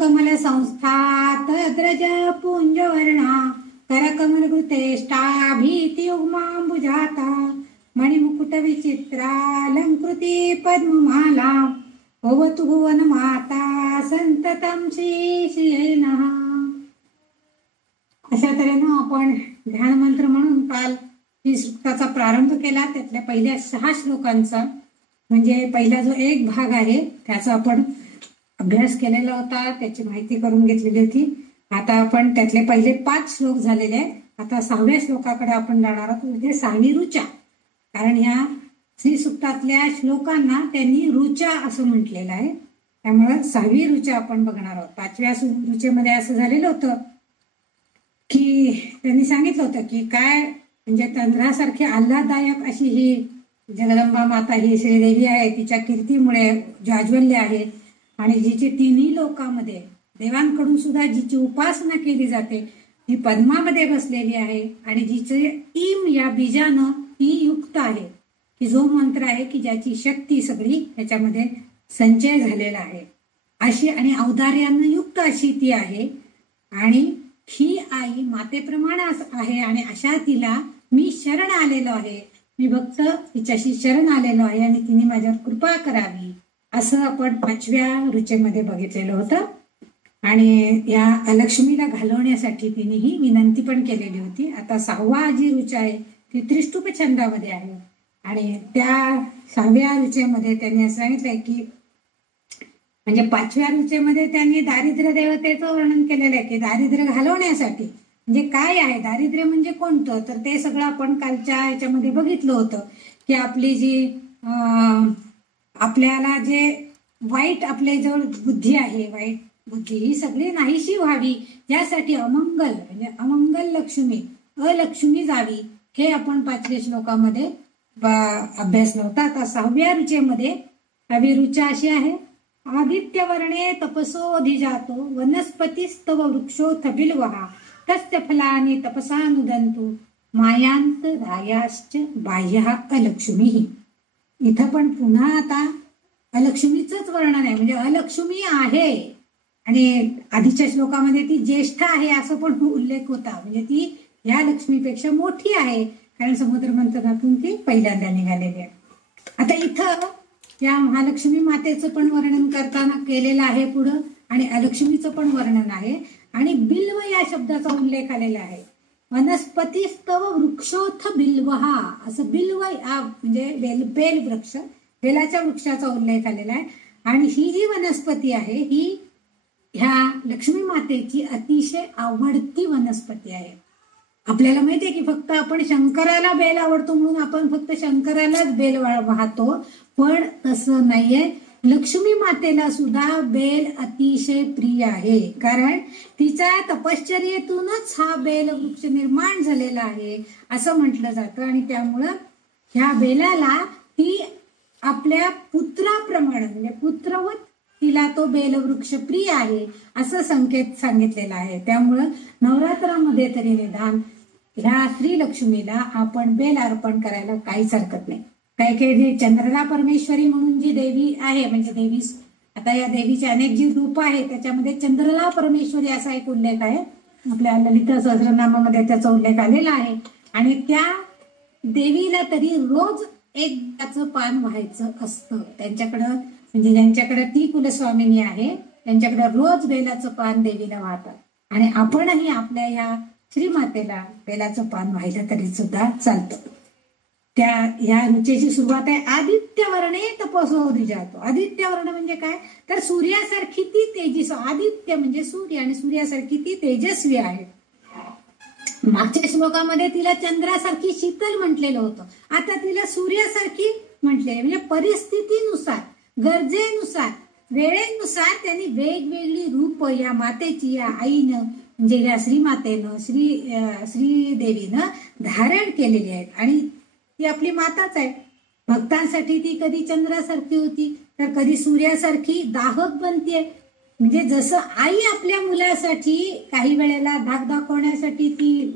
कमल संस्था तद्रज पुंजवर्णा करकमलकृतेष्टाभीति उमाम्बुजाता मणिमुकुट विचित्रालंकृती पद्ममाला भवतु भुवन माता संततम श्री श्री नः. अशा तऱ्हेनं आपण ध्यान मंत्र म्हणून काल श्री सूक्ताचा प्रारंभ केला. त्यातल्या पहिल्या 6 श्लोकांचा म्हणजे पहिला जो एक भाग आहे त्याचा आपण अभ्यास केलेला होता, त्याची माहिती करून घेतलेली होती. आता आपण त्यातले पहिले 5 श्लोक झालेले आहेत. आता 6व्या श्लोकाकडे आपण जाणार आहोत, म्हणजे 6वी ऋचा. कारण ह्या श्री सूक्तातल्या श्लोकांना त्यांनी ऋचा असं म्हटलेलं आहे, त्यामुळे 6वी ऋचा आपण बघणार आहोत. 5व्या ऋचेमध्ये असं झालेलं होतं की त्यांनी सांगितलं होतं की काय म्हणजे चंद्रासारखी आल्हाददायक अशी ही जगदंबा माता ही श्रीदेवी आहे, तिच्या कीर्तीमुळे जाज्वल्य आहे आणि जिची तिन्ही लोकांमध्ये देवांकडून सुद्धा जिची उपासना केली जाते ती पद्मामध्ये बसलेली आहे आणि जिचे इम या बीजानं ती युक्त आहे, की जो मंत्र आहे की ज्याची शक्ती सगळी त्याच्यामध्ये संचय झालेला आहे अशी आणि औदार्यानं युक्त अशी ती आहे. आणि ही आई मातेप्रमाणे आहे आणि अशा तिला मी शरण आलेलो आहे, मी भक्त तिच्याशी शरण आलेलो आहे आणि तिने माझ्यावर कृपा करावी असं आपण 5व्या ऋचेमध्ये बघितलेलं होतं. आणि या लक्ष्मीला घालवण्यासाठी तिने ही विनंती पण केलेली होती. आता 6वा जी ऋचा आहे ती त्रिष्टुप छंदामध्ये आहे आणि त्या 6व्या ऋचेमध्ये त्यांनी असं सांगितलंय की म्हणजे 5व्या ऋचेमध्ये त्यांनी दारिद्र्य देवतेचं वर्णन केलेलं आहे की दारिद्र्य घालवण्यासाठी म्हणजे काय आहे, दारिद्र्य म्हणजे कोणतं, तर ते सगळं आपण कालच्या ह्याच्यामध्ये बघितलं होतं की आपली जी आपल्याला जे वाईट आपल्या जवळ बुद्धी आहे, वाईट बुद्धी ही सगळी नाहीशी व्हावी यासाठी अमंगल म्हणजे अमंगल लक्ष्मी अलक्ष्मी जावी हे आपण 5व्या श्लोकामध्ये अभ्यासलं होतं. आता 6व्या ऋचेमध्ये 6वी ऋचा अशी आहे, आदित्यवर्णे तपसोऽधिजातो वनस्पतिस्तव वृक्षोऽथ बिल्वः तस्य फलानि तपसानुदन्तु मायांत रायाश्च बाह्यः अलक्ष्मीः. इथं पण पुन्हा आता अलक्ष्मीचंच वर्णन आहे, म्हणजे अलक्ष्मी आहे आणि आधीच्या श्लोकामध्ये ती ज्येष्ठ आहे असं पण उल्लेख होता, म्हणजे ती ह्या लक्ष्मीपेक्षा मोठी आहे कारण समुद्र मंथनातून ती पहिल्यांदा निघालेली आहे. आता इथं या महालक्ष्मी मातेचं पण वर्णन करताना केलेलं आहे पुढं आणि अलक्ष्मीचं पण वर्णन आहे आणि बिल्व या शब्दाचा उल्लेख आलेला आहे. वनस्पतिस्तव वृक्षोथ बिल्वहा असं बिल्व म्हणजे बेल वृक्ष, बेलाच्या वृक्षाचा उल्लेख आलेला आहे. आणि ही जी वनस्पती आहे ही ह्या लक्ष्मी मातेची अतिशय आवडती वनस्पती आहे. आपल्याला माहितीये की फक्त आपण शंकराला बेल आवडतो म्हणून आपण फक्त शंकरालाच बेल वाहतो, पण तसं नाहीये. लक्ष्मी मातेला सुद्धा बेल अतिशय प्रिय आहे कारण तिच्या तपश्चर्येतूनच हा बेल वृक्ष निर्माण झालेला आहे असं म्हटलं जातं आणि त्यामुळं ह्या बेलाला ती आपल्या पुत्राप्रमाणे म्हणजे पुत्रवत तिला तो बेलवृक्ष प्रिय आहे असं संकेत सांगितलेला आहे. त्यामुळं नवरात्रामध्ये तरी निदान ह्या श्रीलक्ष्मीला आपण बेल अर्पण करायला काहीच हरकत नाही. काही चंद्रला परमेश्वरी म्हणून जी देवी आहे म्हणजे देवी, आता या देवीचे अनेक जी रूप आहे त्याच्यामध्ये चंद्रला परमेश्वरी असा एक उल्लेख आहे, आपल्या ललिता सहस्रनामामध्ये त्याचा उल्लेख आलेला आहे. आणि त्या देवीला तरी रोज एक बेलाचं पान व्हायचं असतं त्यांच्याकडं, म्हणजे ज्यांच्याकडे ती कुलस्वामिनी आहे त्यांच्याकडे रोज बेलाचं पान देवीला वाहतात आणि आपणही आपल्या ह्या श्रीमातेला बेलाचं पान व्हायला तरी सुद्धा चालतं. त्या ह्या ऋचेची सुरुवात आहे आदित्यवर्णे तपसोऽधिजातो. आदित्यवर्ण म्हणजे काय, तर सूर्यासारखी ती तेजस, आदित्य म्हणजे सूर्य आणि सूर्यासारखी ती तेजस्वी आहे. मागच्या श्लोकामध्ये तिला चंद्रासारखी शीतल म्हटलेलं होतं, आता तिला सूर्यासारखी म्हटले. म्हणजे परिस्थितीनुसार, गरजेनुसार, वेळेनुसार त्यांनी वेगवेगळी रूप या मातेची, या आईनं म्हणजे या श्रीमातेनं, श्रीदेवीनं धारण केलेली आहेत आणि ती आपली माताच आहे. भक्तांसाठी ती कधी चंद्रासारखी होती तर कधी सूर्यासारखी दाहक बनते. म्हणजे जसं आई आपल्या मुलासाठी काही वेळेला धाक दाखवण्यासाठी ती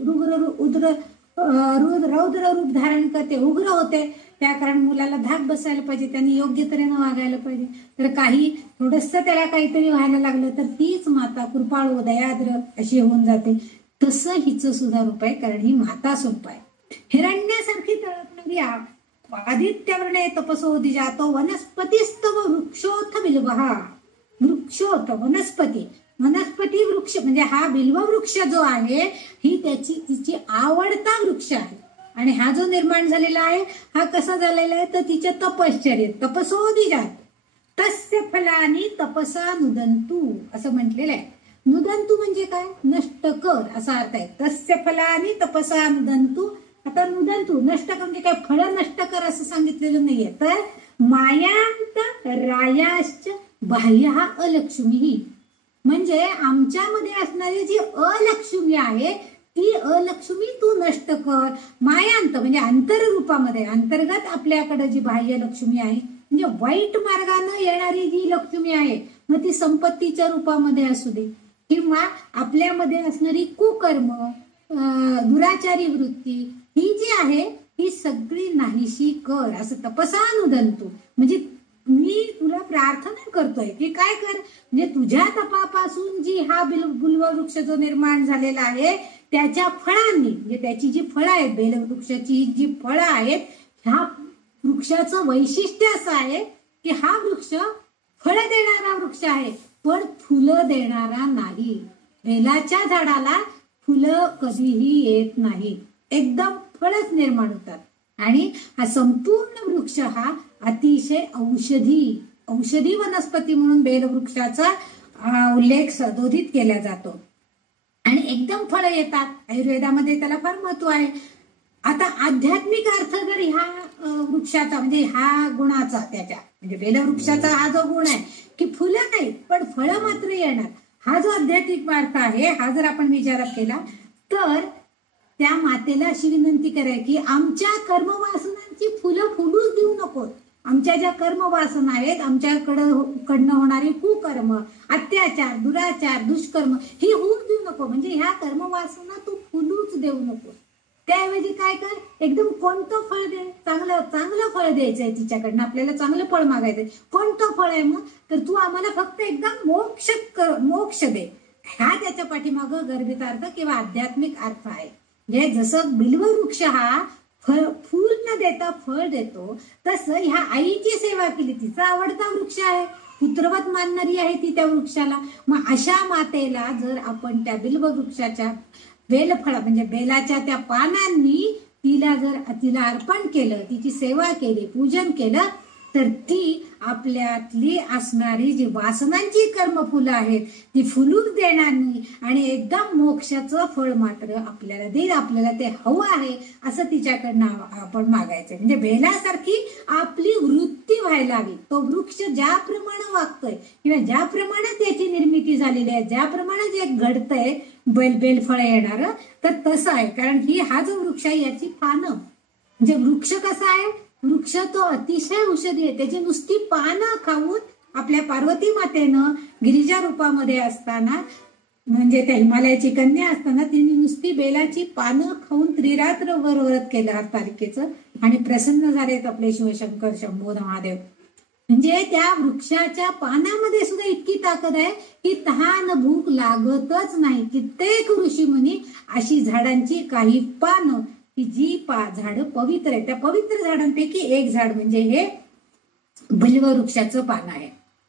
उग्र रौद्र रूप धारण करते, उग्र होते, त्या कारण मुलाला धाक बसायला पाहिजे, त्यांनी योग्य तऱ्हेनं वागायला पाहिजे. तर काही थोडंसं त्याला काहीतरी व्हायला लागलं तर तीच माता कृपाळू दयाद्र अशी होऊन जाते. तसं हिचं सुद्धा रूप आहे, कारण ही माता स्वरूप आहे. हिरण्यासारखी तळपणारी आदित्यवर्णे तपसोधी जातो वनस्पतीस्तव वृक्षोथ बिल्वहा. वृक्षोथ वनस्पती, वनस्पती वृक्ष म्हणजे हा बिल्व वृक्ष जो आहे ही तिची आवडता वृक्ष आहे. आणि हा जो निर्माण झालेला आहे हा कसा झालेला आहे तर तिच्या तपश्चर्य तपसोधी जात तस्य फलानी तपसा नुदंतु असं म्हटलेलं आहे. नुदंतु म्हणजे काय, नष्ट कर असा अर्थ आहे. तस्य फलानी तपसा नुदंतु. आता नुदंतु नष्ट कर म्हणजे काय, फळ नष्ट कर असं सांगितलेलं नाहीये, तर मायांत रायाश्च बाह्य हा अलक्ष्मी, म्हणजे आमच्यामध्ये असणारी जी अलक्ष्मी आहे ती अलक्ष्मी तू नष्ट कर. मायांत म्हणजे अंतररूपामध्ये, अंतर्गत आपल्याकडे जी बाह्य लक्ष्मी आहे म्हणजे वाईट मार्गाने येणारी जी लक्ष्मी आहे, मग ती संपत्तीच्या रूपामध्ये असू दे किंवा आपल्यामध्ये असणारी कुकर्म, दुराचारी वृत्ती, ही जी आहे ही सगळी नाहीशी कर असं तपसानुदंतु. म्हणजे मी तुला प्रार्थना करतोय की काय कर, म्हणजे तुझ्या तपापासून जी हा बिल्व वृक्ष जो निर्माण झालेला आहे त्याच्या फळांनी, म्हणजे त्याची जी फळं आहेत, बेलवृक्षाची जी फळं आहेत, ह्या वृक्षाचं वैशिष्ट्य असं आहे की हा वृक्ष फळं देणारा वृक्ष आहे पण फुलं देणारा नाही. बेलाच्या झाडाला फुलं कधीही येत नाही, एकदम फळच निर्माण होतात. आणि हा संपूर्ण वृक्ष हा अतिशय औषधी वनस्पती म्हणून बेलवृक्षाचा उल्लेख सदोदित केला जातो. आणि एकदम फळं येतात, आयुर्वेदामध्ये त्याला फार महत्व आहे. आता आध्यात्मिक अर्थ जर ह्या वृक्षाचा म्हणजे ह्या गुणाचा, त्याच्या म्हणजे बेलवृक्षाचा हा जो गुण आहे की फुलं नाही पण फळं मात्र येणार, हा जो आध्यात्मिक अर्थ आहे हा जर आपण विचारात केला तर त्या मातेला अशी विनंती करायची, आमच्या कर्मवासनांची फुलं फुलूच देऊ नको. आमच्या ज्या कर्मवासना आहेत, आमच्याकडनं होणारे कुकर्म, अत्याचार, दुराचार, दुष्कर्म ही होऊच देऊ नको. म्हणजे ह्या कर्मवासना तू फुलूच देऊ नको. त्याऐवजी काय कर, एकदम कोणतं फळ दे, चांगलं फळ द्यायचंय तिच्याकडनं, आपल्याला चांगलं फळ मागायचंय. कोणतं फळ आहे मग, तर तू आम्हाला फक्त एकदम मोक्ष दे. हा त्याच्या पाठीमागं गर्भितार्थ किंवा आध्यात्मिक अर्थ आहे. म्हणजे जसं बिल्ववृक्ष हा फूल न देता फळ देतो, तसं ह्या आईची सेवा केली, तिचा आवडता वृक्ष आहे, पुत्रवत मानणारी आहे ती त्या वृक्षाला. मग अशा मातेला जर आपण त्या बिल्ववृक्षाच्या बेलफळ म्हणजे बेलाच्या त्या पानांनी तिला अर्पण केलं, तिची सेवा केली, पूजन केलं, तर ती आपल्यातली असणारी जी वासनांची कर्मफुलं आहेत ती फुलून देणार नाही आणि एकदम मोक्षाचं फळ मात्र आपल्याला देईल. आपल्याला ते हवं आहे असं तिच्याकडनं आपण मागायचं. म्हणजे बेलासारखी आपली वृत्ती व्हायला हवी. तो वृक्ष ज्याप्रमाणे वागतोय किंवा ज्याप्रमाणे त्याची निर्मिती झालेली आहे, ज्याप्रमाणे जे घडतंय बेलफळ येणार, तर तसं आहे. कारण हा जो वृक्ष आहे याची पानं, म्हणजे वृक्ष कसा आहे, वृक्ष तो अतिशय औषधी आहे. त्याची नुसती पानं खाऊन आपल्या पार्वती मातेनं गिरिजा रूपामध्ये असताना, म्हणजे त्या हिमालयाची कन्या असताना, तिने नुसती बेलाची पानं खाऊन त्रिरात्र व्रत केलं हरतालिकेचं आणि प्रसन्न झालेत आपले शिवशंकर शंभो महादेव. म्हणजे त्या वृक्षाच्या पानामध्ये सुद्धा इतकी ताकद आहे की तहान भूक लागतच नाही. कित्येक ऋषी मुनी अशी झाडांची काही पानं की जी झाड पवित्र आहे, त्या पवित्र झाडांपैकी एक झाड म्हणजे हे बिल्व वृक्षाचं पान आहे.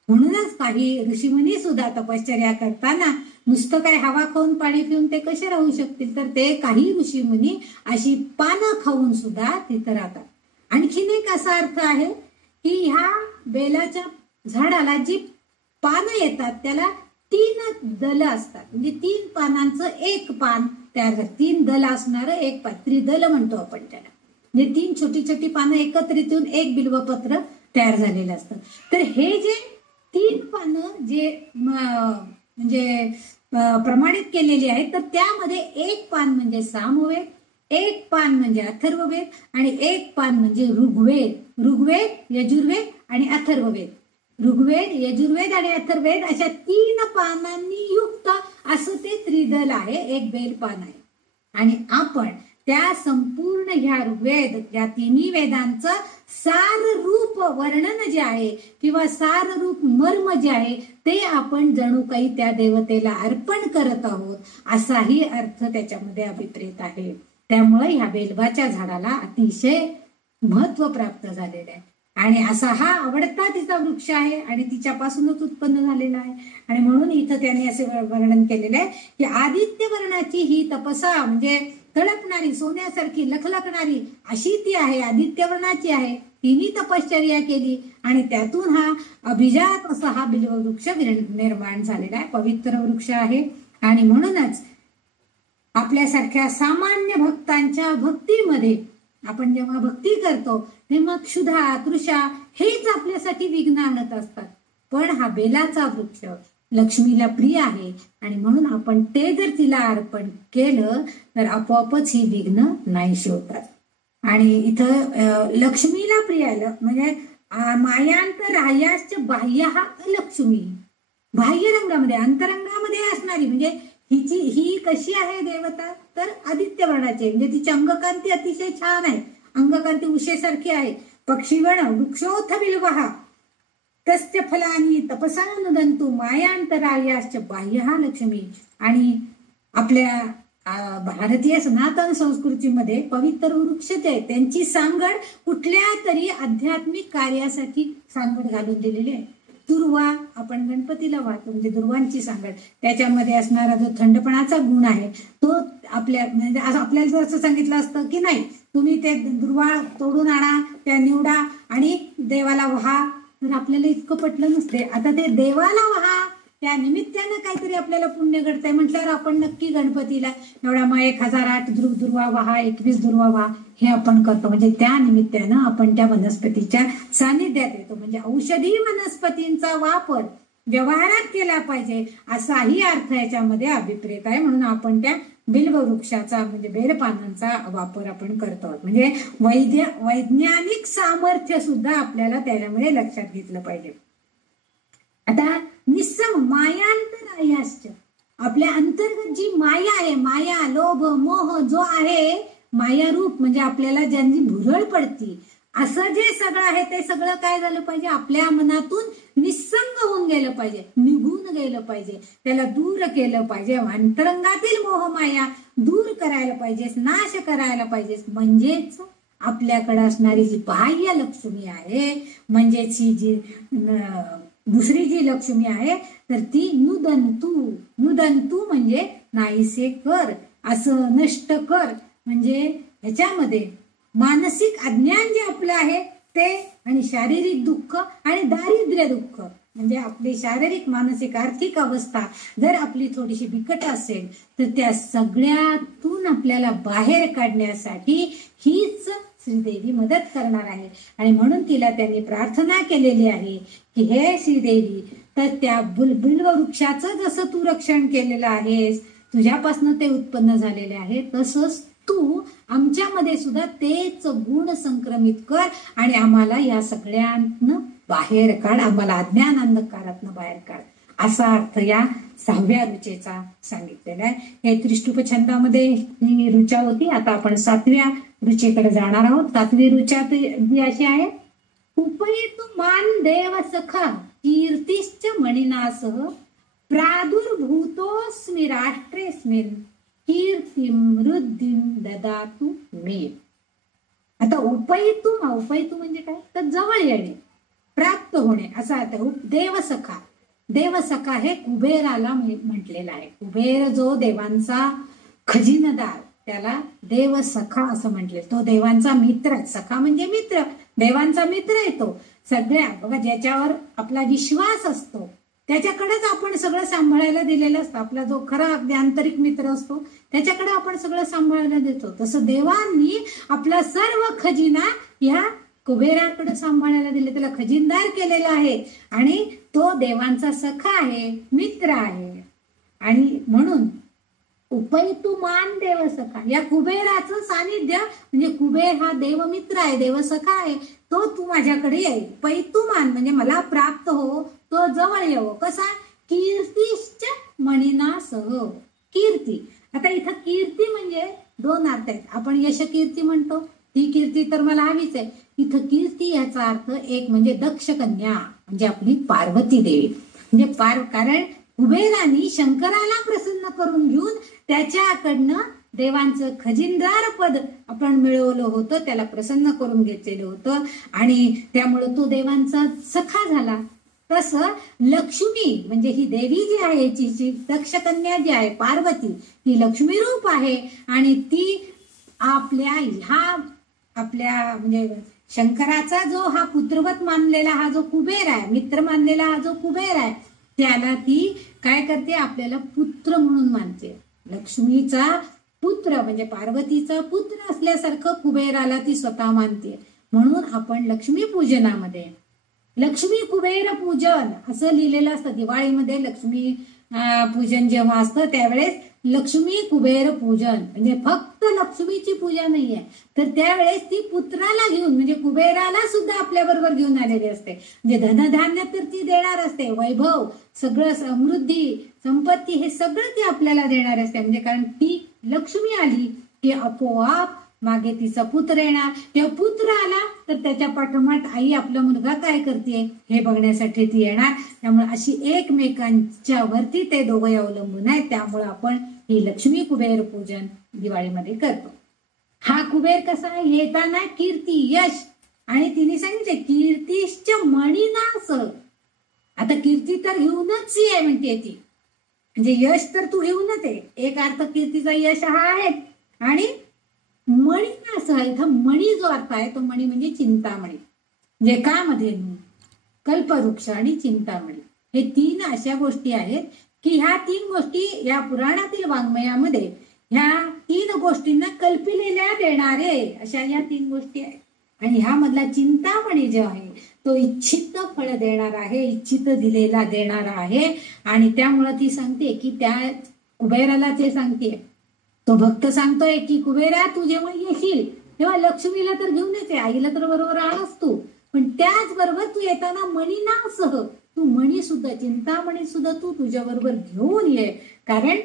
म्हणूनच काही ऋषीमुनी सुद्धा तपश्चर्या करताना नुसतं काय हवा खाऊन पाणी पिऊन ते कसे राहू शकतील, तर ते काही ऋषीमुनी अशी पानं खाऊन सुद्धा तिथं राहतात. आणखीन एक असा अर्थ आहे की ह्या बेलाच्या झाडाला जी पानं येतात त्याला 3 दल असतात. म्हणजे 3 पानांचं एक पान तयार झालं, 3 दल असणारं एक पान, त्रिदल म्हणतो आपण त्याला. म्हणजे 3 छोटी छोटी पानं एकत्रित येऊन एक बिल्वपत्र तयार झालेलं असतं. तर हे जे 3 पानं जे म्हणजे प्रमाणित केलेली आहेत, तर त्यामध्ये एक पान म्हणजे सामवेद, एक पान म्हणजे अथर्ववेद आणि एक पान म्हणजे ऋग्वेद. यजुर्वेद आणि अथर्ववेद. ऋग्वेद, यजुर्वेद आणि अथर्ववेद अशा 3 पानांनी युक्त असं ते त्रिदल आहे, एक बेल पान आहे. आणि आपण त्या संपूर्ण ह्या ऋग्वेद या तिन्ही वेदांचं सार रूप वर्णन जे आहे किंवा सार रूप मर्म जे आहे ते आपण जणू काही त्या देवतेला अर्पण करत आहोत, असाही अर्थ त्याच्यामध्ये अभिप्रेत आहे. त्यामुळे ह्या बेलबाच्या झाडाला अतिशय महत्व प्राप्त झालेलं आहे. आणि असा हा आवडता तिचा वृक्ष आहे आणि तिच्यापासूनच उत्पन्न झालेला आहे. आणि म्हणून इथं त्यांनी असे वर्णन केलेलं आहे की आदित्य वर्णाची ही तपसा म्हणजे तळपणारी सोन्यासारखी लखलखणारी अशी ती आहे, आदित्य वर्णाची आहे. तिने तपश्चर्या केली आणि त्यातून हा अभिजात असा हा बिल्ववृक्ष निर्माण झालेला आहे. पवित्र वृक्ष आहे. आणि म्हणूनच आपल्यासारख्या सामान्य भक्तांच्या भक्तीमध्ये आपण जेव्हा भक्ती करतो तेव्हा क्षुधा तृषा हेच आपल्यासाठी विघ्न आणत असतात. पण हा बेलाचा वृक्ष लक्ष्मीला प्रिय आहे आणि म्हणून आपण ते जर तिला अर्पण केलं तर आपोआपच ही विघ्न नाहीशी होतात. आणि इथं लक्ष्मीला प्रिय म्हणजे मायांतरायाश्च बाह्य हा लक्ष्मी, बाह्य रंगामध्ये अंतरंगामध्ये असणारी म्हणजे ही कशी आहे देवता तर आदित्य वर्णाची, म्हणजे तिची अंगकांती अतिशय छान आहे, अंगकांती उशेसारखी आहे. पक्षीगण वृक्षोथ बिल्वहा तस्य फलानी तपसा नुदंतु मायांतरायाश्च बाह्य हा लक्ष्मी. आणि आपल्या भारतीय सनातन संस्कृतीमध्ये पवित्र वृक्ष जे आहेत त्यांची सांगड कुठल्या तरी आध्यात्मिक कार्यासाठी सांगड घालून दिलेली आहे. दुर्वा आपण गणपतीला वाहतो म्हणजे दुर्वांची सांगड, त्याच्यामध्ये असणारा जो थंडपणाचा गुण आहे तो म्हणजे आपल्याला जर असं सांगितलं असतं की नाही तुम्ही ते दुर्वा तोडून आणा, त्या निवडा आणि देवाला वहा, तर आपल्याला इतकं पटलं नसते. आता ते देवाला वहा त्या निमित्तानं काहीतरी आपल्याला पुण्य घडतंय म्हटल्यावर आपण नक्की गणपतीला एवढा मग 1008 दुर्वा वहा, 21 दुर्वा वहा हे आपण करतो. म्हणजे त्या निमित्तानं आपण त्या वनस्पतीच्या सानिध्यात येतो. म्हणजे औषधी वनस्पतींचा वापर व्यवहारात केला पाहिजे असाही अर्थ याच्यामध्ये अभिप्रेत आहे. म्हणून आपण त्या बिल्व वृक्षाचा म्हणजे बेलपानांचा वापर आपण करतो. म्हणजे वैज्ञानिक सामर्थ्य सुद्धा आपल्याला त्याच्यामध्ये लक्षात घेतलं पाहिजे. आता निस्सम मायांतरायाश्च आपल्या अंतर्गत जी माया आहे, माया लोभ मोह जो आहे माया रूप म्हणजे आपल्याला ज्यांनी भुरळ पडती असं जे सगळं आहे ते सगळं काय झालं पाहिजे आपल्या मनातून निस्संग होऊन गेलं पाहिजे, निघून गेलं पाहिजे, त्याला दूर केलं पाहिजे. अंतरंगातील मोह माया दूर करायला पाहिजे, नाश करायला पाहिजे. म्हणजेच आपल्याकडे असणारी जी बाह्य लक्ष्मी आहे म्हणजेच ही जी दुसरी जी लक्ष्मी आहे तर ती नुदंतू म्हणजे नाहीसे कर, असं नष्ट कर. म्हणजे ह्याच्यामध्ये मानसिक अज्ञान जे आपलं आहे ते आणि शारीरिक दुःख आणि दारिद्र्य दुःख म्हणजे आपली शारीरिक मानसिक आर्थिक अवस्था जर आपली थोडीशी बिकट असेल तर त्या सगळ्यातून आपल्याला बाहेर काढण्यासाठी हीच श्रीदेवी मदत करणार आहे. आणि म्हणून तिला त्यांनी प्रार्थना केलेली आहे की हे श्रीदेवी तर त्या बिल्व वृक्षाचं जसं तू रक्षण केलेलं आहेस, तुझ्यापासून ते उत्पन्न झालेले आहे, तसंच तू आमच्यामध्ये सुद्धा तेच गुण संक्रमित कर आणि आम्हाला या सगळ्यांना बाहेर काढ, आम्हाला अज्ञान अंधकारातनं बाहेर काढ, असा अर्थ या 6व्या रुचेचा सांगितलेला आहे. हे त्रिष्टुप छंदामध्ये ही रुचा होती. आता आपण 7व्या रुचेकडे जाणार आहोत. 7वी रुचा जी अशी आहे, उपयतु मान देव सखा कीर्तिश्च मणिनासह प्रादुर्भूतोस्मि राष्ट्रेस्मिन् कीर्तिम वृद्धिम ददातु मे. आता उपयतु म्हणजे काय तर जवळ येणे, प्राप्त होणे असा अर्थ. देवसखा, देवसखा हे कुबेराला म्हटलेलं आहे. कुबेर जो देवांचा खजिनदार त्याला देवसखा असं म्हटले. तो देवांचा मित्र, सखा म्हणजे मित्र, देवांचा मित्र आहे तो. सगळ्या बघा ज्याच्यावर आपला विश्वास असतो त्याच्याकडेच आपण सगळं सांभाळायला दिलेलं असतं. आपला जो खरा अगदी आंतरिक मित्र असतो त्याच्याकडे आपण सगळं सांभाळायला देतो. तसं देवांनी आपला सर्व खजिना या कुबेराकडे सांभाळायला दिले, त्याला खजिनदार केलेला आहे आणि तो देवांचा सखा आहे, मित्र आहे. आणि म्हणून उपयतु मान देव सखा, या कुबेराचं सानिध्य म्हणजे कुबेर हा देवमित्र आहे, देवसखा आहे, तो तू माझ्याकडे येईल. पैतुमान म्हणजे मला प्राप्त हो, तो जवळ येवो. कसा कीर्तिश्च मणिनासह, कीर्ती आता इथं कीर्ती म्हणजे दोन अर्थ आहेत. आपण यश कीर्ती म्हणतो, ही कीर्ती तर मला हवीच आहे. इथं कीर्ती याचा अर्थ एक म्हणजे दक्ष कन्या, म्हणजे आपली पार्वती देवी. म्हणजे कारण कुबेरानी शंकराला प्रसन्न करून घेऊन त्याच्याकडनं देवांचं खजिनदार पद आपण मिळवलं होतं, त्याला प्रसन्न करून घेतलेलं होतं आणि त्यामुळे तो देवांचा सखा झाला. तसं लक्ष्मी म्हणजे ही देवी जी आहे, जी दक्ष कन्या जी आहे पार्वती, ही लक्ष्मी रूप आहे आणि ती आपल्या म्हणजे शंकराचा जो हा पुत्रवत मानलेला हा जो कुबेर आहे, मित्र मानलेला हा जो कुबेर आहे, त्याला ती काय करते, आपल्याला पुत्र म्हणून मानते. लक्ष्मीचा पुत्र म्हणजे पार्वतीचा पुत्र असल्यासारखं कुबेराला ती स्वतः मानते. म्हणून आपण लक्ष्मी पूजनामध्ये लक्ष्मी कुबेर पूजन असं लिहिलेलं असतं. दिवाळीमध्ये लक्ष्मी पूजन जेव्हा असतं त्यावेळेस लक्ष्मी कुबेर पूजन म्हणजे फक्त लक्ष्मीची पूजा नाहीये, तर त्यावेळेस ती पुत्राला घेऊन म्हणजे कुबेराला सुद्धा आपल्या बरोबर घेऊन आलेली असते. म्हणजे धनधान्य तर ती देणार असते, वैभव सगळं, समृद्धी संपत्ती हे सगळं ती आपल्याला देणार असते. म्हणजे कारण ती लक्ष्मी आली की आपोआप मागे तिचा पुत्र येणार. तेव्हा पुत्र आला तर त्याच्या पाठोपाठ आई आपला मुलगा काय करते हे बघण्यासाठी ती येणार. त्यामुळे अशी एकमेकांच्या वरती ते दोघे अवलंबून आहेत. त्यामुळे आपण ही लक्ष्मी कुबेर पूजन दिवाळीमध्ये करतो. हा कुबेर कसा येताना कीर्ती यश, आणि तिने सांगितले कीर्तीश्च मणिनास. आता कीर्ती तर घेऊनच आहे म्हणते ती, म्हणजे यश तर तू घेऊनच आहे. एक अर्थ कीर्तीचा यश हा आहे आणि मणी असं इथं मणी जो अर्थ आहे तो मणी म्हणजे चिंतामणी, म्हणजे का मध्ये कल्पवृक्ष आणि चिंतामणी हे तीन अशा गोष्टी आहेत की ह्या तीन गोष्टी या पुराणातील वाङ्मयामध्ये ह्या तीन गोष्टींना कल्पिलेल्या देणारे अशा या तीन गोष्टी आहेत. आणि ह्यामधला चिंतामणी जो आहे तो इच्छित फळ देणार आहे, इच्छित दिलेला देणारा आहे. आणि त्यामुळं ती सांगते की त्या कुबेराला ते सांगते, तो भक्त सांगतोय की कुबेरा तू जेव्हा येशील तेव्हा लक्ष्मीला तर घेऊन येते, आईला तर बरोबर आणस तू, पण त्याचबरोबर तू येताना मणिनासह तू मणी सुद्धा, चिंतामणी सुद्धा तू तुझ्या बरोबर घेऊन ये. कारण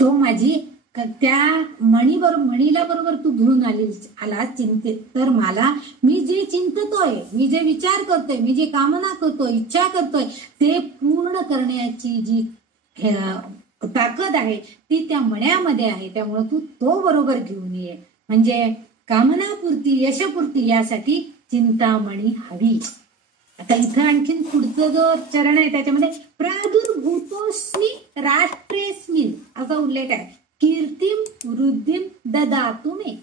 तो माझी त्या मणीला बरोबर तू घेऊन आला चिंतेत, तर मला मी जे चिंततोय, मी जे विचार करतोय, मी जे कामना करतोय, इच्छा करतोय ते पूर्ण करण्याची जी ताकद आहे ती त्या मण्यामध्ये आहे. त्यामुळे तू तो बरोबर घेऊन ये. म्हणजे कामनापूर्ती यशपूर्ती यासाठी चिंतामणी हवी. आता इथं आणखीन पुढचं जो चरण आहे त्याच्यामध्ये प्रादुर्भूतोस्मी राष्ट्रेस्मिन असा उल्लेख आहे. कीर्तिम वृद्धिम ददातु मे.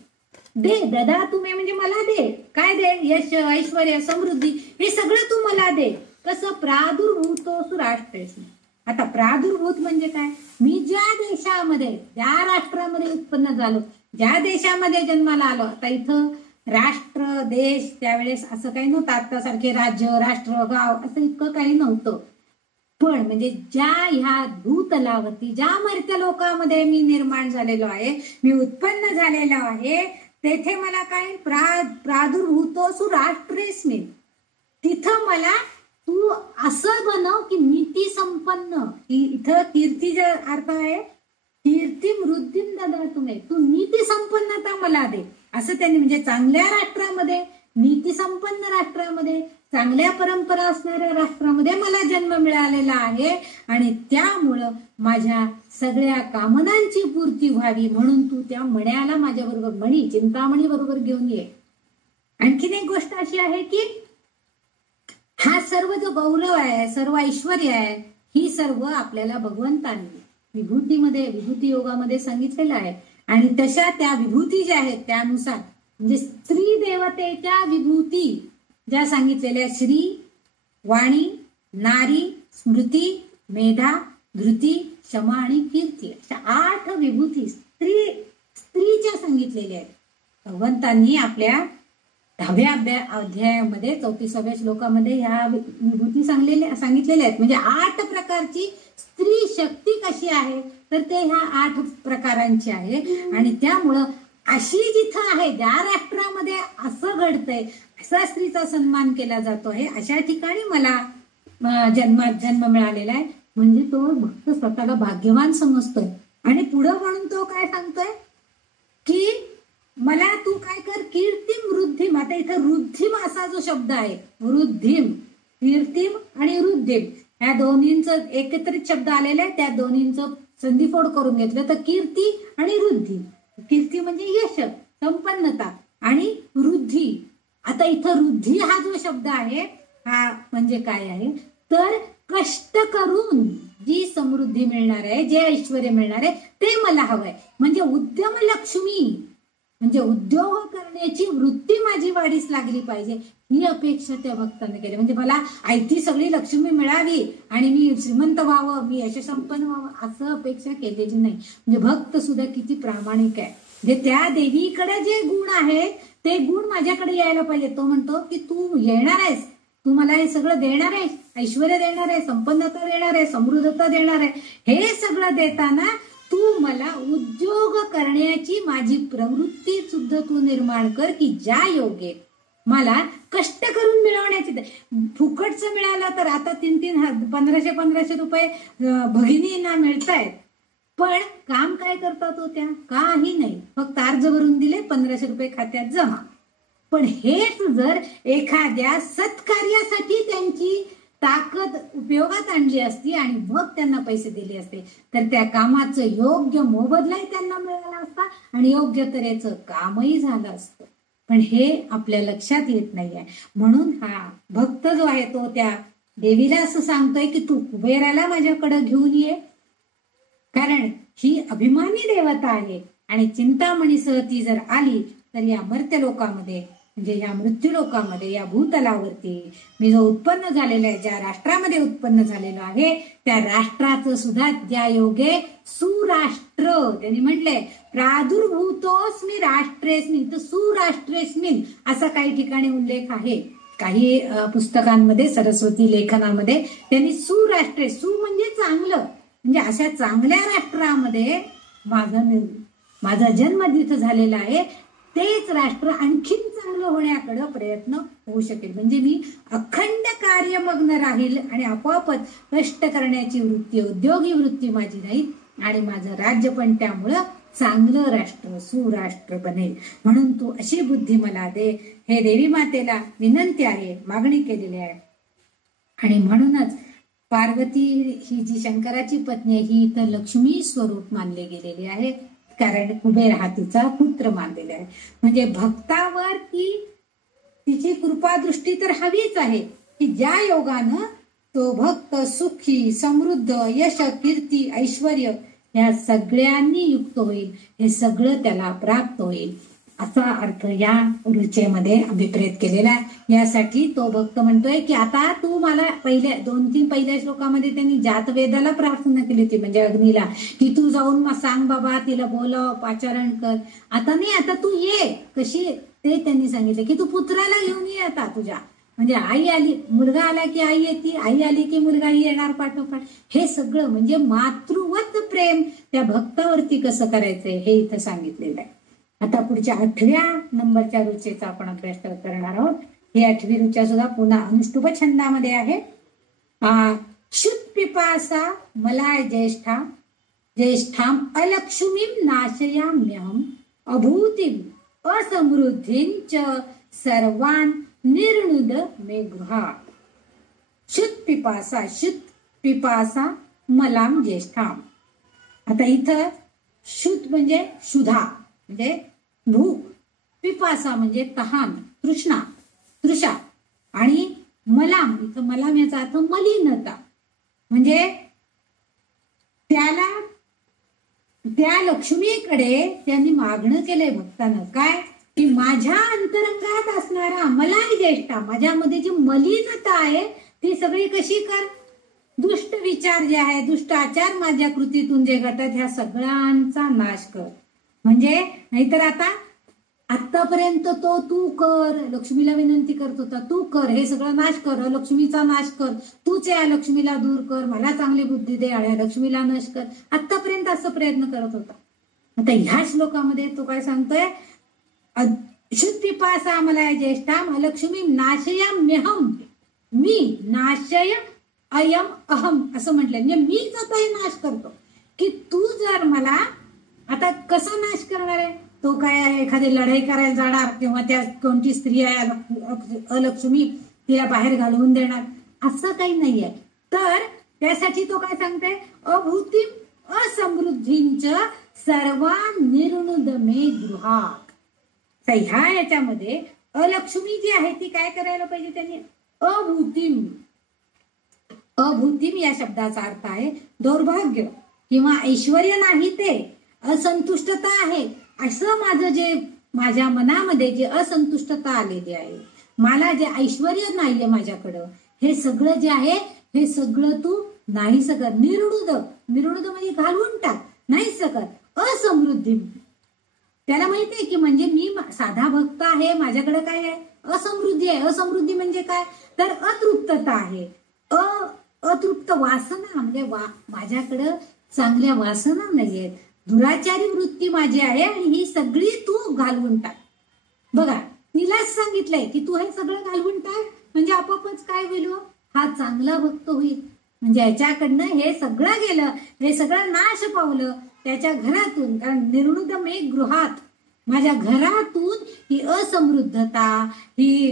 ददातु मे म्हणजे मला दे. काय दे? यश ऐश्वर्य समृद्धी हे सगळं तू मला दे. कसं? प्रादुर्भूतोसु राष्ट्रेस्मिन. आता प्रादुर्भूत म्हणजे काय? मी ज्या देशामध्ये ज्या राष्ट्रामध्ये उत्पन्न झालो, ज्या देशामध्ये जन्माला आलो. आता इथं राष्ट्र देश त्यावेळेस असं काही नव्हतं, आतासारखे राज्य राष्ट्र गाव असं इतकं काही नव्हतं. पण म्हणजे ज्या ह्या भूतलावरती ज्या मर्त्य लोकांमध्ये मी निर्माण झालेलो आहे, मी उत्पन्न झालेलो आहे, तेथे मला काय प्रादुर्भूतोसु राष्ट्रेस्मिन. तिथं मला तू असं बनव की नीती संपन्न. इथं कीर्तीचा अर्थ आहे कीर्ती वृद्धिम ददातु मे. तू नीती संपन्नता मला दे असं त्यांनी, म्हणजे चांगल्या राष्ट्रामध्ये, नीती संपन्न राष्ट्रामध्ये, चांगल्या परंपरा असणाऱ्या राष्ट्रामध्ये मला जन्म मिळालेला आहे. आणि त्यामुळं माझ्या सगळ्या कामनांची पूर्ती व्हावी म्हणून तू त्या मण्याला माझ्या बरोबर, मणी चिंतामणी बरोबर घेऊन ये. आणखीन एक गोष्ट अशी आहे की हा सर्व जो गौरव आहे, सर्व ऐश्वर्य आहे, ही सर्व आपल्याला भगवंतांनी विभूतीमध्ये, विभूती योगामध्ये सांगितलेलं आहे. आणि तशा त्या विभूती ज्या आहेत त्यानुसार म्हणजे स्त्री देवतेच्या विभूती ज्या सांगितलेल्या, श्री, वाणी, नारी, स्मृती, मेधा, धृती, क्षमा आणि कीर्ती अशा 8 विभूती स्त्रीच्या सांगितलेल्या आहेत. भगवंतांनी आपल्या 10व्या अध्यायामध्ये 34व्या श्लोकामध्ये ह्या विभूती सांगितलेल्या आहेत. म्हणजे 8 प्रकारची स्त्री शक्ती कशी आहे तर ते ह्या 8 प्रकारांची आहे. आणि त्यामुळं अशी जिथं आहे, ज्या राष्ट्रामध्ये असं घडतंय, असा स्त्रीचा सन्मान केला जातो आहे, अशा ठिकाणी मला जन्म मिळालेला आहे. म्हणजे तो भक्त स्वतःला भाग्यवान समजतोय. आणि पुढं म्हणून तो काय सांगतोय की मला तू काय कर, कीर्तिम वृद्धिम. आता इथं वृद्धिम असा जो शब्द आहे, वृद्धिम, कीर्तिम आणि वृद्धिम, ह्या दोन्हींचं एकत्रित शब्द आलेला आहे, त्या दोन्हींचं संधिफोड करून घेतलं तर कीर्ती आणि वृद्धी. कीर्ती म्हणजे यश, संपन्नता, आणि वृद्धी. आता इथं वृद्धी हा जो शब्द आहे हा म्हणजे काय आहे तर कष्ट करून जी समृद्धी मिळणार आहे, जे ऐश्वर मिळणार आहे ते मला हवंय. म्हणजे उद्यम लक्ष्मी, म्हणजे उद्योग करण्याची वृत्ती माझी वाढीस लागली पाहिजे, ही अपेक्षा त्या भक्ताने केली. म्हणजे मला आयती सगळी लक्ष्मी मिळावी आणि मी श्रीमंत व्हावं, मी यशसंपन्न व्हावं असं अपेक्षा केलेली नाही. म्हणजे भक्त सुद्धा किती प्रामाणिक आहे. म्हणजे त्या देवीकडे जे गुण आहेत ते गुण माझ्याकडे यायला पाहिजे. तो म्हणतो की तू येणार आहेस, तू मला हे सगळं देणार आहेस, ऐश्वर देणार आहे, संपन्नता देणार आहे, समृद्धता देणार आहे. हे सगळं देताना तू मला उद्योग करण्याची माझी प्रवृत्ती सुद्धा तू निर्माण कर, की ज्या योगे मला कष्ट करून मिळवण्याची. फुकटचं मिळालं तर आता 1500 रुपये भगिनींना मिळतायत, पण काम काय करतात हो त्या? काही नाही, फक्त अर्ज भरून दिले, 1500 रुपये खात्यात जमा. पण हेच जर एखाद्या सत्कार्यासाठी त्यांची ताकद उपयोगात आणली असती आणि मग त्यांना पैसे दिले असते तर त्या कामाचं योग्य मोबदलाही त्यांना मिळाला असता आणि योग्य तऱ्हेचं कामही झालं असतं. पण हे आपल्या लक्षात येत नाहीये. म्हणून हा भक्त जो आहे तो त्या देवीला असं सांगतोय की तू कुबेराला माझ्याकडे घेऊन ये, कारण ही अभिमानी देवता आहे आणि चिंतामणीसह ती जर आली तर या मर्त्य लोकामध्ये, म्हणजे या मृत्यू लोकामध्ये, या भूतलावरती मी जो उत्पन्न झालेला आहे, ज्या राष्ट्रामध्ये उत्पन्न झालेलो आहे त्या राष्ट्राचं सुद्धा ज्या योगे सुराष्ट्र त्यांनी म्हटलंय, प्रादुर्भूतोस्मी राष्ट्रेस्मिन, तर सुराष्ट्रेस्मिन असा काही ठिकाणी उल्लेख आहे. काही पुस्तकांमध्ये, सरस्वती लेखनामध्ये त्यांनी सुराष्ट्रे, सु म्हणजे चांगलं, म्हणजे अशा चांगल्या राष्ट्रामध्ये माझा जन्म जिथं झालेला आहे तेच राष्ट्र आणखीन चांगलं होण्याकडे प्रयत्न होऊ शकेल. म्हणजे मी अखंड कार्यमग्न राहील आणि आपोआपच कष्ट करण्याची वृत्ती, उद्योगी वृत्ती माझी राहील आणि माझं राज्य पण त्यामुळं चांगलं राष्ट्र, सुराष्ट्र बनेल. म्हणून तू अशी बुद्धी मला दे, हे देवी मातेला विनंती आहे, मागणी केलेली आहे. आणि म्हणूनच पार्वती ही जी शंकराची पत्नी आहे ही इथं लक्ष्मी स्वरूप मानले गेलेली आहे, कारण कुबेर हा तिचा पुत्र मानलेला आहे. म्हणजे भक्तावर तिची कृपादृष्टी तर हवीच आहे की ज्या योगानं तो भक्त सुखी, समृद्ध, यश, कीर्ती, ऐश्वर या सगळ्यांनी युक्त होईल, हे सगळं त्याला प्राप्त होईल असा अर्थ या रुचेमध्ये अभिप्रेत केलेला आहे. यासाठी तो भक्त म्हणतोय की आता तू मला पहिल्या 2-3 पहिल्या श्लोकामध्ये त्यांनी जातवेदाला प्रार्थना केली होती, म्हणजे अग्नीला, की तू जाऊन मग सांग बाबा, तिला बोलाव, पाचारण कर. आता नाही, आता तू ये. कशी ते त्यांनी सांगितलं की तू पुत्राला घेऊन ये आता तुझ्या, म्हणजे आई आली, मुलगा आला की आई येते, आई आली की मुलगाही येणार पाठोपाठ. हे सगळं म्हणजे मातृवत प्रेम त्या भक्तावरती कसं करायचंय हे इथं सांगितलेलं आहे. आता पुढच्या 8व्या नंबरच्या रुचेचा आपण अभ्यास करणार आहोत. ही 8वी रुचा सुद्धा पुन्हा अनुष्टुप छंदामध्ये आहे. शुद्ध पिपासा मलाय ज्येष्ठाम अलक्ष्मीम नाशयाम्यहम अभूतिम असमृद्धीं च सर्वान निर्णुद मे गृहात. शुद्ध पिपासा मलाम ज्येष्ठाम. आता इथं शुद्ध म्हणजे शुद्धा, म्हणजे भूक, पिपासा म्हणजे तहान, तृषा, आणि मलाम, इथं मलाम याचा अर्थ मलिनता. म्हणजे त्या लक्ष्मीकडे त्यांनी मागणं केलंय भक्तानं, काय की माझ्या अंतरंगात असणारा मलाय ज्येष्ठा, माझ्यामध्ये जी मलिनता आहे ती सगळी कशी कर, दुष्ट विचार जे आहे, दुष्ट आचार माझ्या कृतीतून जे घडतात ह्या सगळ्यांचा नाश कर. म्हणजे नाहीतर आतापर्यंत तो तू कर, लक्ष्मीला विनंती करत होता, तू कर, हे सगळं नाश कर, लक्ष्मीचा नाश कर, तूच या लक्ष्मीला दूर कर, मला चांगली बुद्धी दे, लक्ष्मीला नाश कर, आतापर्यंत असं प्रयत्न करत होता. आता ह्या श्लोकामध्ये तो काय सांगतोय, शुद्ध पिपासा मला ज्येष्ठा लक्ष्मी नाशयाम्यहम, मी नाशय अयम अहम असं म्हटलंय, म्हणजे मीच आता हे नाश करतो. की तू जर मला आता कसा नाश करणार आहे, तो काय एखादी लढाई करायला जाणार किंवा त्या कोणती स्त्री आहे अलक्ष्मी तिला बाहेर घालवून देणार, असं काही नाहीये. तर त्यासाठी तो काय सांगते, अभूतीम असमृद्धींच सर्वा निर्णुद मे गृहात. तर ह्या याच्यामध्ये अलक्ष्मी जी आहे ती काय करायला पाहिजे त्यांनी, अभूतीम. अभूतीम या शब्दाचा अर्थ आहे दौर्भाग्य किंवा ऐश्वर नाही, ते असंतुष्टता आहे. असं माझं जे माझ्या मनामध्ये जे असंतुष्टता आलेली आहे, मला जे ऐश्वर नाहीये माझ्याकडं, हे सगळं जे आहे हे सगळं तू नाही सकत. निर्णुद, निर्णुद म्हणजे घालवून टाक, नाही सकत. असमृद्धी, त्याला माहितीये की म्हणजे मी साधा भक्त आहे, माझ्याकडे काय आहे, असमृद्धी आहे. असमृद्धी म्हणजे काय, तर अतृप्तता आहे, अतृप्त वासना म्हणजे माझ्याकडं चांगल्या वासना नाहीयेत, दुराचारी वृत्ती माझी आहे आणि ही सगळी तू घालवून टाक. बघा, तिलाच सांगितलंय की तू हे सगळं घालवून टाक, म्हणजे आपोआपच काय होईल, हा चांगला भक्त होईल. म्हणजे याच्याकडनं हे सगळं गेलं, हे सगळं नाश पावलं त्याच्या घरातून. कारण निर्णुद मे गृहात, माझ्या घरातून ही असमृद्धता ही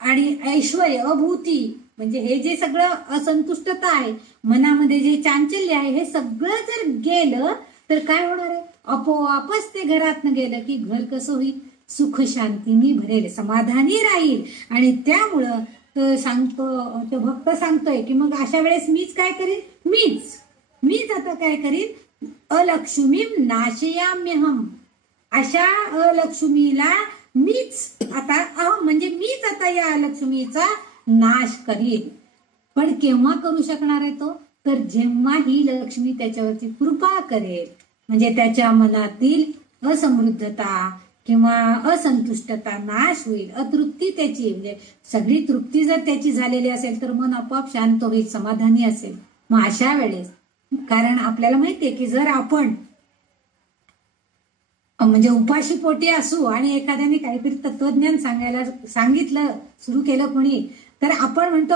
आणि ऐश्वर अभूती म्हणजे हे जे सगळं असंतुष्टता आहे, मनामध्ये जे चांचल्य आहे, हे सगळं जर गेलं तर काय होणार आहे, आपोआपच ते घरातनं गेलं की घर कसं होईल, सुख शांतीने भरेल, समाधानी राहील. आणि त्यामुळं तो सांगतो, तो भक्त सांगतोय की मग अशा वेळेस मीच काय करीन, मीच आता काय करीन, अलक्ष्मीम नाशयाम्यहम. अशा अलक्ष्मीला मीच आता म्हणजे मीच आता या अलक्ष्मीचा नाश करीन. पण केव्हा करू शकणार आहे तो, तर जेव्हा ही लक्ष्मी त्याच्यावरती कृपा करेल, म्हणजे त्याच्या मनातील असमृद्धता किंवा असंतुष्टता नाश होईल, अतृप्ती त्याची म्हणजे सगळी तृप्ती जर त्याची झालेली असेल तर मन आपोआप शांत होईल, समाधानी असेल. मग अशा वेळेस, कारण आपल्याला माहितीये की जर आपण म्हणजे उपाशी पोटी असू आणि एखाद्याने काहीतरी तत्वज्ञान सांगितलं सुरू केलं कोणी, तर आपण म्हणतो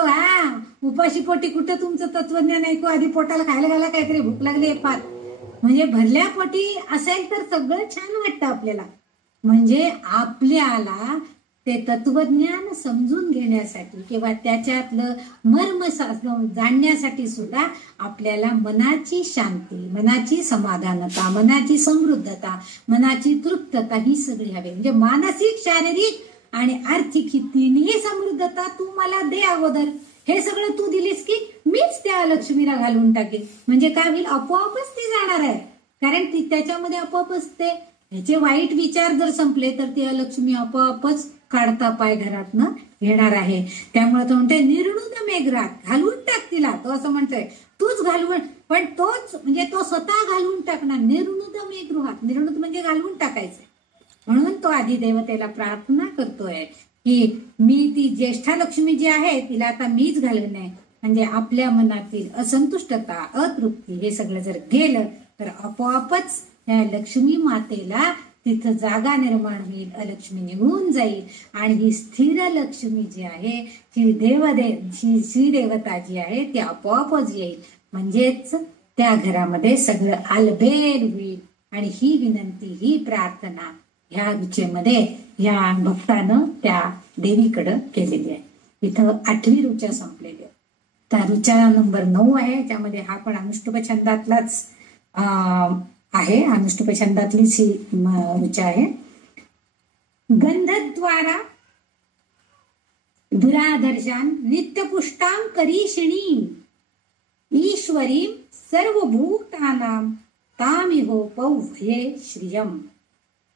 उपाशी पोटी कुठं तुमचं तत्वज्ञान ऐकू, आधी पोटाला खायला घाला, काहीतरी भूक लागली फार. म्हणजे भरल्या पोटी असेल तर सगळं छान वाटतं आपल्याला. म्हणजे आपल्याला ते तत्वज्ञान समजून घेण्यासाठी किंवा त्याच्यातलं मर्म जाणण्यासाठी सुद्धा आपल्याला मनाची शांती, मनाची समाधानता, मनाची समृद्धता, मनाची तृप्तता ही सगळी हवी. म्हणजे मानसिक, शारीरिक आणि आर्थिक ही तिन्ही समृद्धता तू मला दे अगोदर. हे सगळं तू दिलीस की मीच त्या लक्ष्मीला घालून टाकेन. म्हणजे काय होईल, आपोआपच ती जाणार आहे. कारण ती त्याच्यामध्ये आपोआपच ते ह्याचे वाईट विचार जर संपले तर ती लक्ष्मी आपोआपच काढता पाय घरातनं घेणार आहे. त्यामुळे तो म्हणतोय निर्णुद मेघरात, घालवून टाक तिला. तो असं म्हणतोय तूच घालवून, पण तोच म्हणजे तो स्वतः घालवून टाकणार. निर्णुद मेघगृहात, निर्णुद म्हणजे घालवून टाकायचं. म्हणून तो आधी देवतेला प्रार्थना करतोय की मी ती ज्येष्ठा लक्ष्मी जी आहे तिला आता मीच घालवणे. म्हणजे आपल्या मनातील असंतुष्टता, अतृप्ती हे सगळं जर गेलं तर आपोआपच त्या लक्ष्मी मातेला तिथं जागा निर्माण होईल, अलक्ष्मी निघून जाईल. आणि ही स्थिर लक्ष्मी जी आहे, ही श्रीदेवता जी आहे ती आपोआपच येईल. म्हणजेच त्या घरामध्ये सगळं आलबेल होईल. आणि ही विनंती, ही प्रार्थना ह्या रुचेमध्ये या भक्तानं त्या देवीकडं केलेली आहे. इथं 8वी रुचा संपलेली आहे. त्या रुचा नंबर 9 आहे. त्यामध्ये हा पण अनुष्टुप छंदातलाच आहे, अनुष्टुप छंदातलीच ही रुचा आहे. गंधद्वारा दुरादर्शान नित्यपुष्टां करीषिणीं ईश्वरीं सर्वभूतानां तामिहो पौभये श्रियम.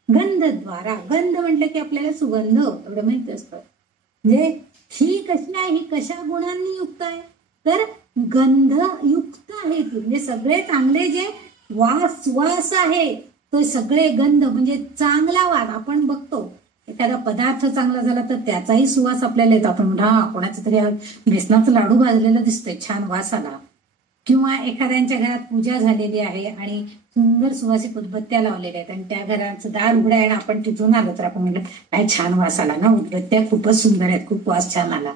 गंधद्वारा, गंध म्हटलं की आपल्याला सुगंध एवढं माहित असतं. म्हणजे ही कशी आहे, ही कशा गुणांनी युक्त आहे, तर गंध युक्त आहे ती. म्हणजे सगळे चांगले जे वास आहे तो सगळे गंध म्हणजे चांगला वास. आपण बघतो एखादा पदार्थ चांगला झाला तर त्याचाही सुवास आपल्याला येतो. आपण कोणाचं तरी बेसनाचं लाडू भाजलेलं दिसतंय, छान वास आला. किंवा एखाद्यांच्या घरात पूजा झालेली आहे आणि सुंदर सुवासिक उदबत्त्या लावलेल्या आहेत आणि त्या घराचं दार उघडं आहे आणि आपण तिथून आलो तर आपण म्हटलं काय छान वास आला ना, उदबत्त्या खूपच सुंदर आहेत, खूप वास छान आला.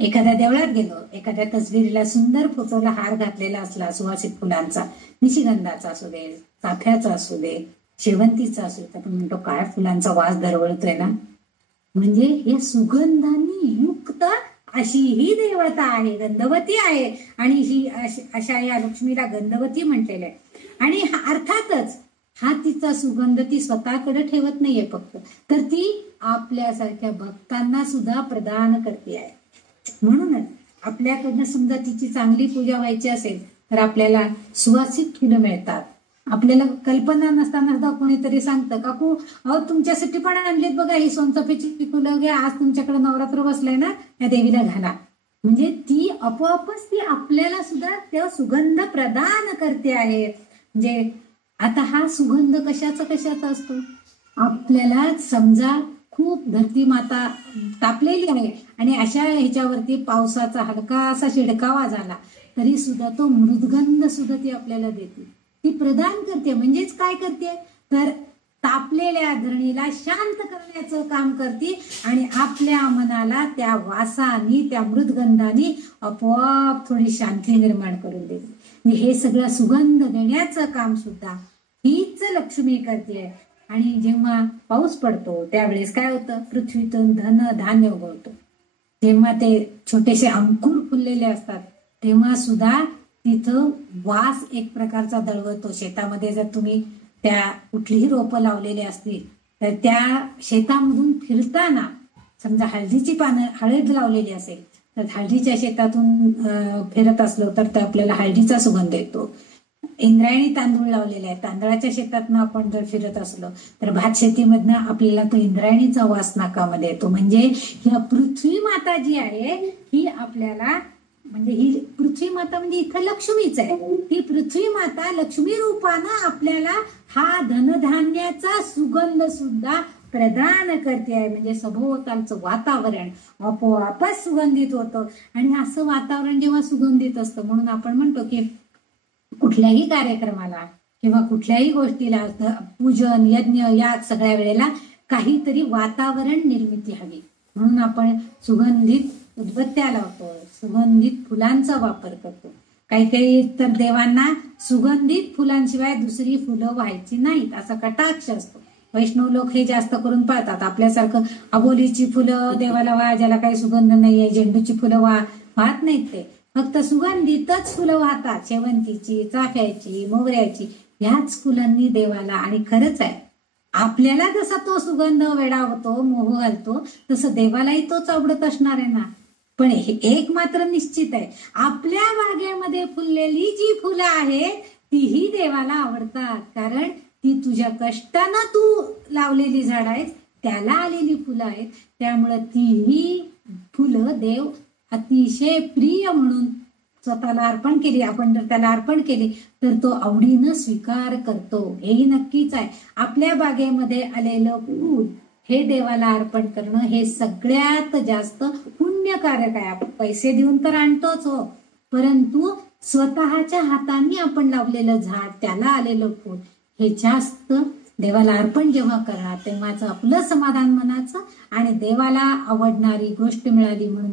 एखाद्या देवळात गेलो, एखाद्या तसबिरीला सुंदर फोटोला हार घातलेला असला सुवासिक फुलांचा, निशिगंधाचा असू दे, चाफ्याचा असू दे, शेवंतीचा असू दे, आपण म्हणतो काय फुलांचा वास दरवळतोय ना. म्हणजे हे सुगंधांनी युक्त अशी ही देवता आहे, गंधवती आहे. आणि ही अशा या लक्ष्मीला गंधवती म्हटलेलं आहे. आणि अर्थातच हा तिचा सुगंध ती स्वतःकडे ठेवत नाहीये फक्त, तर ती आपल्यासारख्या भक्तांना सुद्धा प्रदान करते आहे. म्हणूनच आपल्याकडनं समजा तिची चांगली पूजा व्हायची असेल तर आपल्याला सुवासिक फुलं मिळतात. आपल्याला कल्पना नसताना सुद्धा कोणीतरी सांगतं, काकू अहो तुमच्यासाठी पण आणलीत बघा ही सोनचाफ्याची फुलं, घ्या, आज तुमच्याकडे नवरात्र बसलाय ना, या देवीला घाला. म्हणजे ती आपोआपच ती आपल्याला सुद्धा त्या सुगंध प्रदान करते आहे. म्हणजे आता हा सुगंध कशाचा असतो, आपल्याला समजा खूप धरती माता तापलेली आहे आणि अशा ह्याच्यावरती पावसाचा हलका असा शिडकावा झाला तरी सुद्धा तो मृदगंध सुद्धा ती आपल्याला देते, ती प्रदान करते. म्हणजेच काय करते तर तापलेल्या धरणीला शांत करण्याचं काम करते आणि आपल्या मनाला त्या वासानी, त्या मृदगंधानी आपोआप थोडी शांती निर्माण करून देते. हे सगळं सुगंध देण्याचं काम सुद्धा हीच लक्ष्मी करते. आणि जेव्हा पाऊस पडतो त्यावेळेस काय होतं, पृथ्वीतून धन धान्य उगवतो. जेव्हा ते छोटेसे अंकुर फुललेले असतात तेव्हा सुद्धा तिथं वास एक प्रकारचा दळवतो. शेतामध्ये जर तुम्ही त्या कुठलीही रोपं लावलेली असतील तर त्या शेतामधून फिरताना समजा हळदीची पानं, हळद लावलेली असेल तर हळदीच्या शेतातून फिरत असलो तर आपल्याला हळदीचा सुगंध येतो. इंद्रायणी तांदूळ लावलेले आहे, तांदळाच्या शेतातनं आपण जर फिरत असलो तर भात शेतीमधनं आपल्याला तो इंद्रायणीचा वास नाकामध्ये येतो. म्हणजे ह्या पृथ्वी माता जी आहे ही आपल्याला, म्हणजे ही पृथ्वी माता म्हणजे इथं लक्ष्मीच आहे. ही पृथ्वी माता लक्ष्मी रूपानं आपल्याला हा धनधान्याचा सुगंध सुद्धा प्रदान करते आहे. म्हणजे सभोवतालचं वातावरण आपोआपच सुगंधित होतं. आणि असं वातावरण जेव्हा सुगंधित असतं म्हणून आपण म्हणतो की कुठल्याही कार्यक्रमाला किंवा कुठल्याही गोष्टीला, पूजन यज्ञ या सगळ्या वेळेला काहीतरी वातावरण निर्मिती हवी. म्हणून आपण सुगंधित उदबत्त्या लावतो, सुगंधित फुलांचा वापर करतो. काही काही तर देवांना सुगंधित फुलांशिवाय दुसरी फुलं व्हायची नाहीत असा कटाक्ष असतो. वैष्णव लोक हे जास्त करून पाळतात. आपल्यासारखं अबोलीची फुलं देवाला व्हा, ज्याला काही सुगंध नाहीये, झेंडूची फुलं वाहत नाहीत. ते फक्त सुगंधितच फुलं वाहतात, शेवंतीची, चाफ्याची, मोगऱ्याची, ह्याच फुलांनी देवाला. आणि खरंच आहे, आपल्याला जसा तो सुगंध वेडावतो, मोह घालतो, तसं देवालाही तोच आवडत असणार आहे ना. पण एक मात्र निश्चित आहे, आपल्या बागेमध्ये फुललेली जी फुलं आहेत तीही देवाला आवडतात. कारण ती तुझ्या कष्टानं तू लावलेली झाड आहेत, त्याला आलेली फुलं आहेत. त्यामुळं तीही फुलं देव अतिशय प्रिय म्हणून स्वतःला अर्पण केली. आपण जर त्याला अर्पण केली तर तो आवडीनं स्वीकार करतो, हेही नक्कीच आहे. आपल्या बागेमध्ये आलेलं फूल हे देवाला अर्पण करणं हे सगळ्यात जास्त पुण्यकारक आहे. आपण पैसे देऊन तर आणतोच हो, परंतु स्वतःच्या हातांनी आपण लावलेलं झाड, त्याला आलेलं फूल हे जास्त देवाला अर्पण जेव्हा करणार तेव्हाच आपलं समाधान मनाचं आणि देवाला आवडणारी गोष्ट मिळाली म्हणून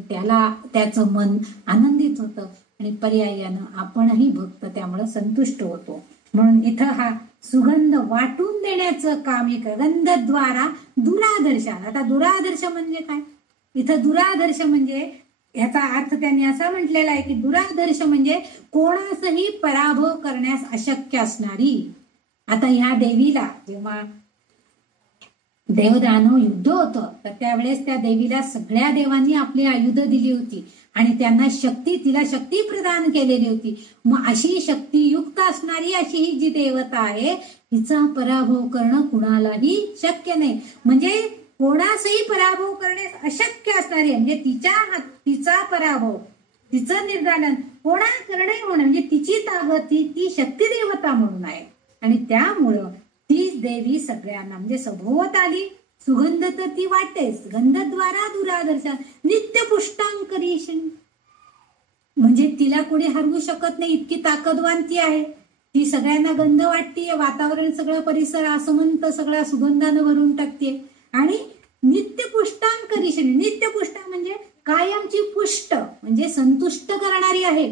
त्याचं मन आनंदित होतं आणि पर्यायानं आपणही भक्त त्यामुळे संतुष्ट होतो. म्हणून इथं हा सुगंध वाटून देण्याचं काम एक गंधद्वारा दुरादर्शन. आता दुरादर्श म्हणजे काय, इथं दुरादर्श म्हणजे ह्याचा अर्थ त्यांनी असा म्हटलेला आहे की दुरादर्श म्हणजे कोणासही पराभव करण्यास अशक्य असणारी. आता ह्या देवीला जेव्हा देवदानव युद्ध होतं तर त्यावेळेस त्या देवीला सगळ्या देवांनी आपली आयुध दिली होती आणि त्यांना तिला शक्ती प्रदान केलेली होती. मग अशी शक्तियुक्त असणारी अशी ही जी देवता आहे हिचा पराभव करणं कुणालाही शक्य नाही. म्हणजे कोणासही पराभव करणे अशक्य असणारी, म्हणजे तिचा पराभव, तिचं निर्दालन कोणा करणे होणं म्हणजे तिची ताकद, ती शक्ती देवता म्हणून आहे. आणि त्यामुळं ती देवी सगळ्यांना म्हणजे सभोवत आली. सुगंध तर ती वाटतेच, गंधद्वारा दुरादर्शन नित्य पुष्टांकरीशन, म्हणजे तिला कोणी हरवू शकत नाही, इतकी ताकदवान ती आहे. ती सगळ्यांना गंध वाटतीये, वातावरण सगळं परिसर आसमंत सगळ्या सुगंधानं भरून टाकते. आणि नित्य पुष्टांकरीशन, नित्य पुष्टा म्हणजे कायमची पुष्ट म्हणजे संतुष्ट करणारी आहे.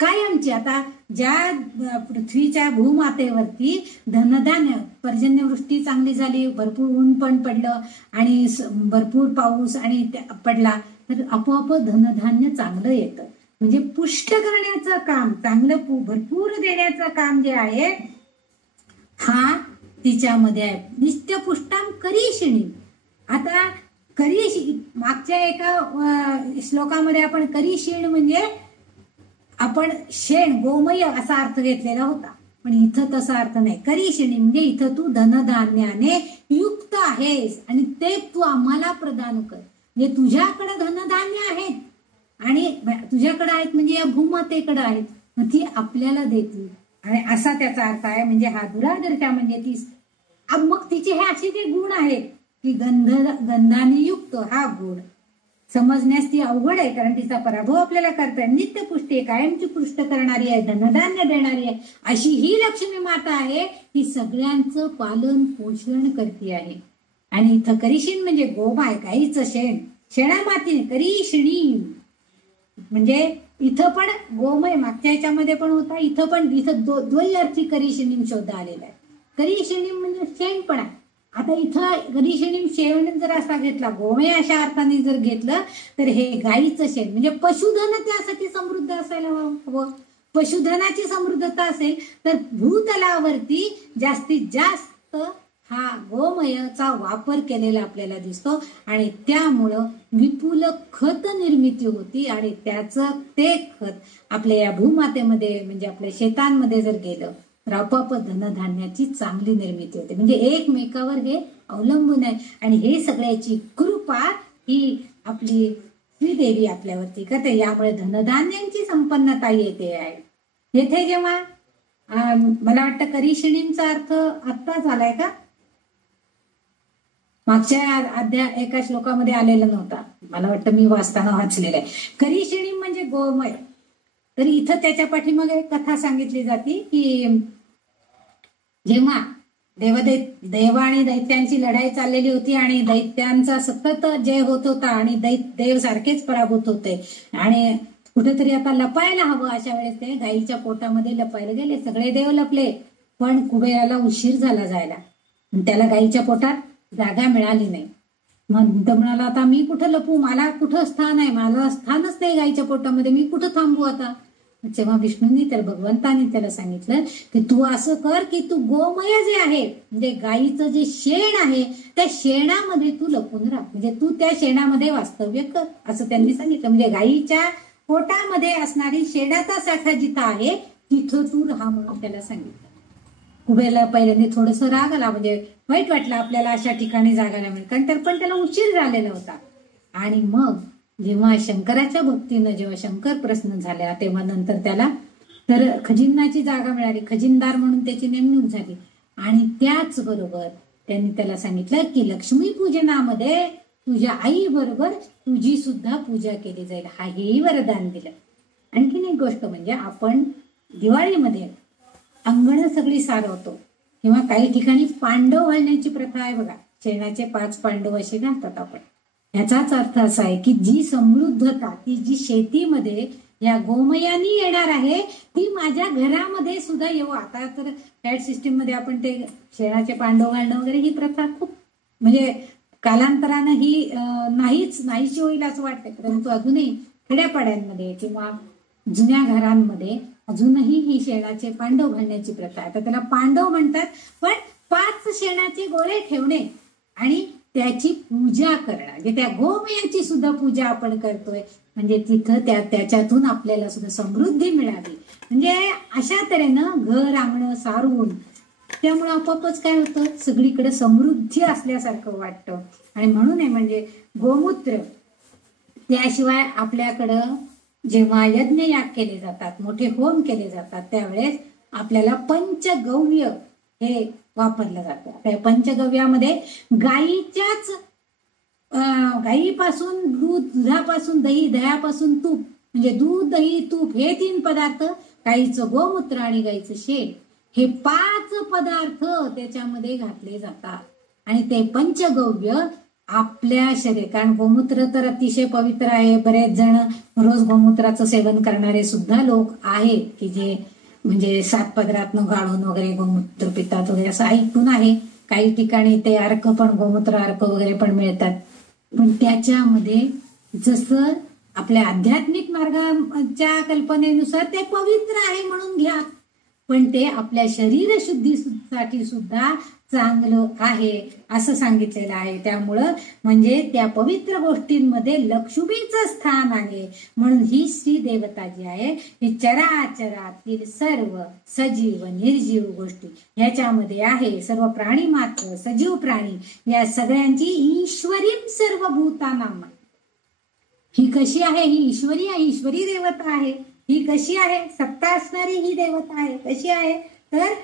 कायमची. आता ज्या पृथ्वीच्या भूमातेवरती धनधान्य, पर्जन्यवृष्टी चांगली झाली, भरपूर ऊन पण पडलं आणि भरपूर पाऊस आणि पडला तर आपोआप धनधान्य चांगलं येतं. म्हणजे पुष्ट करण्याचं काम, चांगलं भरपूर देण्याचं काम जे आहे हा तिच्यामध्ये आहे. नित्य पुष्टाम करीषिणी. आता मागच्या एका श्लोकामध्ये आपण करीषीण म्हणजे आपण शेण, गोमय असा अर्थ घेतलेला होता, पण इथं तसा अर्थ नाही. करीषिणी म्हणजे इथं तू धनधान्याने युक्त आहेस आणि ते तू आम्हाला प्रदान कर. म्हणजे तुझ्याकडे धनधान्य आहेत आणि तुझ्याकडे आहेत म्हणजे या भूमातेकडे आहेत, मग ती आपल्याला देतील आणि असा त्याचा अर्थ आहे. म्हणजे हा दुरादर्शा म्हणजे ती, मग तिचे हे असे जे गुण आहेत की गंधाने युक्त हा गुण समजण्यास ती अवघड आहे, कारण तिचा पराभव आपल्याला करता येईल. नित्यपुष्टी, कायमची पुष्ट करणारी आहे, धनधान्य देणारी आहे, अशी ही लक्ष्मी माता आहे. ती सगळ्यांचं पालन पोषण करते आहे. आणि इथं करीषिण म्हणजे गोमाय, गाईचं शेण, शेणा माती करीषिणी म्हणजे इथं पण गोमय मागच्या ह्याच्यामध्ये पण होता, इथं द्वैअर्थी करीषिणी शब्द आलेला आहे. करीषिणी म्हणजे शेणपणा. आता इथं करीषिणी शेण जर असा घेतला, गोमय अशा अर्थाने जर घेतलं तर हे गाईचं शेण म्हणजे पशुधन त्यासाठी समृद्ध असायला हवं. पशुधनाची समृद्धता असेल तर भूतलावरती जास्तीत जास्त हा गोमयाचा वापर केलेला आपल्याला दिसतो आणि त्यामुळं विपुल खत निर्मिती होती आणि त्याचं ते खत आपल्या या भूमातेमध्ये म्हणजे आपल्या शेतांमध्ये जर गेलं तर आपोआप धनधान्याची चांगली निर्मिती होते. म्हणजे एकमेकावर हे अवलंबून आहे आणि हे सगळ्याची कृपा ही आपली श्रीदेवी आपल्यावरती करते. यामुळे धनधान्यांची संपन्नता येते आहे. येथे जेव्हा मला वाटतं करीषिणींचा अर्थ आत्ता झालाय का, मागच्या एका श्लोकामध्ये आलेला नव्हता, मला वाटतं मी वाचताना वाचलेलं आहे. करीषिणी म्हणजे गोमय. तर इथं त्याच्या पाठीमागे एक कथा सांगितली जाते की जेव्हा देव आणि दैत्यांची लढाई चाललेली होती आणि दैत्यांचा सतत जय होत होता आणि देव सारखेच पराभूत होते आणि कुठेतरी आता लपायला हवं, अशा वेळेस ते गाईच्या पोटामध्ये लपायला गेले. सगळे देव लपले पण कुबेराला उशीर झाला जायला, त्याला गाईच्या पोटात जागा मिळाली नाही. मग तो म्हणाला आता मी कुठं लपू, मला कुठं स्थान आहे, मला स्थानच नाही गाईच्या पोटामध्ये, मी कुठं थांबू आता. जेव्हा विष्णूंनी त्याला, भगवंतांनी त्याला सांगितलं की तू असं कर की तू गोमय जे आहे म्हणजे गाईचं जे शेण आहे त्या शेणामध्ये तू लपून राहा, म्हणजे तू त्या शेणामध्ये वास्तव्य कर असं त्यांनी सांगितलं. म्हणजे गाईच्या पोटामध्ये असणारी शेणाचा साठा जिथं आहे तिथं तू राहा म्हणून त्याला सांगितलं. कुबेरला पहिल्यांदा थोडस राग आला, म्हणजे वाईट वाटलं आपल्याला अशा ठिकाणी जागा नाही मिळत, कारण पण त्याला उशीर झालेला होता. आणि मग जेव्हा शंकराच्या भक्तीनं जेव्हा शंकर प्रसन्न झाल्या तेव्हा नंतर त्याला तर खजिनाची जागा मिळाली, खजिनदार म्हणून त्याची नेमणूक झाली. आणि त्याचबरोबर त्यांनी त्याला सांगितलं की लक्ष्मी पूजनामध्ये तुझ्या आई बरोबर तुझी सुद्धा पूजा केली जाईल, हा हेही वरदान दिलं. आणखीन एक गोष्ट म्हणजे आपण दिवाळीमध्ये अंगण सगळी सारवतो किंवा काही ठिकाणी पांडव घालण्याची प्रथा आहे बघा, शेणाचे 5 पांडव असे घालतात आपण. याचाच अर्थ असा आहे की जी समृद्धता, ती जी शेतीमध्ये या गोमयानी येणार आहे ती माझ्या घरामध्ये सुद्धा येऊ. आता तर फ्लॅट सिस्टीम मध्ये आपण ते शेणाचे पांडव घालणं वगैरे ही प्रथा खूप म्हणजे कालांतरानं ही नाहीशी होईल असं वाटतं, परंतु अजूनही खेड्यापाड्यांमध्ये किंवा जुन्या घरांमध्ये अजूनही ही शेणाचे पांडव घालण्याची प्रथा आहे. आता त्याला पांडव म्हणतात, पण 5 शेणाचे गोळे ठेवणे आणि त्याची पूजा करणं म्हणजे त्या गोमयाची सुद्धा पूजा आपण करतोय, म्हणजे तिथं त्याच्यातून आपल्याला सुद्धा समृद्धी मिळावी. म्हणजे अशा तऱ्हेनं घर अंगण सारवून त्यामुळे आपोआपच काय होतं, सगळीकडे समृद्धी असल्यासारखं वाटतं. आणि म्हणून आहे म्हणजे गोमूत्र, त्याशिवाय आपल्याकडं जेव्हा यज्ञयाग केले जातात, मोठे होम केले जातात, त्यावेळेस आपल्याला पंचगव्य हे वापरलं जातं. त्या पंचगव्यामध्ये गाईपासून दूध, दुधापासून दही, दह्यापासून तूप म्हणजे दूध, दही, तूप हे 3 पदार्थ, गाईचं गोमूत्र आणि गाईचं शेण हे 5 पदार्थ त्याच्यामध्ये घातले जातात. आणि ते पंचगव्य आपल्या शरीर, कारण गोमूत्र तर अतिशय पवित्र आहे. बरेच जण रोज गोमूत्राचं सेवन करणारे सुद्धा लोक आहेत की जे म्हणजे 7 पदरातनं गाळून वगैरे गोमूत्र पितात वगैरे असं ऐकून आहे. काही ठिकाणी ते अर्क पण, गोमूत्र अर्क वगैरे पण मिळतात. पण त्याच्यामध्ये जसं आपल्या आध्यात्मिक मार्गाच्या कल्पनेनुसार ते पवित्र आहे म्हणून घ्या, पण ते आपल्या शरीर शुद्धीसाठी सुद्धा चांगलं आहे असं सांगितलेलं आहे. त्यामुळं म्हणजे त्या पवित्र गोष्टींमध्ये लक्ष्मीचं स्थान आहे. म्हणून ही श्री देवता जी आहे ही चराचरातील सर्व सजीव निर्जीव गोष्टी ह्याच्यामध्ये आहे. सर्व प्राणी मात्र, सजीव प्राणी या सगळ्यांची ईश्वरी सर्व भूतानां. ही कशी आहे? ही ईश्वरी आहे, ईश्वरी देवता आहे. ही कशी आहे? सत्ता असणारी ही देवता आहे. कशी आहे? तर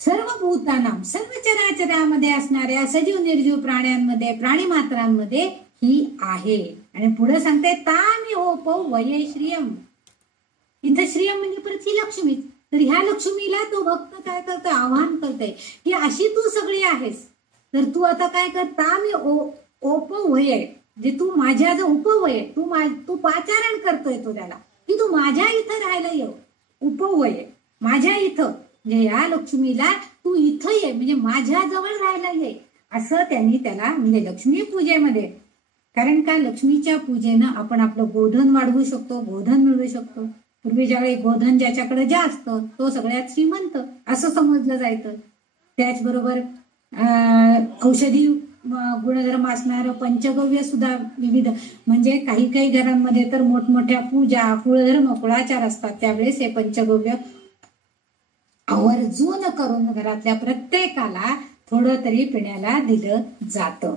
सर्व भूतानां, सर्व चराचरामध्ये असणाऱ्या सजीव निर्जीव प्राण्यांमध्ये, प्राणी मात्रांमध्ये ही आहे. आणि पुढे सांगते तामिहोप वये श्रियम. इथं श्रियम म्हणजे परत ही लक्ष्मी. तर ह्या लक्ष्मीला तो भक्त काय करतोय? आवाहन करतोय की अशी तू सगळी आहेस, तर तू आता काय कर? तामी ओपवये, जे तू माझ्या जो उपवय, तू पाचारण करतोय तो त्याला की तू माझ्या इथं राहायला ये. उपवय माझ्या इथं, म्हणजे या लक्ष्मीला तू इथं ये, म्हणजे माझ्या जवळ राहायला ये असं त्यांनी त्याला, म्हणजे लक्ष्मी पूजेमध्ये. कारण का? लक्ष्मीच्या पूजेनं आपण आपलं गोधन वाढवू शकतो, गोधन मिळवू शकतो. पूर्वीच्या वेळी गोधन ज्याच्याकडे जास्त तो सगळ्यात श्रीमंत असं समजलं जायचं. त्याचबरोबर औषधी गुणधर्म असणारं पंचगव्य सुद्धा विविध, म्हणजे काही काही घरांमध्ये तर मोठमोठ्या पूजा, कुळधर्म, कुळाचार असतात. त्यावेळेस हे पंचगव्य आवर्जून करून घरातल्या प्रत्येकाला थोडं तरी पिण्याला दिलं जातं.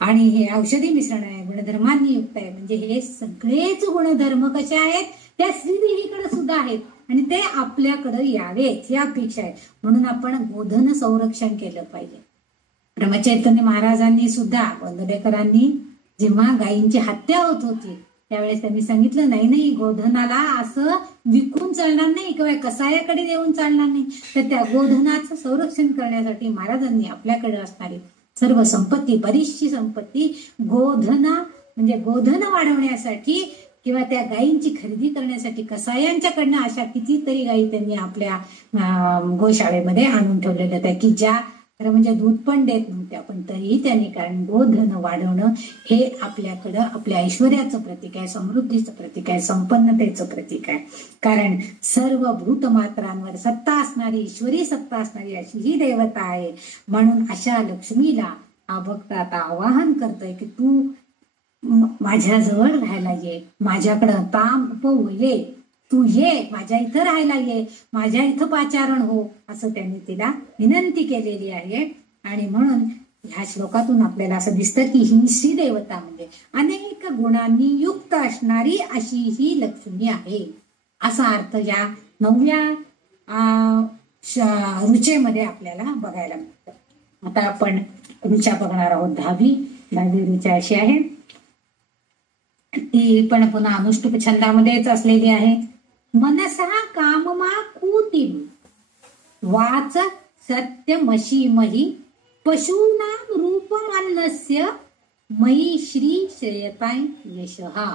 आणि हे औषधी मिश्रण आहे, गुणधर्मांनी युक्त आहे. म्हणजे हे सगळेच गुणधर्म कसे आहेत? त्या श्रीदेवीकडे सुद्धा आहेत आणि ते आपल्याकडे यावेत ही अपेक्षा आहे. म्हणून आपण गोधन संरक्षण केलं पाहिजे. ब्रह्मचैतन्य महाराजांनी सुद्धा, गोंदवलेकरांनी जेव्हा गायींची हत्या होत होती त्यावेळेस त्यांनी सांगितलं, नाही गोधनाला असं विकून चालणार नाही किंवा कसायाकडे देऊन चालणार नाही. तर त्या गोधनाचं संरक्षण करण्यासाठी महाराजांनी आपल्याकडे असणारी सर्व संपत्ती, बरीचशी संपत्ती गोधना म्हणजे गोधन वाढवण्यासाठी किंवा त्या गायींची खरेदी करण्यासाठी कसायांच्याकडनं अशा कितीतरी गायी त्यांनी आपल्या गोशाळेमध्ये आणून ठेवलेल्या होत्या की ज्या खरं म्हणजे दूध पण देत नव्हत्या, पण तरीही त्यांनी, कारण गोधन वाढवणं हे आपल्याकडं आपल्या ऐश्वर्याचं प्रतीक आहे, समृद्धीचं प्रतीक आहे, संपन्नतेचं प्रतीक आहे. कारण सर्व भूतमात्रांवर सत्ता असणारी, ईश्वरी सत्ता असणारी अशी ही देवता आहे. म्हणून अशा लक्ष्मीला हा भक्त आता आवाहन करतोय की तू माझ्याजवळ राहायला ये, माझ्याकडं ताम उपवये, तू ये, माझ्या इथं राहायला ये, माझ्या इथं पाचारण हो असं त्यांनी तिला विनंती केलेली आहे. आणि म्हणून ह्या श्लोकातून आपल्याला असं दिसतं की ही श्री देवता म्हणजे अनेक गुणांनी युक्त असणारी अशी ही लक्ष्मी आहे, असा अर्थ या 9व्या रुचेमध्ये आपल्याला बघायला मिळतं. आता आपण रुचा बघणार आहोत. 10वी रुचा अशी आहे, ती पण पुन्हा अनुष्टुप छंदामध्येच असलेली आहे. मनसा काममा कुतिम वाच सत्यमशीमहि पशूनां रूपमन्नस्य मयी श्री श्रेयताय यशहा.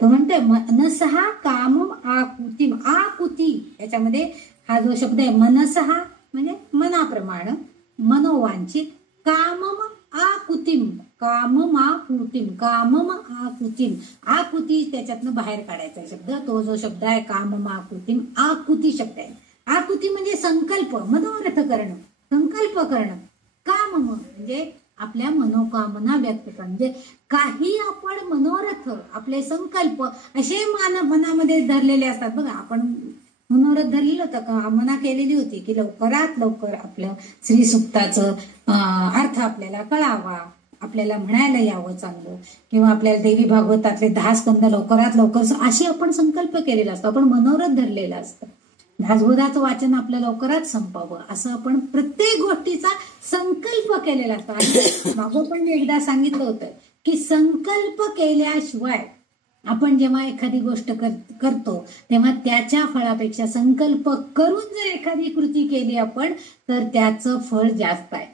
तो म्हणते मनसहा कामम आकुतिम. आकुती याच्यामध्ये हा जो शब्द आहे मनसहा म्हणजे मनाप्रमाणे, मनोवांचित. कामम आकुतिम, कामम आकुतिम, कामम आकुतिम. आकुती त्याच्यातनं बाहेर काढायचा शब्द, तो जो शब्द आहे कामम आकुतिम, आकुती शब्द आहे. आकुती म्हणजे संकल्प, मनोरथ करणं, संकल्प करणं. कामम म्हणजे आपल्या मनोकामना व्यक्त करणं, म्हणजे काही आपण मनोरथ, आपले संकल्प असे मनामध्ये धरलेले असतात. बघा, आपण मनोरथ धरलेलं होतं का, मना केलेली होती की लवकरात लवकर आपलं श्री सुक्ताचं अर्थ आपल्याला कळावा, आपल्याला म्हणायला यावं चांगलं, किंवा आपल्याला देवी भागवतातले 10 स्कंद लवकरात लवकर असे आपण संकल्प केलेला असतो, आपण मनोरथ धरलेला असतं. दासबोधाचं वाचन आपलं लवकरात संपावं असं आपण प्रत्येक गोष्टीचा संकल्प केलेला असतो. आणि मागं पण मी एकदा सांगितलं होतं की संकल्प केल्याशिवाय आपण जेव्हा एखादी गोष्ट करतो तेव्हा त्याच्या फळापेक्षा संकल्प करून जर एखादी कृती केली आपण तर त्याचं फळ जास्त आहे.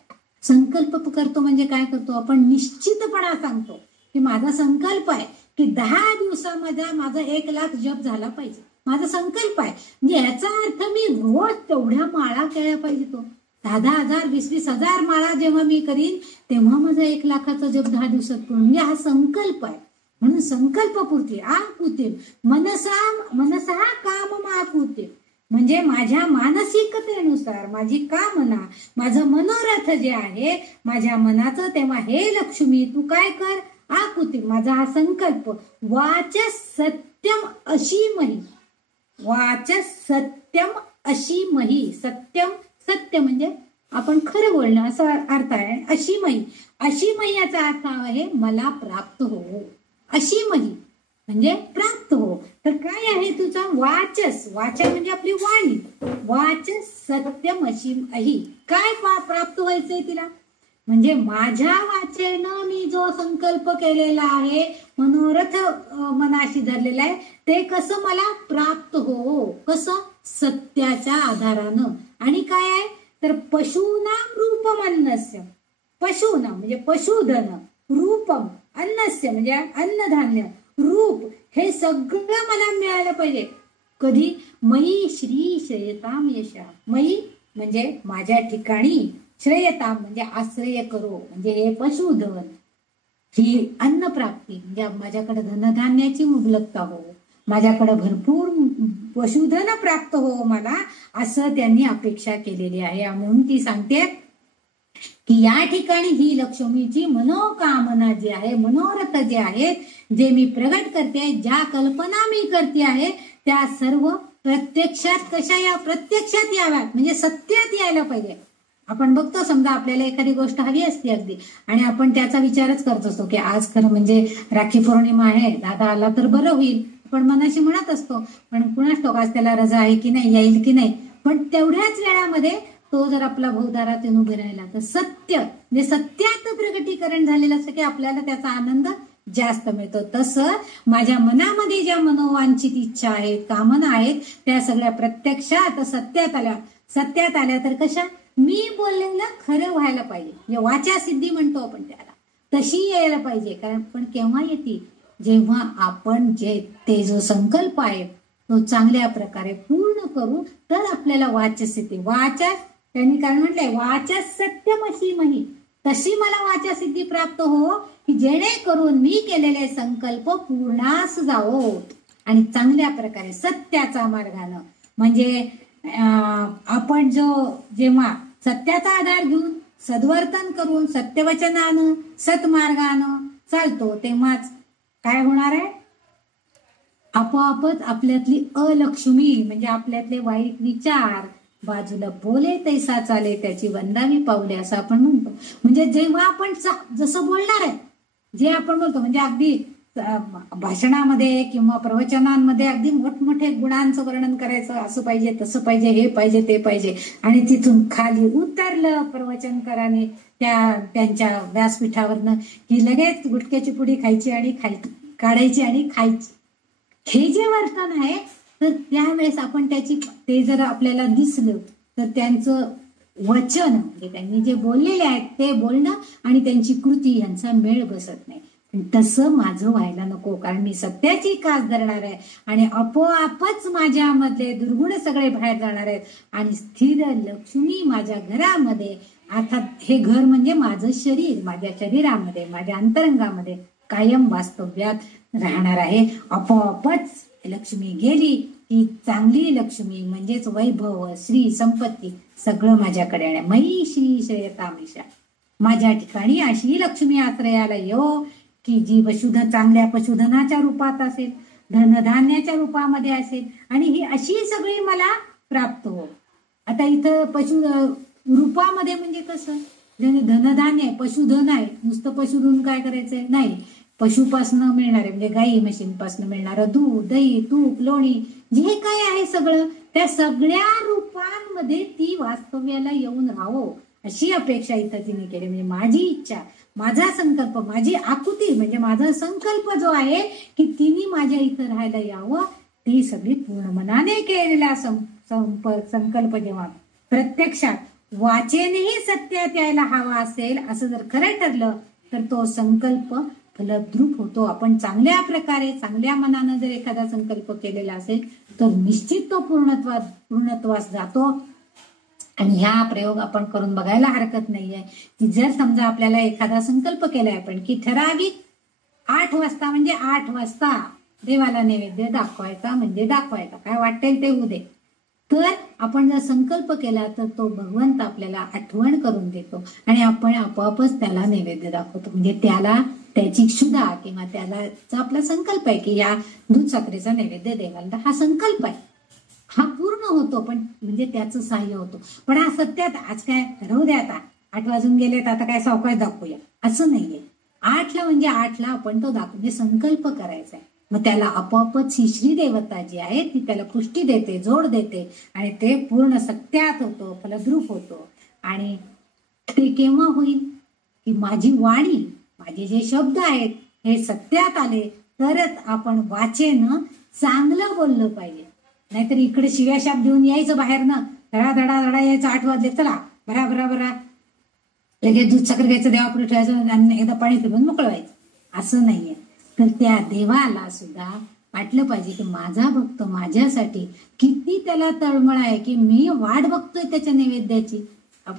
संकल्प करतो म्हणजे काय करतो आपण, निश्चितपणा सांगतो की माझा संकल्प आहे की 10 दिवसामध्ये माझा 1,00,000 जप झाला पाहिजे, माझा संकल्प आहे. म्हणजे याचा अर्थ मी रोज तेवढ्या माळा केल्या पाहिजे. तो 10,000 20,000 माळा जेव्हा मी करीन तेव्हा माझा 1,00,000चा जप 10 दिवसात पूर्ण. म्हणजे हा संकल्प आहे. म्हणून संकल्पपूर्ती आकुते मनसा काम आकुते, म्हणजे माझ्या मानसिकतेनुसार माझी कामना, माझं मनोरथ जे आहे माझ्या मनाचं, तेव्हा हे लक्ष्मी तू काय कर, आकुती माझा हा संकल्प वाच सत्यम अशीमही, वाच सत्यम अशीमही. सत्यम सत्य म्हणजे आपण खरं बोलणं असा अर्थ आहे. अशीमही, अशीमही याचा अर्थ आहे मला प्राप्त हो. अशीमही म्हणजे प्राप्त हो. तर काय आहे तुझा वाचस, वाचा म्हणजे आपली वाणी, वाच सत्यम अशीम अही. काय प्राप्त व्हायचंय तिला, म्हणजे माझ्या वाचेनं मी जो संकल्प केलेला आहे, मनोरथ मनाशी धरलेला आहे, ते कसं मला प्राप्त हो. कसं, सत्याच्या आधारानं. आणि काय आहे तर पशूनाम रूपम अन्नस्य, पशूनाम म्हणजे पशुधन, रूपम अन्नस्य म्हणजे अन्नधान्य, रूप हे सगळं मला मिळालं पाहिजे. कधी, मयी श्री श्रेयताम यशा, मयी म्हणजे माझ्या ठिकाणी, श्रेयताम म्हणजे आश्रय करो, म्हणजे हे पशुधन, ही अन्न प्राप्ती म्हणजे माझ्याकडे धनधान्याची मुबलकता हो, माझ्याकडे भरपूर पशुधन प्राप्त हो मला, असं त्यांनी अपेक्षा केलेली आहे. म्हणून ती सांगते की या ठिकाणी ही लक्ष्मीची मनोकामना जी आहे, मनोरथ जे आहेत, जे मी प्रगट करते, ज्या कल्पना मी करते आहे, त्या सर्व प्रत्यक्षात कशा या, प्रत्यक्षात याव्यात, म्हणजे सत्यात यायला पाहिजे. आपण बघतो समजा आपल्याला एखादी गोष्ट हवी असते अगदी, आणि आपण त्याचा विचारच करत असतो की आज खरं म्हणजे राखी पौर्णिमा आहे, दादा आला तर बरं होईल, पण मनाशी म्हणत असतो, पण कुणास ठाऊक आज त्याला रजा आहे की नाही, येईल की नाही. पण तेवढ्याच वेळामध्ये तो जर आपला भाऊ दारात येऊन उभे राहिला तर सत्य म्हणजे सत्यात प्रगटीकरण झालेलं असं की आपल्याला त्याचा आनंद जास्त मिळतो. तसं माझ्या मनामध्ये ज्या मनोवांछित इच्छा आहेत, कामना आहेत, त्या सगळ्या प्रत्यक्षात सत्यात आल्या तर कशा, मी बोललेलं खरं व्हायला पाहिजे, वाचा सिद्धी म्हणतो आपण त्याला, तशी यायला पाहिजे. कारण पण केव्हा येते, जेव्हा आपण ते जो संकल्प आहे तो चांगल्या प्रकारे पूर्ण करू तर आपल्याला वाचस येते. वाचा त्यांनी काय म्हटलंय, वाचस सत्यम अशीमही, तशी मला वाचा सिद्धी प्राप्त हो की जेणेकरून मी केलेले संकल्प पूर्णास जावोत आणि चांगल्या प्रकारे सत्याचा मार्गानं, म्हणजे आपण जेव्हा सत्याचा आधार घेऊन सद्वर्तन करून सत्यवचनानं सत्मार्गानं चालतो, तेव्हाच काय होणार आहे, आपोआपच आपल्यातली अलक्ष्मी म्हणजे आपल्यातले वाईट विचार बाजूला, बोले तैसा चाले त्याची वंदावी पावले असं आपण म्हणतो. म्हणजे जेव्हा आपण जसं बोलणार आहे, जे आपण बोलतो म्हणजे अगदी भाषणामध्ये किंवा प्रवचनांमध्ये अगदी मोठमोठे गुणांचं वर्णन करायचं, असं पाहिजे तसं पाहिजे, हे पाहिजे ते पाहिजे, आणि तिथून खाली उतरलं प्रवचनकाराने त्यांच्या व्यासपीठावरनं की लगेच गुटख्याची पुडी खायची आणि काढायची आणि खायची, हे जे वर्तन आहे, तर त्यावेळेस आपण ते जर आपल्याला दिसलं तर त्यांचं वचन म्हणजे त्यांनी जे बोललेले आहेत ते बोलणं आणि त्यांची कृती यांचा मेळ बसत नाही. तसं माझं व्हायला नको, कारण मी सत्याची कास धरणार आहे आणि आपोआपच माझ्यामधले दुर्गुण सगळे बाहेर जाणार आहेत आणि स्थिर लक्ष्मी माझ्या घरामध्ये, अर्थात हे घर म्हणजे माझं शरीर, माझ्या शरीरामध्ये, माझ्या अंतरंगामध्ये कायम वास्तव्यात राहणार आहे. आपोआपच लक्ष्मी गेली की चांगली लक्ष्मी म्हणजेच वैभव, श्री, संपत्ती सगळं माझ्याकडे आहे. मयी श्री श्रेयतामिषा, माझ्या ठिकाणी अशी लक्ष्मी आश्रयाला येऊ की जी चांगल्या पशुधनाच्या रूपात असेल, धनधान्याच्या रूपामध्ये असेल, आणि ही अशी सगळी मला प्राप्त हो. आता इथं रूपामध्ये म्हणजे कसं, धनधान्य आहे, पशुधन आहे, नुसतं पशुधन काय करायचंय नाही, पशुपासनं मिळणारे म्हणजे गाई म्हशींपासनं मिळणारं दूध, दही, तूप, लोणी, जे काय आहे सगळं, त्या सगळ्या रूपांमध्ये ती वास्तव्याला येऊन राहावं अशी अपेक्षा इथं तिने केली. म्हणजे माझी इच्छा, माझा संकल्प, माझी आकुती म्हणजे माझा संकल्प जो आहे की तिने माझ्या इथं राहायला यावं, ती सगळी पूर्ण मनाने केलेला संकल्प जेव्हा प्रत्यक्षात वाचेनेही सत्यात यायला हवा असेल असं जर खरं ठरलं तर तो संकल्प फलद्रूप होतो. आपण चांगल्या प्रकारे चांगल्या मनानं जर एखादा संकल्प केलेला असेल तर निश्चित तो पूर्णत्वास जातो. आणि ह्या प्रयोग आपण करून बघायला हरकत नाहीये की जर समजा आपल्याला एखादा संकल्प केलाय आपण की ठराविक 8 वाजता म्हणजे 8 वाजता देवाला नैवेद्य दाखवायचा म्हणजे दाखवायचा, काय वाटेल ते होऊ दे. तर आपण जर संकल्प केला तर तो भगवंत आपल्याला आठवण करून देतो आणि आपण आपोआपच त्याला नैवेद्य दाखवतो. म्हणजे त्याला त्याची क्षुधा किंवा त्याला आपला संकल्प आहे की या दूध साखरेचा नैवेद्य देवाला, हा संकल्प आहे, हा पूर्ण होतो. पण म्हणजे त्याचं सहाय्य होतो. पण हा सत्यात आज काय राहू द्या, आता 8 वाजून गेलेत, आता काय सावकाश दाखवूया असं नाहीये. 8ला म्हणजे 8ला आपण तो म्हणजे संकल्प करायचा आहे. मग त्याला आपोआपच ही श्री देवता जी आहे ती त्याला पुष्टी देते, जोड देते आणि ते पूर्ण सत्यात होतो, फलद्रूप होतो. आणि ते केव्हा होईल की माझी वाणी, माझे जे शब्द आहेत हे सत्यात आले तरच आपण वाचेनं चांगलं बोललं पाहिजे. नाहीतर इकडे शिव्या शाप देऊन यायचं बाहेर ना, धडा धडा धडा यायचं, 8 वाजले चला भरा भरा भरा, लगेच दूध साखर घ्यायचं, देवापुढे ठेवायचं आणि एकदा पाणी पिऊन मोकळं व्हायचं, असं नाहीये. तर त्या देवाला सुद्धा वाटलं पाहिजे की माझा भक्त माझ्यासाठी किती त्याला तळमळ आहे की मी वाट बघतोय त्याच्या नैवेद्याची.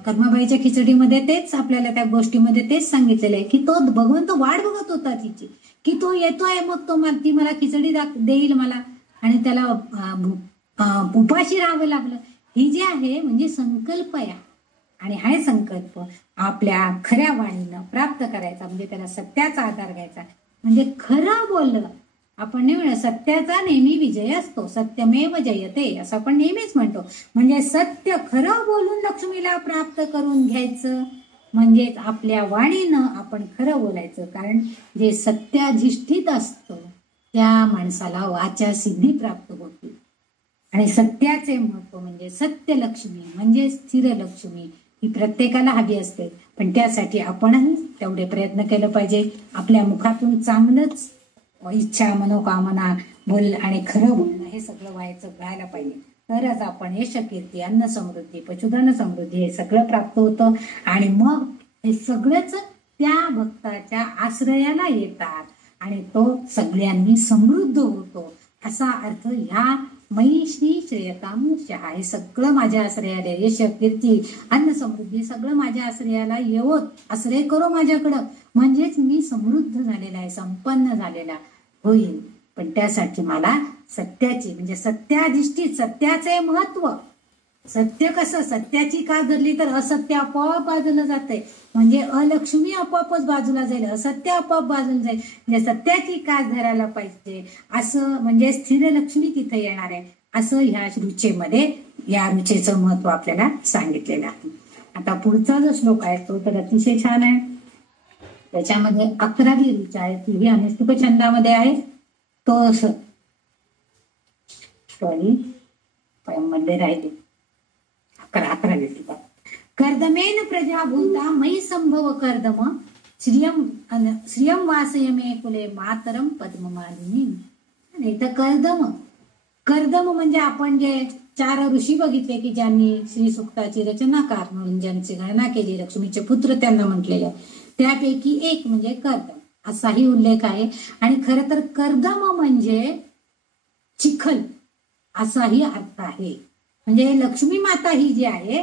कर्माबाईच्या खिचडीमध्ये तेच आपल्याला त्या गोष्टीमध्ये तेच सांगितलेलं आहे की तो भगवंत वाट बघत होता तिची, की तो येतोय मग तो ती मला खिचडी देईल मला, आणि त्याला उपाशी राहावं लागलं. ही जे आहे म्हणजे संकल्प आहे. आणि हा संकल्प आपल्या खऱ्या वाणीनं प्राप्त करायचा म्हणजे त्याला सत्याचा आधार घ्यायचा. म्हणजे खरं बोललं आपण नेहमी सत्याचा नेहमी विजय असतो, सत्यमेव जयते असं आपण नेहमीच म्हणतो. म्हणजे सत्य खरं बोलून लक्ष्मीला प्राप्त करून घ्यायचं म्हणजेच आपल्या वाणीनं आपण खरं बोलायचं. कारण जे सत्याधिष्ठित असतं त्या माणसाला वाचा सिद्धी प्राप्त होते. आणि सत्याचे महत्व म्हणजे सत्य लक्ष्मी म्हणजे स्थिर लक्ष्मी ही प्रत्येकाला हवी असते. पण त्यासाठी आपणही तेवढे प्रयत्न केलं पाहिजे. आपल्या मुखातून चांगलंच इच्छा मनोकामना बोल आणि खरं बोलणं हे सगळं व्हायला पाहिजे. तरच आपण यश कीर्ती अन्न समृद्धी पशुधन समृद्धी हे सगळं प्राप्त होतं. आणि मग हे सगळंच त्या भक्ताच्या आश्रयाला येतात आणि तो सगळ्यांनी समृद्ध होतो असा अर्थ ह्या मयी श्री श्रेयताम शहा, हे सगळं माझ्या आश्रयाला, यश कीर्ती अन्न समृद्धी सगळं माझ्या आश्रयाला येवोत, आश्रय करो माझ्याकडं, म्हणजेच मी समृद्ध झालेला आहे, संपन्न झालेला होईल. पण त्यासाठी मला सत्याची म्हणजे सत्याधिष्ठित सत्याचे महत्व, सत्य कसं सत्याची कास धरली तर असत्य आपोआप बाजूला जाते, म्हणजे अलक्ष्मी आपोआपच बाजूला जाईल, असत्य आपोआप बाजूला जाईल. म्हणजे सत्याची कास धरायला पाहिजे असं म्हणजे स्थिर लक्ष्मी तिथे येणार आहे असं ह्या रुचेमध्ये या रुचेचं महत्व आपल्याला सांगितलेलं आहे. आता पुढचा जो श्लोक आहे तो तर अतिशय छान आहे. त्याच्यामध्ये 11वी रुच आहे ती ही अनुष्टुप छंदामध्ये आहे. तो मध्ये राहिली 11वी टीका. कर्दमेन प्रजाभूता मयि संभव कर्दम श्रियम वासयमे कुले मातरम पद्ममालिनी. इथं कर्दम म्हणजे आपण जे 4 ऋषी बघितले की ज्यांनी श्री सूक्ताची रचनाकार म्हणून ज्यांची गणना केली, लक्ष्मीचे पुत्र त्यांना म्हटलेले, त्यापैकी एक म्हणजे कर्दम असाही उल्लेख आहे. आणि खर तर कर्दम म्हणजे चिखल असाही अर्थ आहे. म्हणजे लक्ष्मी माता ही जी आहे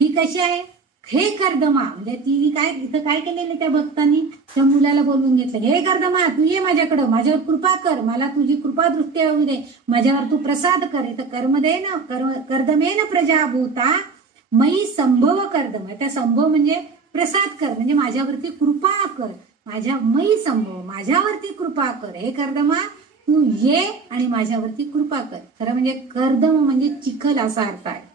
ही कशी आहे, हे कर्दमा म्हणजे ती काय इथं काय केलेलं त्या भक्तांनी त्या मुलाला बोलवून घेतलं, हे कर्दमा तू ये माझ्याकडं, माझ्यावर कृपा कर, मला तुझी कृपा दृष्टी होऊ दे, माझ्यावर तू प्रसाद कर. इथं कर्म दे ना, कर्दमेन प्रजाभूता मयि संभव कर्दम, त्या संभव म्हणजे प्रसाद कर म्हणजे माझ्यावरती कृपा कर, माझ्या मयि संभव माझ्यावरती कृपा कर, हे कर्दमा तू ये आणि माझ्यावरती कृपा कर. खरं म्हणजे कर्दम म्हणजे चिखल असा अर्थ आहे.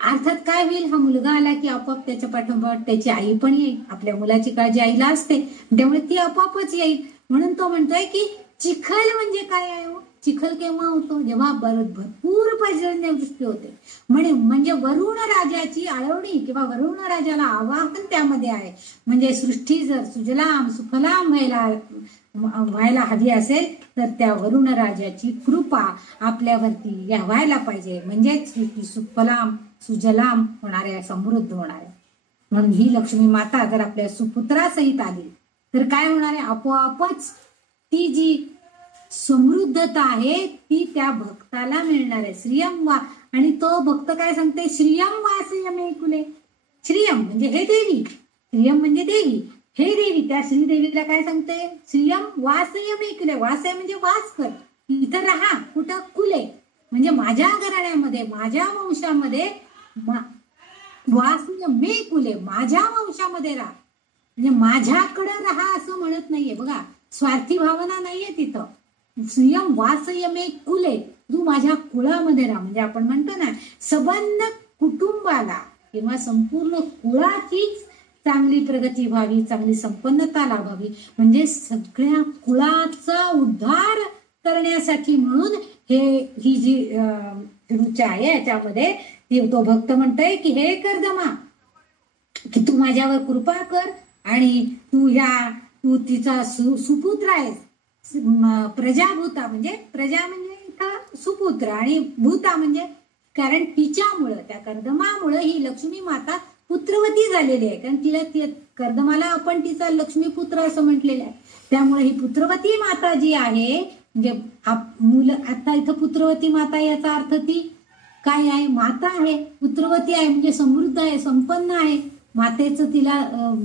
अर्थात काय होईल, हा मुलगा आला की आपोआप त्याच्या पाठोपाठ त्याची आई पण येईल, आपल्या मुलाची काळजी आईला असते त्यामुळे ती आपोआपच येईल. म्हणून तो म्हणतोय की चिखल म्हणजे काय आहे, चिखल केव्हा होतो जेव्हा भरपूर पर्जन्यवृष्टी होते. म्हणजे वरुण राजाची आळवणी किंवा वरुण राजाला आवाहन त्यामध्ये आहे. म्हणजे सृष्टी जर सुजलाम सुफलाम व्हायला व्हायला हवी असेल तर त्या वरुण राजाची कृपा आपल्यावरती व्हायला पाहिजे, म्हणजेच सुफलाम सुजलाम होणार आहे, समृद्ध होणार आहे. म्हणून ही लक्ष्मी माता जर आपल्या सुपुत्रासहित आली तर काय होणार आहे, आपोआपच ती जी समृद्धता आहे ती त्या भक्ताला मिळणार आहे. श्रियम वा, आणि तो भक्त काय सांगते, श्रियम वासयमे कुले. श्रियम म्हणजे हे देवी, श्रियम म्हणजे देवी, हे देवी, त्या श्रीदेवीला काय सांगते, श्रियम वासयमे कुले. वासय म्हणजे वास कर, इथं राहा. कुठं, कुले म्हणजे माझ्या घराण्यामध्ये, माझ्या वंशामध्ये. वासयमे कुले, माझ्या वंशामध्ये राहा, म्हणजे माझ्याकडे राहा असं म्हणत नाहीये बघा, स्वार्थी भावना नाहीये तिथं. श्रियम वासयमे कुले, तू माझ्या कुळामध्ये राहा. म्हणजे आपण म्हणतो ना, संबंध कुटुंबाला किंवा संपूर्ण कुळाचीच चांगली प्रगती व्हावी, चांगली संपन्नता लाभावी, म्हणजे सगळ्या कुळाचा उद्धार करण्यासाठी म्हणून ही जी ऋचा आहे याच्यामध्ये तो भक्त म्हणतोय की हे कर्दमा, की तू माझ्यावर कृपा कर आणि तू तिचा सुपुत्र आहेस. प्रजाभूता म्हणजे प्रजा म्हणजे इथं सुपुत्र, आणि भूता म्हणजे कारण तिच्यामुळं, त्या कर्दमामुळं ही लक्ष्मी माता पुत्रवती झालेली आहे. कारण तिला कर्दमाला आपण तिचा लक्ष्मीपुत्र असं म्हटलेलं आहे. त्यामुळे ही पुत्रवती माता जी आहे, म्हणजे मुलं आता इथं पुत्रवती माता याचा अर्थ ती काय आहे, माता आहे, पुत्रवती आहे म्हणजे समृद्ध आहे, संपन्न आहे, मातेचं तिला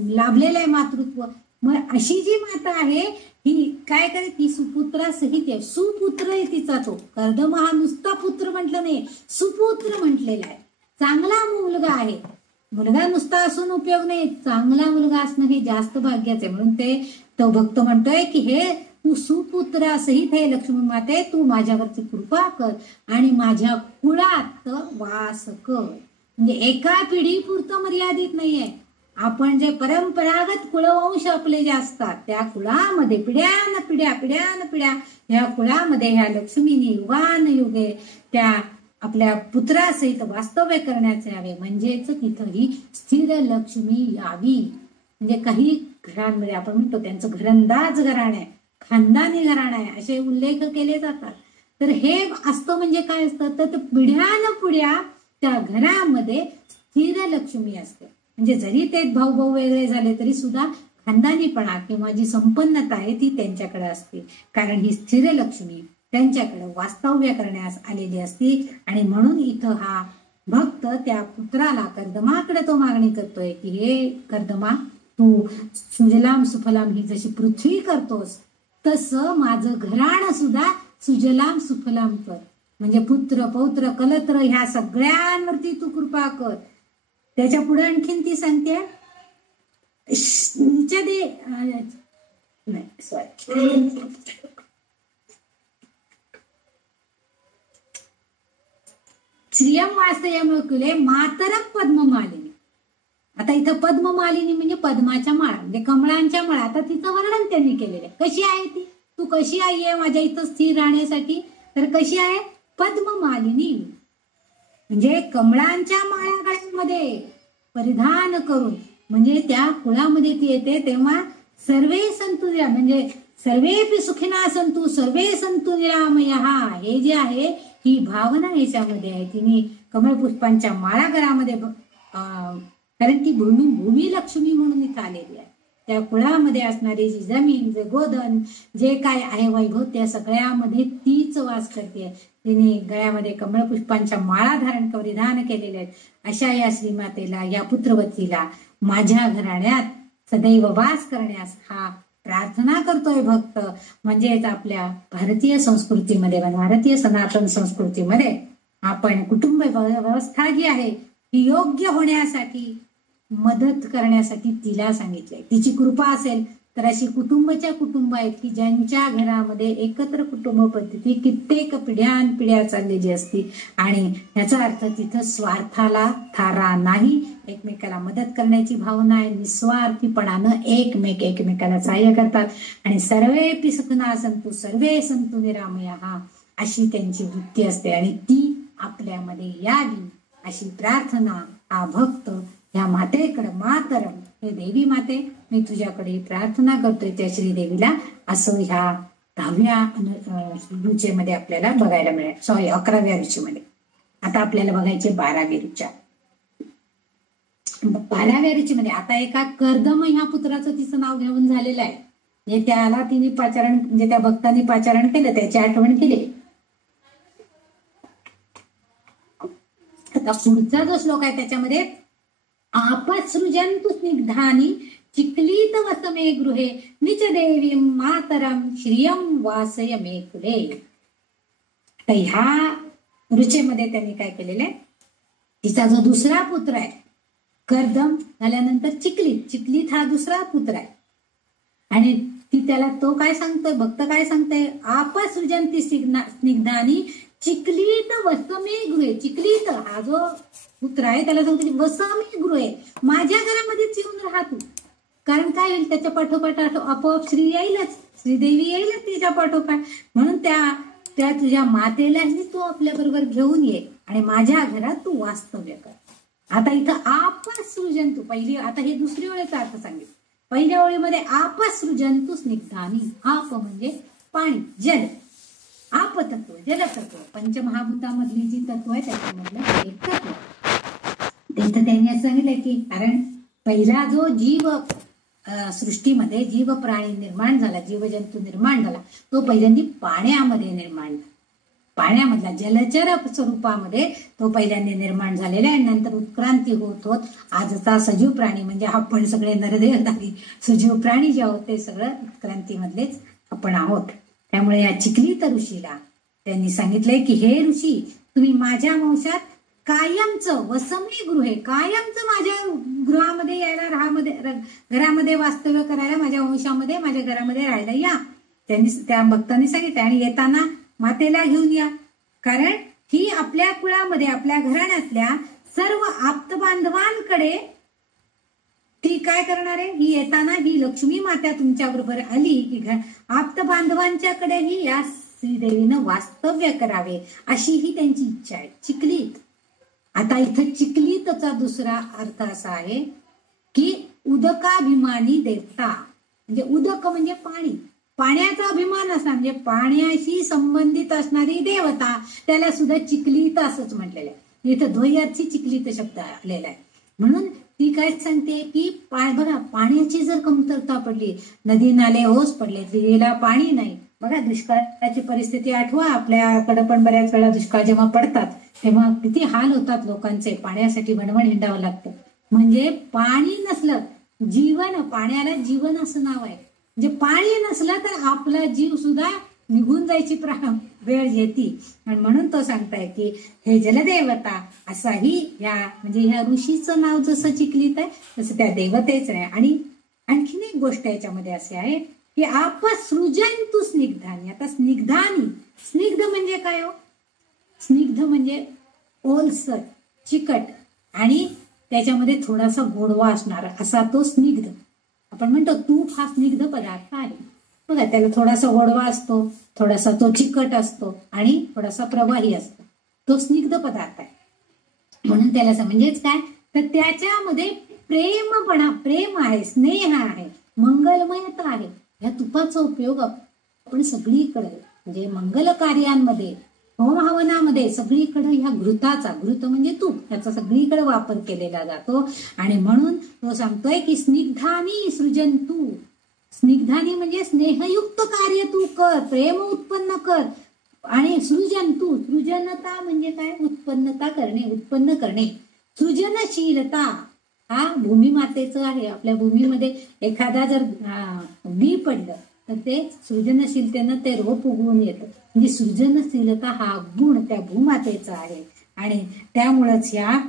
लाभलेलं आहे मातृत्व. मग अशी जी माता आहे ही काय करे, ती सुपुत्रासहित आहे. सुपुत्र आहे तिचा तो. कर्दम हा नुसता पुत्र म्हटलं नाही, सुपुत्र म्हटलेला आहे. चांगला मुलगा आहे. मुलगा नुसता असून उपयोग नाही, चांगला मुलगा असणं हे जास्त भाग्याचं आहे. म्हणून तो भक्त म्हणतोय की हे तू सुपुत्रासहित हे लक्ष्मी माते, तू माझ्यावरची कृपा कर आणि माझ्या कुळात वास कर. म्हणजे एका पिढी पुरतं मर्यादित नाहीये. आपण जे परंपरागत कुळवंश आपले जे असतात त्या कुळामध्ये पिढ्यान पिढ्या ह्या कुळामध्ये ह्या लक्ष्मीने युगान युगे त्या आपल्या पुत्रासहित वास्तव्य करण्याचे यावे, म्हणजेच तिथं ही स्थिर लक्ष्मी यावी. म्हणजे काही घरांमध्ये आपण म्हणतो त्यांचं घरंदाज घराणं आहे, खानदानी घराणं आहे असे उल्लेख केले जातात. तर हे असतं म्हणजे काय असतं, तर पिढ्यान पिढ्या त्या घरामध्ये स्थिर लक्ष्मी असते. म्हणजे जरी ते भाऊ वेगळे झाले तरी सुद्धा खानदानीपणा किंवा जी संपन्नता आहे ती त्यांच्याकडे असते, कारण ही स्थिर लक्ष्मी त्यांच्याकडे वास्तव्य करण्यास आलेली असती. आणि म्हणून इथं हा भक्त त्या पुत्राला कर्दमाकडे तो मागणी करतोय की हे कर्दमा, तू सुजलाम सुफलाम ही जशी पृथ्वी करतोस तसं माझं घराणं सुद्धा सुजलाम सुफलाम कर. म्हणजे पुत्र पौत्र कलत्र ह्या सगळ्यांवरती तू कृपा कर. त्याच्या पुढे आणखीन ती सांगते श्रियम वास्तयम कुले मातरम पद्ममालिनी. आता इथं पद्ममालिनी म्हणजे पद्माच्या माळा, म्हणजे कमळांच्या माळा. आता तिचं वर्णन त्यांनी केलेलं आहे. कशी आहे ती, तू कशी आहे माझ्या इथं स्थिर राहण्यासाठी, तर कशी आहे, पद्ममालिनी म्हणजे कमळांच्या माळा गळ्यामध्ये परिधान करून, म्हणजे त्या कुळामध्ये ती येते तेव्हा सर्वे संतु म्हणजे सर्वेपि सुखिना संतु सर्वे संतु निरामयः, हे जे आहे ही भावना याच्यामध्ये आहे. तिने कमळ पुष्पांच्या माळा घरामध्ये, कारण ती भूमी लक्ष्मी म्हणून इथं आलेली आहे. त्या कुळामध्ये असणारी जी जमीन, जे गोधन, जे काय आहे वैभव, त्या सगळ्यामध्ये तीच वास करते. तिने गळ्यामध्ये कमळ पुष्पांच्या माळा धारण परिधान केलेले आहेत. अशा या श्रीमातेला, या पुत्रवतीला माझ्या घराण्यात सदैव वास करण्यास हा प्रार्थना करतोय भक्त. म्हणजेच आपल्या भारतीय संस्कृतीमध्ये, भारतीय सनातन संस्कृतीमध्ये आपण कुटुंब व्यवस्था जी आहे ती योग्य होण्यासाठी मदत करण्यासाठी तिला सांगितलंय. तिची कृपा असेल तर अशी कुटुंब आहेत की ज्यांच्या घरामध्ये एकत्र कुटुंब पद्धती कित्येक पिढ्या चाललेली असती, आणि याचा अर्थ तिथं स्वार्थाला थारा नाही, एकमेकाला मदत करण्याची भावना आहे, निस्वार्थीपणानं एकमेकाला सहाय्य करतात. आणि सर्वेपि सुखिनः सन्तु सर्वे सन्तु निरामयाः अशी त्यांची वृत्ती असते, आणि ती आपल्यामध्ये यावी अशी प्रार्थना हा भक्त ह्या मातेकडे, मातरम हे देवी माते मी तुझ्याकडे प्रार्थना करतोय त्या श्रीदेवीला, असं ह्या 10व्या रुचेमध्ये आपल्याला बघायला मिळेल. 11व्या रुचेमध्ये. आता आपल्याला बघायचे 12वी रुचा. 12व्या रुचेमध्ये आता एका कर्दम ह्या पुत्राचं तिचं नाव घेऊन झालेलं आहे. म्हणजे त्याला तिने पाचारण, म्हणजे त्या भक्तांनी पाचारण केलं, त्याची आठवण केली. आता पुढचा जो श्लोक आहे त्याच्यामध्ये आपसृजंतु स्निग्धानी चिक्लीत वसमे गृहे निच देवी मातरम श्रियम वासय मे कुले. तर ह्या रुचेमध्ये त्यांनी काय केलेलं आहे, तिचा जो दुसरा पुत्र आहे कर्दम झाल्यानंतर चिक्लीत हा दुसरा पुत्र आहे. आणि ती त्याला तो काय सांगतोय, भक्त काय सांगतोय, आपसृजंती स्निग्धानी चिक्लीत वसमे गृहे. चिक्लीत हा जो पुत्र आहे त्याला सांगतो वसमे गृहे, माझ्या घरामध्येच येऊन राहा तू. कारण काय होईल, त्याच्या पाठोपाठ आपोआप श्री येईलच, श्रीदेवी येईलच तिच्या पाठोपाठ. म्हणून त्या तुझ्या मातेलाही तू आपल्या बरोबर घेऊन ये आणि माझ्या घरात तू वास्तव्य कर. आता इथं आपसृजंतु पहिली, आता हे दुसरी ओळीचा अर्थ सांगितलं. पहिल्या ओळीमध्ये आपसृजंतु स्निग्धानी, आप म्हणजे पाणी, जल, आपतत्व, जलतत्व, पंचमहाभूतामधली जी तत्व आहे त्याच्यामधलं एक तत्व. तिथं त्यांनी असं सांगितलंय की कारण पहिला जो जीव सृष्टीमध्ये जीव प्राणी निर्माण झाला, जीवजंतू निर्माण झाला, तो पहिल्यांदा पाण्यामध्ये निर्माण झाला. पाण्यामधला जलचर स्वरूपामध्ये तो पहिल्यांदा निर्माण झालेला आहे. नंतर उत्क्रांती होत होत आजचा सजीव प्राणी, म्हणजे आपण सगळे नरदेहधारी सजीव प्राणी जे आहोत ते सगळं उत्क्रांतीमधलेच आपण आहोत. त्यामुळे या चिक्लीत ऋषीला त्यांनी सांगितलंय की हे ऋषी, तुम्ही माझ्या वंशात कायमचं वसमी गृहे, कायमचं माझ्या गृहामध्ये यायला, घरामध्ये वास्तव्य करायला, माझ्या वंशामध्ये, माझ्या घरामध्ये राहायला या. त्यांनी त्या भक्तांनी सांगितलं. आणि येताना मातेला घेऊन या, कारण ही आपल्या कुळामध्ये, आपल्या घराण्यातल्या सर्व आप्त बांधवांकडे ती काय करणार आहे, ही येताना ही लक्ष्मी माता तुमच्या बरोबर आली की आप्त बांधवांच्याकडेही या श्रीदेवीनं वास्तव्य करावे, अशी ही त्यांची इच्छा आहे. चिक्लीत. आता इथं चिक्लीतचा दुसरा अर्थ असा आहे की उदकाभिमानी देवता, म्हणजे उदक म्हणजे पाणी, पाण्याचा अभिमान असणार, म्हणजे पाण्याशी संबंधित असणारी देवता, त्याला सुद्धा चिक्लीत असंच म्हटलेलं आहे. इथं द्वयार्थी चिक्लीत शब्द आलेला आहे. म्हणून ती काय सांगते की बघा, पाण्याची जर कमतरता पडली, नदी नाले ओस पडले, विहिरीला पाणी नाही. बघा दुष्काळाची परिस्थिती आठवा, आपल्याकडे पण बऱ्याच वेळा दुष्काळ जेव्हा पडतात तेव्हा किती हाल होतात लोकांचे, पाण्यासाठी वणवण हिंडावं लागतं. म्हणजे पाणी नसलं, जीवन, पाण्याला जीवन असं नाव आहे. म्हणजे पाणी नसलं तर आपला जीव सुद्धा निघून जायची वेळ येते. आणि म्हणून तो सांगताय की हे जलदेवता, असाही म्हणजे ह्या ऋषीचं नाव जसं चिक्लीत आहे तसं त्या देवतेच आहे. आणि आणखीन एक गोष्ट याच्यामध्ये असे आहे की आपसृजंतु स्निग्धानी. आता स्निग्धानी, स्निग्ध म्हणजे काय हो, स्निग्ध म्हणजे ओलसर, चिकट आणि त्याच्यामध्ये थोडासा गोडवा असणार असा तो स्निग्ध. आपण म्हणतो तूप हा स्निग्ध पदार्थ आहे. बघा त्याला थोडासा गोडवा असतो, थोडासा तो चिकट असतो आणि थोडासा प्रवाही असतो. तो स्निग्ध पदार्थ आहे. म्हणून त्याला म्हणजेच काय तर त्याच्यामध्ये प्रेमपणा, प्रेम आहे, स्नेह आहे, मंगलमयता आहे. ह्या तुपाचा उपयोग आपण सगळीकडे, म्हणजे मंगल कार्यांमध्ये, होम हवनामध्ये सगळीकडे ह्या घृताचा, घृत म्हणजे तूप, त्याचा सगळीकडे वापर केलेला जातो. आणि म्हणून तो सांगतोय की स्निग्धानी सृजंतु, स्निग्धानी म्हणजे स्नेहयुक्त कार्य तू कर, प्रेम उत्पन्न कर. आणि सृजंतु, सृजनता म्हणजे काय, उत्पन्नता करणे, उत्पन्न करणे. सृजनशीलता हा भूमी मातेचं आहे. आपल्या भूमीमध्ये एखादा जर बी पडलं तर ते सृजनशीलतेनं ते रोप उगवून येतं. म्हणजे सृजनशीलता हा गुण त्या भूमातेचा आहे. आणि त्यामुळेच ह्या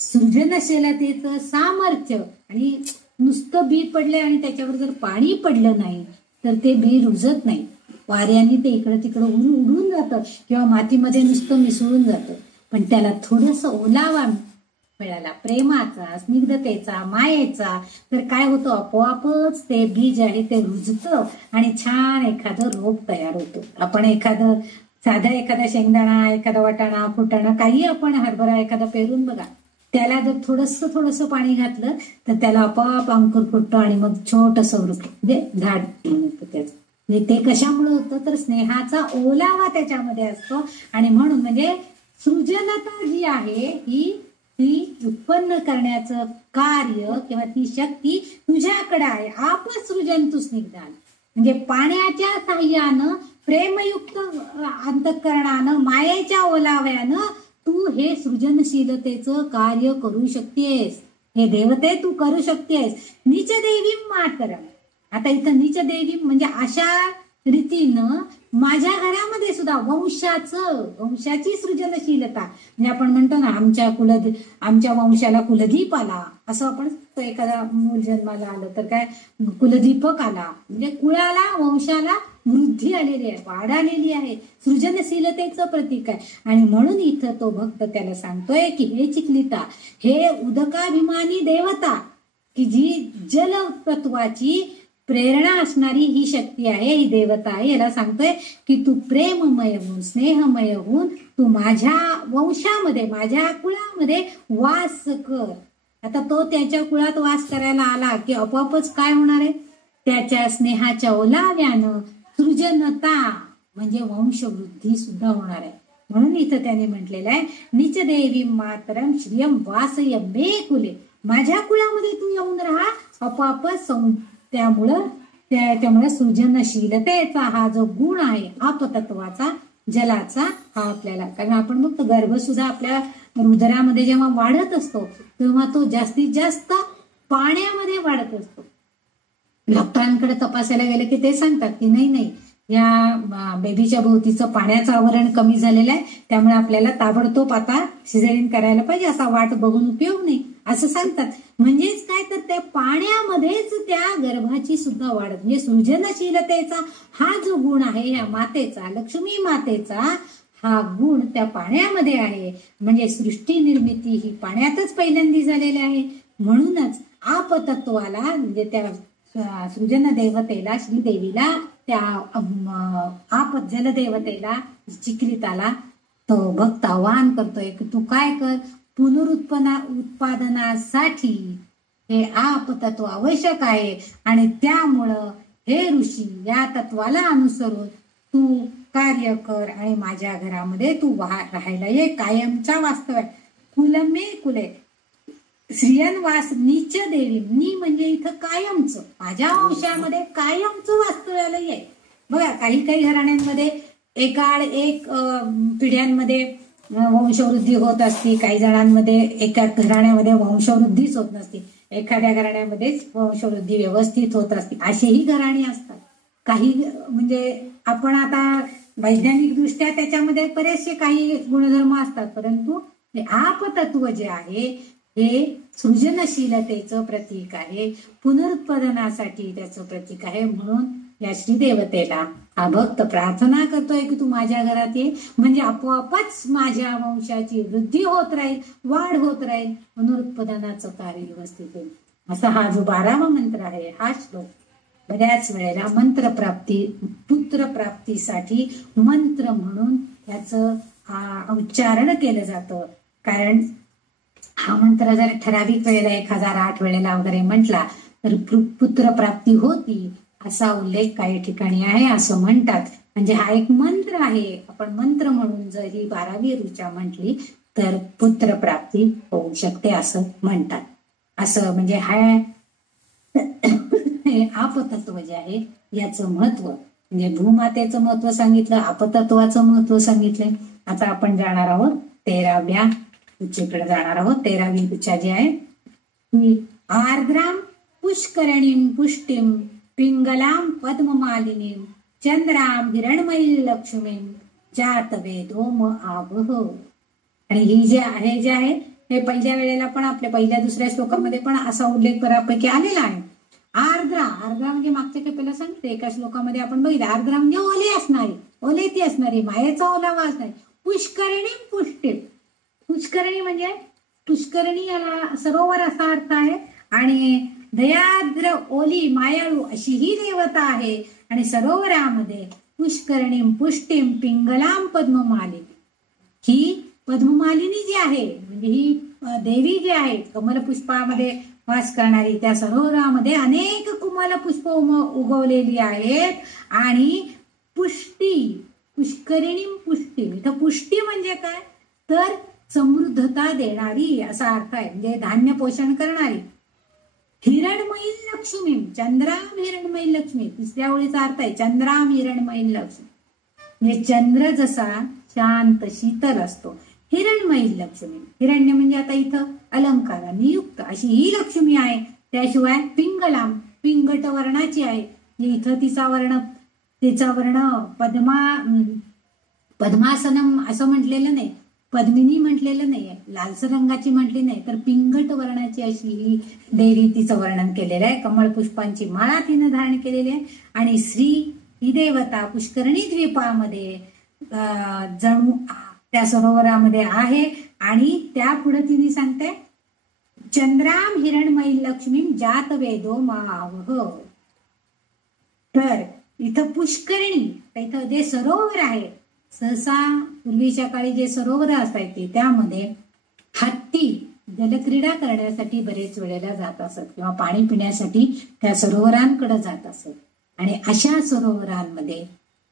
सृजनशीलतेचं सामर्थ्य, आणि नुसतं बी पडले आणि त्याच्यावर जर पाणी पडलं नाही तर ते बी रुजत नाही, वाऱ्याने ते इकडं तिकडं उडून जातं किंवा मातीमध्ये नुसतं मिसळून जातं. पण त्याला थोडंसं ओलावा मिळाला, प्रेमाचा, स्निग्धतेचा, मायेचा, तर काय होतं, आपोआपच ते बीज आहे ते रुजतं आणि छान एखादं रोप तयार होतं. आपण एखादा शेंगदाणा, एखादा वाटाणा, फुटाणा, काही आपण हरभरा एखादा पेरून बघा, त्याला जर थोडस पाणी घातलं तर त्याला आपोआप अंकुर फुटतो आणि मग छोटस वृक्ष म्हणजे झाड त्याचं. म्हणजे ते कशामुळे होतं तर स्नेहाचा ओलावा त्याच्यामध्ये असतो. आणि म्हणून म्हणजे सृजनता जी आहे ती उत्पन्न करण्याचं कार्य किंवा ती शक्ती तुझ्याकडे आहे. आपच सृजन तू स्निग्धान. म्हणजे पाण्याच्या साह्यानं प्रेमयुक्त अंतःकरणानं मायेच्या ओलाव्यानं तू हे सृजनशीलतेचं कार्य करू शकतेस. हे देवते तू करू शकतेस. नीच देवी मातरम. आता इथं नीच देवी म्हणजे अशा रीतीनं माझ्या घरामध्ये सुद्धा वंशाची सृजनशीलता म्हणजे आपण म्हणतो ना आमच्या वंशाला कुलदीप आला असं आपण एखादा मूल जन्माला आलं तर काय कुलदीपक आला म्हणजे कुळाला वंशाला वृद्धी आलेली आहे, वाढ आलेली आहे, सृजनशीलतेचं प्रतीक आहे. आणि म्हणून इथं तो भक्त त्याला सांगतोय की हे चिखलिता, हे उदकाभिमानी देवता की जी जलतत्वाची प्रेरणा असणारी ही शक्ती आहे, ही देवता आहे. याला सांगतोय की तू प्रेममय होऊन स्नेहमय होऊन तू माझ्या वंशामध्ये माझ्या कुळामध्ये वास कर. आता तो त्याच्या कुळात वास करायला आला की आपोआपच काय होणार आहे त्याच्या स्नेहाच्या ओलाव्यानं सृजनता म्हणजे वंशवृद्धी सुद्धा होणार आहे. म्हणून इथं त्याने म्हटलेलं आहे नीच देवी मातरम श्रियम वासय मे कुले. माझ्या कुळामध्ये तू येऊन राहा आपोआपच त्यामुळे सृजनशीलतेचा हा जो गुण आहे आपतत्वाचा जलाचा हा आपल्याला, कारण आपण बघतो गर्भ सुद्धा आपल्या हृदयामध्ये जेव्हा वाढत असतो तेव्हा तो जास्तीत जास्त पाण्यामध्ये वाढत असतो. डॉक्टरांकडे तपासायला गेले की ते सांगतात की नाही या बेबीच्या भोवतीचं पाण्याचं आवरण कमी झालेलं आहे त्यामुळे आपल्याला ताबडतोब आता सिझेरियन करायला पाहिजे, असा वाट बघून उपयोग नाही असं सांगतात. म्हणजेच काय तर त्या पाण्यामध्येच त्या गर्भाची सुद्धा वाढ म्हणजे सृजनशीलतेचा हा जो गुण आहे या मातेचा लक्ष्मी मातेचा हा गुण त्या पाण्यामध्ये आहे. म्हणजे सृष्टी निर्मिती ही पाण्यातच पहिल्यांदी झालेली आहे. म्हणूनच आपतत्वाला म्हणजे त्या सृजन देवतेला श्रीदेवीला त्या जलदेवतेला चिखलिताला तो भक्त आवाहन करतोय की तू काय कर उत्पादनासाठी हे आपतत्व आवश्यक आहे आणि त्यामुळं हे ऋषी या तत्वाला अनुसरून तू कार्य कर आणि माझ्या घरामध्ये तू राहायला ये. कायमचा वास्तव आहे. कुलमे कुले श्रियनवास नीच देवी. नी म्हणजे इथं कायमचं माझ्या वंशामध्ये कायमचं वास्तव्याला आहे. बघा काही घराण्यांमध्ये एकाड एक पिढ्यांमध्ये वंशवृद्धी होत असते, काही जणांमध्ये एका घराण्यामध्ये वंशवृद्धीच होत नसते, एखाद्या घराण्यामध्येच वंशवृद्धी व्यवस्थित होत असते. असेही घराणी असतात. काही म्हणजे आपण आता वैज्ञानिक दृष्ट्या त्याच्यामध्ये बरेचसे काही गुणधर्म असतात, परंतु हे आपतत्व जे आहे हे सृजनशीलतेचं प्रतीक आहे, पुनरुत्पादनासाठी त्याचं प्रतीक आहे. म्हणून या श्रीदेवतेला हा भक्त प्रार्थना करतोय की तू माझ्या घरात ये म्हणजे आपोआपच माझ्या वंशाची वृद्धी होत राहील, वाढ होत राहील, पुनरुत्पादनाचं कार्य व्यवस्थित होईल. असा हा जो 12वा मंत्र आहे हा श्लोक बऱ्याच वेळेला मंत्रप्राप्ती पुत्र प्राप्तीसाठी मंत्र म्हणून त्याचं उच्चारण केलं जातं. कारण हा मंत्र जर ठराविक वेळेला 1008 वेळेला वगैरे म्हटला तर पुत्र प्राप्ती होती असा उल्लेख काही ठिकाणी आहे असं म्हणतात. म्हणजे हा एक मंत्र आहे. आपण मंत्र म्हणून जर ही 12वी ऋचा म्हटली तर पुत्र प्राप्ती होऊ शकते असं म्हणतात. असं म्हणजे हा आपतत्व जे आहे याचं महत्व म्हणजे भूमातेचं महत्व सांगितलं, आपतत्वाचं महत्व सांगितलंय. आता आपण जाणार आहोत 13व्या ऋचेकडे जाणार आहोत. 13वी ऋचा जी आहे ही आर्द्राम पुष्करणीम पुष्टिम पिंगलाम पद्ममालिनीम चंद्राम हिरणमयी लक्ष्मीम जातवेदोम आवह. आणि ही जे आहे हे पहिल्या वेळेला पण आपल्या पहिल्या दुसऱ्या श्लोकामध्ये पण असा उल्लेख बऱ्यापैकी आलेला आहे. आर्द्रा म्हणजे मागच्या खेपेला सांगते एका श्लोकामध्ये आपण बघितलं आर्द्रा म्हणजे ओलेती असणारी मायेचा ओलावा असणारी. पुष्करणी पुष्टी, पुष्करणी म्हणजे पुष्करणी याला सरोवर असा अर्थ आहे आणि दयाद्र ओली मायाळू अशी ही देवता आहे. आणि सरोवरामध्ये पुष्करणीम पुष्टीम पिंगलाम पद्ममालिनी ही पद्ममालिनी जी आहे ही देवी जी आहे कमलपुष्पामध्ये वास करणारी, त्या सरोवरामध्ये अनेक कुमल पुष्प उगवलेली आहेत आणि पुष्करिणी पुष्टी. इथं पुष्टी म्हणजे काय तर समृद्धता देणारी असा अर्थ आहे, म्हणजे धान्य पोषण करणारी. हिरणमयी लक्ष्मी, चंद्राम हिरणमयी लक्ष्मी, तिसऱ्या ओळीचा अर्थ आहे चंद्राम हिरणमयी लक्ष्मी, म्हणजे चंद्र जसा शांत शीतल असतो, हिरणमयी लक्ष्मी. हिरण्य म्हणजे आता इथं अलंकाराने युक्त अशी ही लक्ष्मी आहे. त्याशिवाय पिंगलाम, पिंगट वर्णाची आहे. इथं तिचा वर्ण पद्मासनम असं म्हटलेलं नाही, पद्मिनी म्हटलेलं नाहीये, लालसर रंगाची म्हटली नाही, तर पिंगट वर्णाची अशी ही देवी तिचं वर्णन केलेलं आहे. कमळ पुष्पांची माळा तिनं धारण केलेली आहे आणि श्री ही देवता पुष्करणी द्वीपामध्ये जणू त्या सरोवरामध्ये आहे. आणि त्यापुढे तिने सांगते चंद्राम हिरणमयी लक्ष्मी जात वेदो मावह. तर इथं पुष्करणी, इथं जे सरोवर आहे, सहसा पूर्वीच्या काळी जे सरोवर असायचे त्यामध्ये हत्ती जलक्रीडा करण्यासाठी बरेच वेळेला जात असत किंवा पाणी पिण्यासाठी त्या सरोवरांकडे जात असत. आणि अशा सरोवरांमध्ये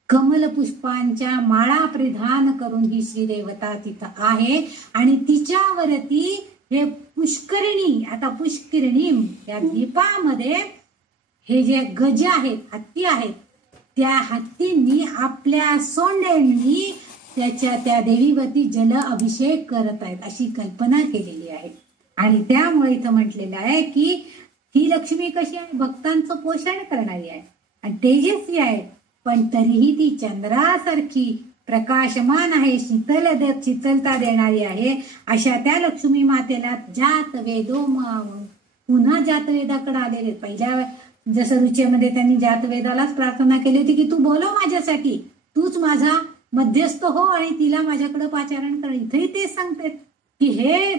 कमल पुष्पांच्या माळा परिधान करून ही श्रीदेवता तिथं आहे आणि तिच्यावरती हे पुष्करिणी, आता पुष्करिणी या द्वीपामध्ये हे जे गज आहेत, हत्ती आहेत, त्या हत्तींनी आपल्या सोंड्यांनी त्या देवीवरती जल अभिषेक करत आहेत अशी कल्पना केलेली आहे. आणि त्यामुळे इथं म्हटलेलं आहे की ही लक्ष्मी कशी आहे, भक्तांचं पोषण करणारी आहे आणि तेजस्वी आहे, पण तरीही ती चंद्रासारखी प्रकाशमान आहे, शीतलता देणारी आहे. अशा त्या लक्ष्मी मातेला जात वेदो पुन्हा जातवेदाकडे आलेले. पहिल्या जसं रुचेमध्ये त्यांनी जातवेदालाच प्रार्थना केली होती की तू बोलव माझ्यासाठी, तूच माझा मध्यस्थ हो आणि तिला माझ्याकडे पाचारण कर. इथेही तेच सांगतात की हे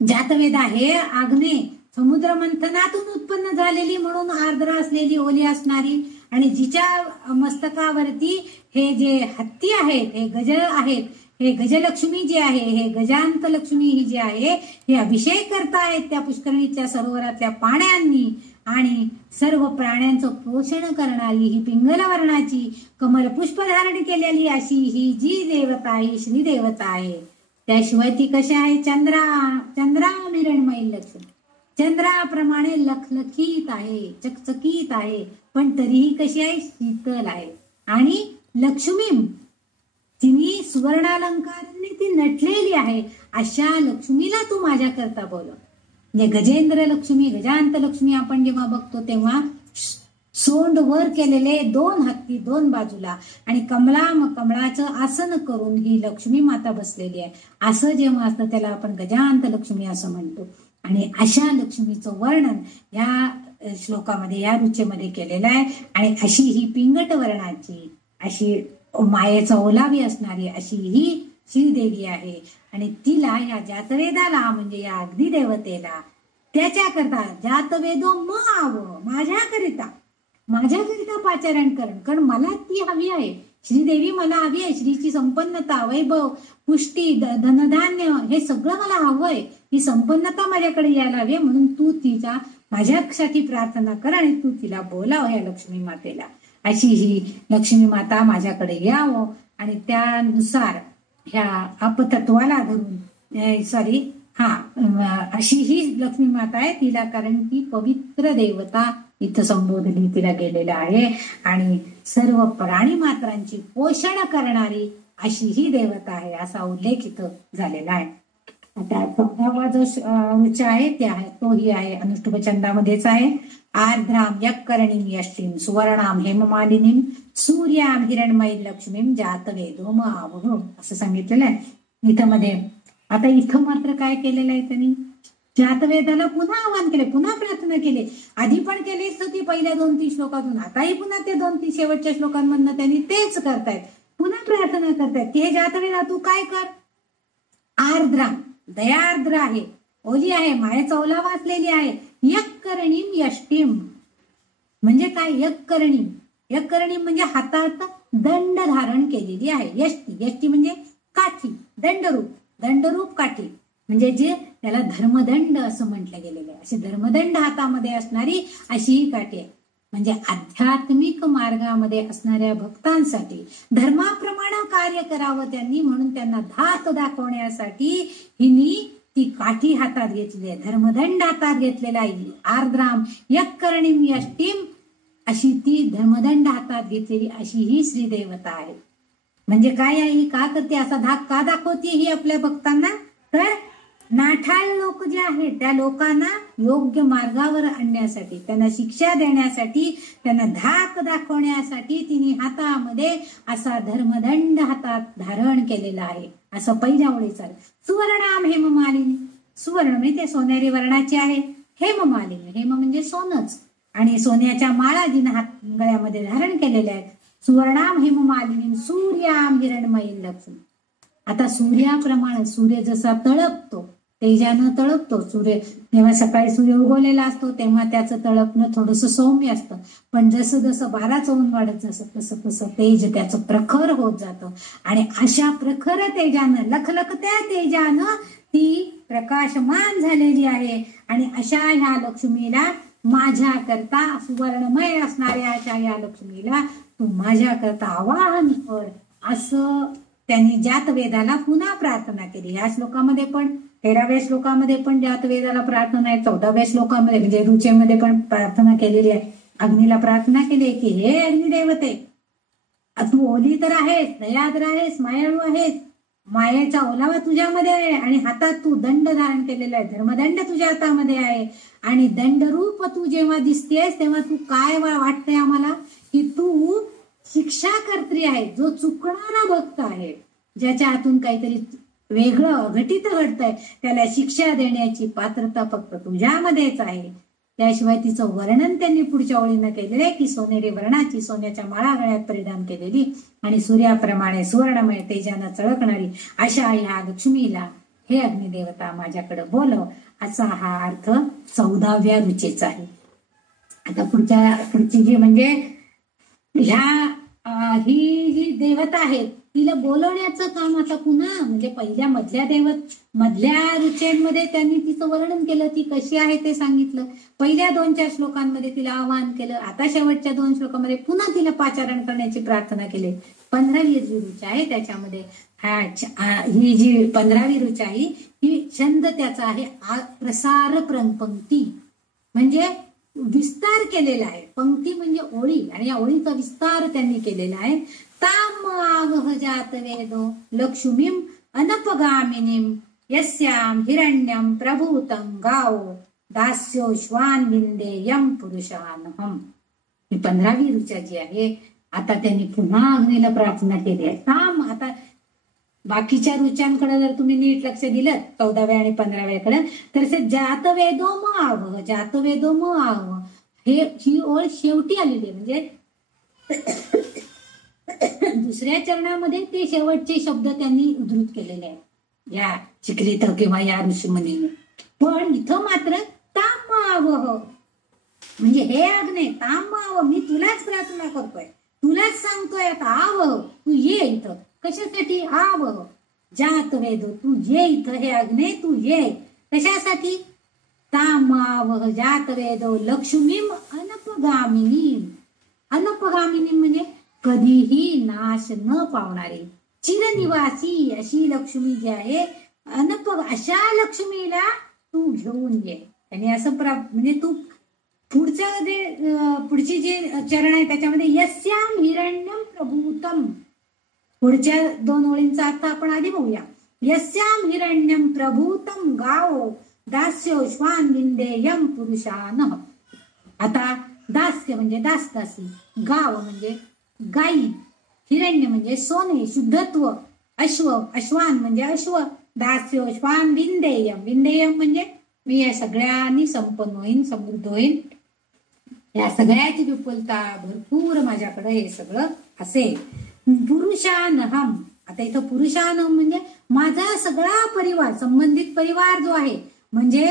जातवेदा हे आग्ने समुद्र मंथनातून उत्पन्न झालेली म्हणून आर्द्र असलेली, ओली असणारी, आणि जिच्या मस्तकावरती हे जे हत्ती आहेत, हे गज आहेत, हे गजलक्ष्मी जी आहे, हे गजांत लक्ष्मी ही जी आहे, हे अभिषेक करतायत त्या पुष्करणीच्या सरोवरातल्या पाण्यांनी. आणि सर्व प्राण्यांचं पोषण करणारी ही पिंगल वर्णाची कमल पुष्प धारण केलेली अशी ही जी देवता आहे, श्री देवता आहे. त्याशिवाय ती कशी आहे, चंद्रा हिरणमयी लक्ष्मी, चंद्राप्रमाणे लखलखीत आहे, चकचकीत आहे, पण तरीही कशी आहे, शीतल आहे. आणि लक्ष्मी तिने सुवर्णालंकारांनी ती नटलेली आहे. अशा लक्ष्मीला तू माझ्याकरता बोलव. म्हणजे गजेंद्र लक्ष्मी, गजांत लक्ष्मी आपण जेव्हा बघतो तेव्हा सोंड वर केलेले दोन हत्ती दोन बाजूला आणि कमळाचं आसन करून ही लक्ष्मी माता बसलेली आहे. असं जेव्हा असतं त्याला आपण गजांत लक्ष्मी असं म्हणतो. आणि अशा लक्ष्मीचं वर्णन या श्लोकामध्ये, या रुचेमध्ये केलेलं आहे. आणि अशी ही पिंगट वर्णाची, अशी मायेचा ओलावी असणारी अशी ही श्रीदेवी आहे. आणि तिला या जातवेदाला म्हणजे या अग्निदेवतेला त्याच्याकरता जातवेदो माझ्याकरिता पाचारण करण, कारण मला ती हवी आहे. श्रीदेवी मला हवी आहे. श्रीची संपन्नता, वैभव, पुष्टी, धनधान्य हे सगळं मला हवंय. ही संपन्नता माझ्याकडे यायला हवी, म्हणून तू तिचा माझ्यासाठी प्रार्थना कर आणि तू तिला बोलाव या लक्ष्मी मातेला. अशी ही लक्ष्मी माता माझ्याकडे यावं. आणि त्यानुसार ह्या अपतत्वाला धरून अशी ही लक्ष्मी माता आहे तिला, कारण ती पवित्र देवता इथं संबोधली तिला गेलेलं आहे. आणि सर्व प्राणी मात्रांची पोषण करणारी अशी ही देवता आहे असा उल्लेख इथं झालेला आहे. आता 14वा जो रुच आहे तोही आहे अनुष्टुभ छंदामध्येच आहे. आर्द्राम यक्करणीम यष्टीम सुवर्णाम हेममालिनीम सूर्याम हिरणमयी लक्ष्मीम जातवेदो मावह असं सांगितलेलं आहे इथं मध्ये. आता इथं मात्र काय केलेलं आहे त्यांनी, जातवेदाला पुन्हा आवाहन केले, पुन्हा प्रार्थना केली. आधी पण केलीच होती पहिल्या 2-3 श्लोकातून, आताही पुन्हा ते 2-3 शेवटच्या श्लोकांमधनं त्यांनी तेच करतायत, पुन्हा प्रार्थना करतायत की हे जातवेदा तू काय कर. आर्द्राम दयार्द्र आहे, ओली आहे, मायेचा ओलावा असलेली आहे. यक्करणीम यष्टीम म्हणजे काय, यक्करणीम म्हणजे हातात दंड धारण केलेली आहे. यष्टी म्हणजे काठी, दंडरूप. दंडरूप काठी म्हणजे जे त्याला धर्मदंड असं म्हटलं गेलेलं आहे. अशी धर्मदंड हातामध्ये असणारी अशी ही काठी आहे. म्हणजे आध्यात्मिक मार्गामध्ये असणाऱ्या भक्तांसाठी धर्माप्रमाणे कार्य करावं त्यांनी, म्हणून त्यांना धाक दाखवण्यासाठी हिनी ती काठी हातात घेतली आहे, धर्मदंड हातात घेतलेला आहे. आर्द्राम यक्कर्णीम यष्टीम अशी ती धर्मदंड हातात घेतलेली अशी ही श्रीदेवता आहे. म्हणजे काय आहे, ही का करते, असा धाक का दाखवते ही आपल्या भक्तांना, तर नाठाळ लोक जे आहेत त्या लोकांना योग्य मार्गावर आणण्यासाठी, त्यांना शिक्षा देण्यासाठी, त्यांना धाक दाखवण्यासाठी तिने हातामध्ये असा धर्मदंड हातात धारण केलेला आहे. असं पहिल्या ओळीचा सुवर्णाम हेममालिनी, सुवर्ण म्हणजे ते सोनेरी वर्णाचे आहे. हेममालिनी, हेम म्हणजे सोनच, आणि सोन्याच्या माळा जिने हात गळ्यामध्ये धारण केलेल्या आहेत. सुवर्णाम हेममालिनी सूर्याम हिरणमयी लक्ष्मी. आता सूर्याप्रमाणे सूर्य जसा तळपतो, तेजानं तळपतो, सूर्य जेव्हा सकाळी सूर्य उगवलेला असतो तेव्हा त्याचं तळपणं थोडंसं सौम्य असतं, पण जसं जसं 12चं ऊन वाढत तसं तसं तेज त्याचं प्रखर होत जातं. आणि अशा प्रखर तेजानं, लखलखत्या तेजानं ती प्रकाशमान झालेली आहे. आणि अशा ह्या लक्ष्मीला माझ्या करता, सुवर्णमय असणाऱ्या अशा या लक्ष्मीला तू माझ्या करता आवाहन कर, असं त्यांनी जातवेदाला पुन्हा प्रार्थना केली. या श्लोकामध्ये पण 13व्या श्लोकामध्ये पण जातवेदाला प्रार्थना आहे, 14व्या श्लोकामध्ये म्हणजे रुचेमध्ये पण प्रार्थना केलेली आहे. अग्नीला प्रार्थना केली आहे की हे अग्निदेवते, तू ओली तर आहेस, दयाद्र आहेस, मायाळू आहेस, मायेचा ओलावा तुझ्यामध्ये आहे, आणि हातात तू दंड धारण केलेला आहे, धर्मदंड तुझ्या हातामध्ये आहे. आणि दंडरूप तू जेव्हा दिसतेस तेव्हा तू काय वाटतंय आम्हाला, की तू शिक्षा कर्त्री आहे, जो चुकणारा भक्त आहे, ज्याच्या हातून काहीतरी वेगळं अघटित घडतंय, त्याला शिक्षा देण्याची पात्रता फक्त तुझ्यामध्येच आहे. त्याशिवाय तिचं वर्णन त्यांनी पुढच्या ओळीनं केलेलं आहे की सोनेरी वर्णाची, सोन्याच्या माळा गळ्यात परिधान केलेली आणि सूर्याप्रमाणे सुवर्णमय तेजानं चळकणारी अशा ह्या लक्ष्मीला हे अग्निदेवता माझ्याकडे बोलव, असा हा अर्थ 14व्या रुचेचा आहे. आता पुढची जी म्हणजे ही जी देवता आहे तिला बोलवण्याचं काम आता पुन्हा म्हणजे पहिल्या मधल्या रुचेमध्ये त्यांनी तिचं वर्णन केलं, ती कशी आहे ते सांगितलं. पहिल्या 2-4 श्लोकांमध्ये तिला आवाहन केलं. आता शेवटच्या 2 श्लोकांमध्ये पुन्हा तिला पाचारण करण्याची प्रार्थना केली. 15वी जी रुचा आहे त्याच्यामध्ये ही जी 15वी रुचा आहे ही छंद त्याचा आहे प्रसार पंक्ती, म्हणजे विस्तार केलेला आहे. पंक्ती म्हणजे ओळी, आणि या ओळीचा विस्तार त्यांनी केलेला आहे. ताम आवह जात वेदो लक्ष्मीम अनपगामिनीम यस्याम हिरण्यम प्रभूतं गावो दास्यो श्वान विंदेयम पुरुषानहम. ही 15वी रुचा जी आहे आता त्यांनी पुन्हा अग्नीला प्रार्थना केली आहे. ताम, आता बाकीच्या रुचांकडे जर तुम्ही नीट लक्ष दिलं 14व्या आणि 15व्याकडे तर जातवेदो म आवह, जातवेदो म आवह ही ओळ शेवटी आलेली आहे. म्हणजे दुसऱ्या चरणामध्ये ते शेवटचे शब्द त्यांनी उद्धृत केलेले आहेत या चिक्रीत किंवा या ऋषीमुनीने. पण इथं मात्र तामावह म्हणजे हे आज्ञे तामावह, मी तुलाच प्रार्थना करतोय, तुलाच सांगतोय आता आवह, तू ये इथं. कशासाठी? आवह जात वेद, तू ये इथं, हे आज्ञे तू ये. कशासाठी? तामावह जात वेद लक्ष्मीम अनपगामिनी. अनपगामिनी म्हणजे कधीही नाश न पावणारी, चिरनिवासी अशी लक्ष्मी जी आहे, अशा लक्ष्मीला तू घेऊन ये. आणि असं म्हणजे तू पुढची जी चरण आहे त्याच्यामध्ये यस्याम हिरण्यम प्रभूतम, पुढच्या 2 ओळींचा अर्थ आपण आधी बघूया. यस्याम हिरण्यम प्रभूतम गावो दास्यो श्वान विंदेयम पुरुषानः. आता दास्य म्हणजे दासदासी, गाव म्हणजे गाई, हिरण्य म्हणजे सोने शुद्धत्व, अश्वान म्हणजे अश्व, दास्यो श्वान विंदेयम, विंदेयम म्हणजे मी या सगळ्यांनी संपन्न होईन, समृद्ध होईन, या सगळ्याची विपुलता भरपूर माझ्याकडे हे सगळं असेल. पुरुषानहम, आता इथं पुरुषानहम म्हणजे माझा सगळा परिवार, संबंधित परिवार जो आहे, म्हणजे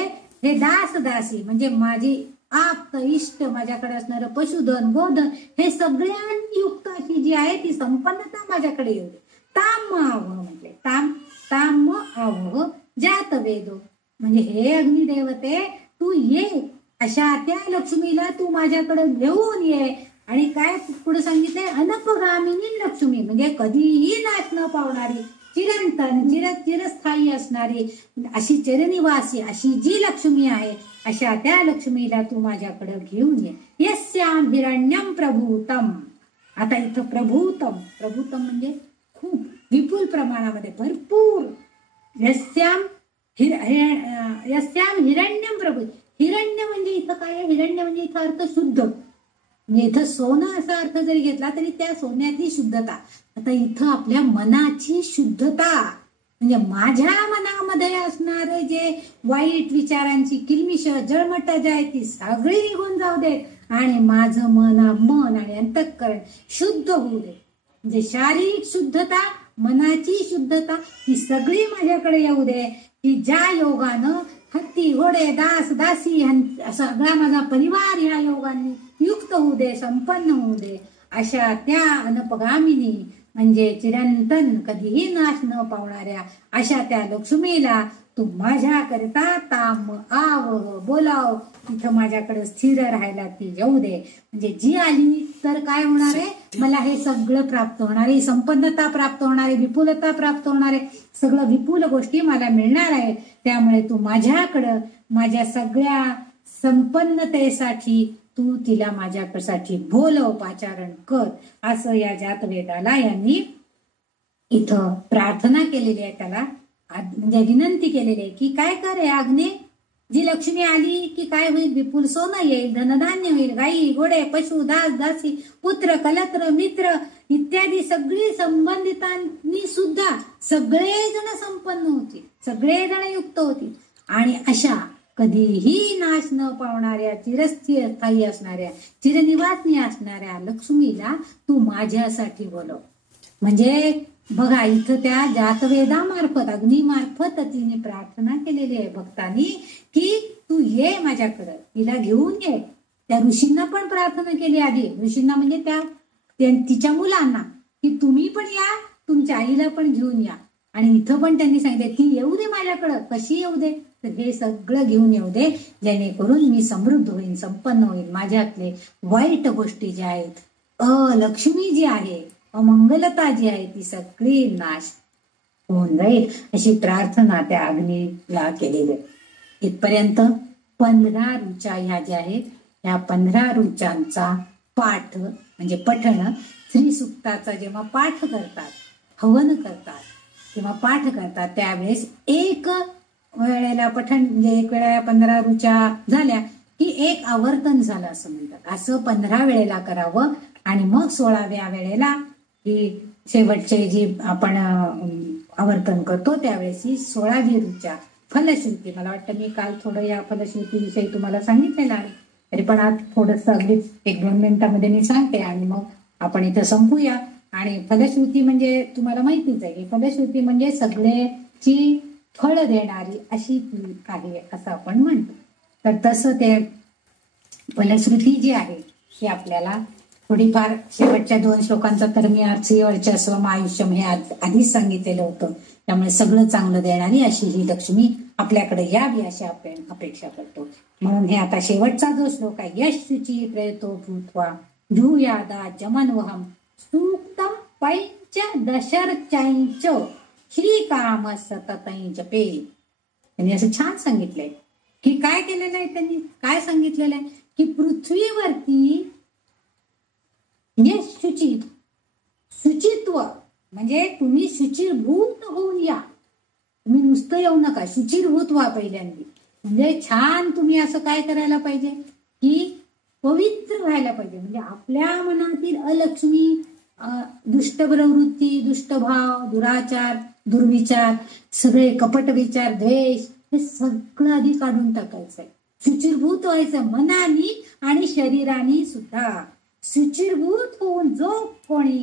हे दास दासी म्हणजे माझी आप्त इष्ट, माझ्याकडे असणारं पशुधन गोधन हे सगळ्यांनी युक्त अशी जी आहे ती संपन्नता माझ्याकडे येऊ दे. ताम म्हणजे ताम ताम आवह जात वेदो. म्हणजे हे अग्निदेवते तू ये, अशा त्या लक्ष्मीला तू माझ्याकडे घेऊन ये. आणि काय पुढे सांगितलंय, अनपगामिनी लक्ष्मी, म्हणजे कधीही नाश न पावणारी, चिरंतन चिरस्थायी असणारी, अशी चिरनिवासी अशी जी लक्ष्मी आहे, अशा त्या लक्ष्मीला तू माझ्याकडे घेऊन ये. यस्याम हिरण्यम प्रभूतम. आता इथं प्रभूतम म्हणजे खूप विपुल प्रमाणामध्ये, भरपूर. यस्याम हिरण्यम प्रभू. हिरण्य म्हणजे इथं काय आहे, हिरण्य म्हणजे इथं अर्थ शुद्ध, म्हणजे इथं सोनं असा अर्थ जरी घेतला तरी त्या सोन्यातली शुद्धता. आता इथं आपल्या मनाची शुद्धता, म्हणजे माझ्या मनामध्ये असणारे जे वाईट विचारांची किलमिश जळमट जे आहे ती सगळी निघून जाऊ दे, आणि माझं मन आणि अंतःकरण शुद्ध होऊ दे. म्हणजे शारीरिक शुद्धता, मनाची शुद्धता ही सगळी माझ्याकडे येऊ दे, की ज्या योगानं हत्ती घोडे दास दासी सगळा माझा परिवार ह्या योगाने युक्त होऊ दे, संपन्न होऊ दे. अशा त्या अनपगामिनी म्हणजे चिरंतन कधीही नाश न पावणाऱ्या अशा त्या लक्ष्मीला तू माझ्याकरिता ताम आवह बोलाव, तिथं माझ्याकडे स्थिर राहायला ती येऊ दे. म्हणजे जी आली तर काय होणार आहे, मला हे सगळं प्राप्त होणार आहे, संपन्नता प्राप्त होणार आहे, विपुलता प्राप्त होणार आहे, सगळं विपुल गोष्टी मला मिळणार आहे. त्यामुळे तू माझ्याकडं माझ्या सगळ्या संपन्नतेसाठी तू तिला माझ्यासाठी बोलव, पाचारण कर. असं या जातवेदाला यांनी इथं प्रार्थना केलेली आहे, त्याला म्हणजे विनंती केलेली आहे की काय कर हे अग्ने, जी लक्ष्मी आली की काय होईल, विपुल सोनं येईल, धनधान्य होईल, गाई घोडे पशु दास दासी पुत्र कलत्र मित्र इत्यादी सगळी संबंधितांनी सुद्धा सगळेजण संपन्न होतील, सगळेजण युक्त होतील. आणि अशा कधीही नाश न पावणाऱ्या, चिरस्थायी असणाऱ्या, चिरनिवासनी असणाऱ्या लक्ष्मीला तू माझ्यासाठी बोलव. म्हणजे बघा इथं त्या जातवेदामार्फत, अग्निमार्फत तिने प्रार्थना केलेली आहे भक्तांनी की तू ये माझ्याकडं, तिला घेऊन ये. त्या ऋषींना पण प्रार्थना केली आधी, ऋषींना म्हणजे त्या तिच्या मुलांना, की तुम्ही पण या, तुमच्या आईला पण घेऊन या. आणि इथं पण त्यांनी सांगितले ती येऊ दे माझ्याकडं, कशी येऊ दे, तर हे सगळं घेऊन येऊ दे, जेणेकरून मी समृद्ध होईन, संपन्न होईन. माझ्यातले वाईट गोष्टी ज्या आहेत, अलक्ष्मी जी आहे, अमंगलता जी आहे, ती सगळी नाश होऊन जाईल, अशी प्रार्थना त्या अग्नीला केलेली आहे. इथपर्यंत 15 ऋचा ह्या ज्या आहेत, ह्या 15 ऋचांचा पाठ म्हणजे पठण, श्रीसुक्ताचा जेव्हा पाठ करतात, हवन करतात किंवा पाठ करतात, त्यावेळेस एक वेळेला पठण म्हणजे एक वेळेला 15 ऋचा झाल्या की एक आवर्तन झालं असं म्हणतात. असं 15 वेळेला करावं. आणि मग 16व्या वेळेला ही शेवटचे जी आपण आवर्तन करतो त्यावेळेस ही 16वी ऋचा फलश्रुती. मला वाटतं मी काल थोडं या फलश्रुतीविषयी तुम्हाला सांगितलेलं आहे, तरी पण आज थोडंसं अगदी 1-2 मिनिटांमध्ये मी सांगते आणि मग आपण इथं संपूया. आणि फलश्रुती म्हणजे तुम्हाला माहितीच आहे की फलश्रुती म्हणजे सगळ्याची फळ देणारी अशी ती आहे असं आपण म्हणतो. तर तसं ते फलश्रुती जी आहे ही आपल्याला थोडीफार शेवटच्या 2 श्लोकांचा तर मी वर्चस्वम आयुष्यम हे आधीच सांगितलेलं होतं. त्यामुळे सगळं चांगलं देणारी अशी ही लक्ष्मी आपल्याकडे यावी अशी आपण अपेक्षा करतो. म्हणून हे आता शेवटचा जो श्लोक आहे, यश शुची प्रयतो भूत्वा धूयादा जमनवहम सूक्तम पैंच दशर्चैंच श्रीकाम सततै जपे. त्यांनी असं छान सांगितलंय की काय केलेलं आहे, त्यांनी काय सांगितलेलं आहे की पृथ्वीवरती यश शुची, शुचित्व म्हणजे तुम्ही शुचिर्भूत होऊन या, तुम्ही नुसतं येऊ नका, शुचिर्भूत व्हा पहिल्यांदा. म्हणजे छान तुम्ही असं काय करायला पाहिजे की पवित्र व्हायला पाहिजे. म्हणजे आपल्या मनातील अलक्ष्मी, दुष्ट प्रवृत्ती, दुष्टभाव, दुराचार, दुर्विचार, सगळे कपट विचार, द्वेष, हे सगळं आधी काढून टाकायचंय. शुचिर्भूत व्हायचं मनानी आणि शरीरानी सुद्धा. शुचिर्भूत होऊन जो कोणी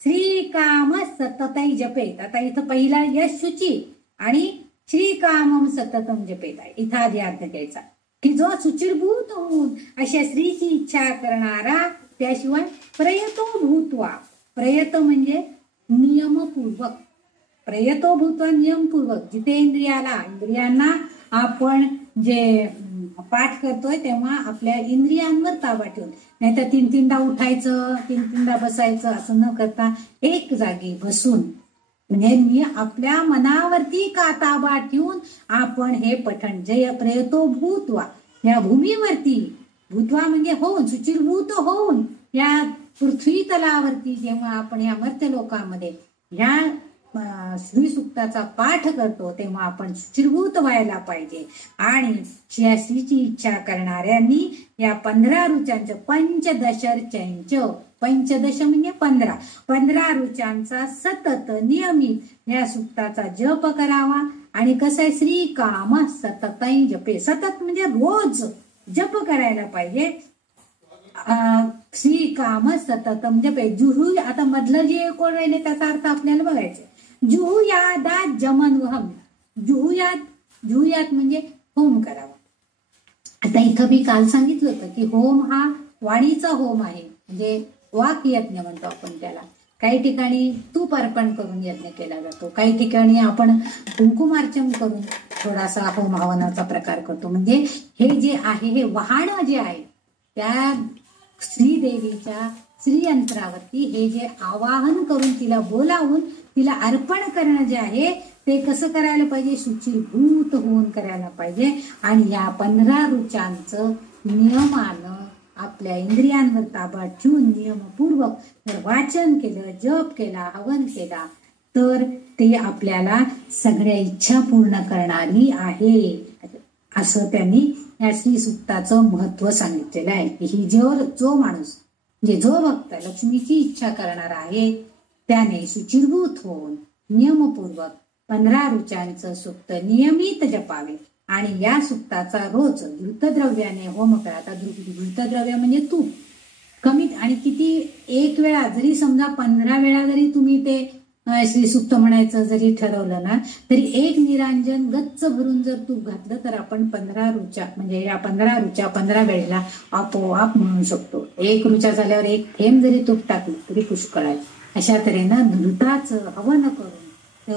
श्रीकाम सततै जपेत, आता इथं पहिला यश शुची आणि श्रीकामम सततम जपेत आहे, इथं आधी अर्थ घ्यायचा की जो शुचिर्भूत होऊन अशा श्रीची इच्छा करणारा, त्याशिवाय प्रयतो भूत्वा, प्रयत म्हणजे नियमपूर्वक, प्रयतो भूत्वा नियमपूर्वक, जिथे इंद्रियांना आपण जे पाठ करतोय तेव्हा आपल्या इंद्रियांवर ताबा ठेवून, नाहीतर तीन-तीनदा उठायचं, तीन-तीनदा बसायचं असं न करता एक जागी बसून, म्हणजे मी आपल्या मनावरती का ताबा ठेवून आपण हे पठण, जे प्रयतो भूत्वा, या भूमीवरती, भूत्वा म्हणजे होऊन, शुचिर्भूत होऊन या पृथ्वी तलावरती जेव्हा आपण या मर्त्य लोकामध्ये या श्री सुक्ताचा पाठ करतो तेव्हा आपण शुचिर्भूत व्हायला पाहिजे. आणि श्रीची इच्छा करणाऱ्यांनी या 15 ऋचांचं पंचदशर्चंच, पंचदश म्हणजे 15 ऋचांचा सतत नियमित या सुक्ताचा जप करावा. आणि कसं आहे, श्री काम सततै जपे, सतत म्हणजे रोज जप करायला पाहिजे. श्री काम सतत म्हणजे जुहू, आता मधलं जे कोण राहिले त्याचा अर्थ आपल्याला बघायचं. जुहुयादात जमनवहम, जुहुयात म्हणजे होम करावा. आता इथं मी काल सांगितलं होतं की होम हा वाणीचा होम आहे, म्हणजे वाक यज्ञ म्हणतो आपण त्याला. काही ठिकाणी तूप अर्पण करून यज्ञ केला जातो, काही ठिकाणी आपण कुंकुमार्चन करून थोडासा होम हवनाचा प्रकार करतो. म्हणजे हे जे आहे, हे वाहन जे आहे त्या श्रीदेवीच्या श्रीयंत्रावरती हे जे आवाहन करून तिला बोलावून तिला अर्पण करणं जे आहे ते कसं करायला पाहिजे, शुचिर्भूत होऊन करायला पाहिजे. आणि या 15 ऋचांचं नियमानं आपल्या इंद्रियांवर ताबा ठेवून नियमपूर्वक जर वाचन केलं, जप केला, हवन केला तर ते आपल्याला सगळ्या इच्छा पूर्ण करणारी आहे, असं त्यांनी या श्री सुक्ताचं महत्व सांगितलेलं आहे. ही जो माणूस, म्हणजे जो भक्त लक्ष्मीची इच्छा करणार आहे त्याने शुचिर्भूत होऊन नियमपूर्वक 15 ऋचांचं सुक्त नियमित जपावे. आणि या सुक्ताचा रोज घृतद्रव्याने होम करा. आता घृतद्रव्य म्हणजे तूप कमीत आणि किती, एक वेळा जरी समजा 15 वेळा जरी तुम्ही ते श्री सुक्त म्हणायचं जरी ठरवलं ना, तरी एक निरांजन गच्च भरून जर तूप घातलं तर आपण 15 ऋचा, म्हणजे या 15 ऋचा 15 वेळेला आपोआप म्हणू शकतो. एक ऋचा झाल्यावर एक थेंब जरी तूप टाकलं तरी पुष्कळ आहे. अशा तऱ्हेनं घृताचं हवन करून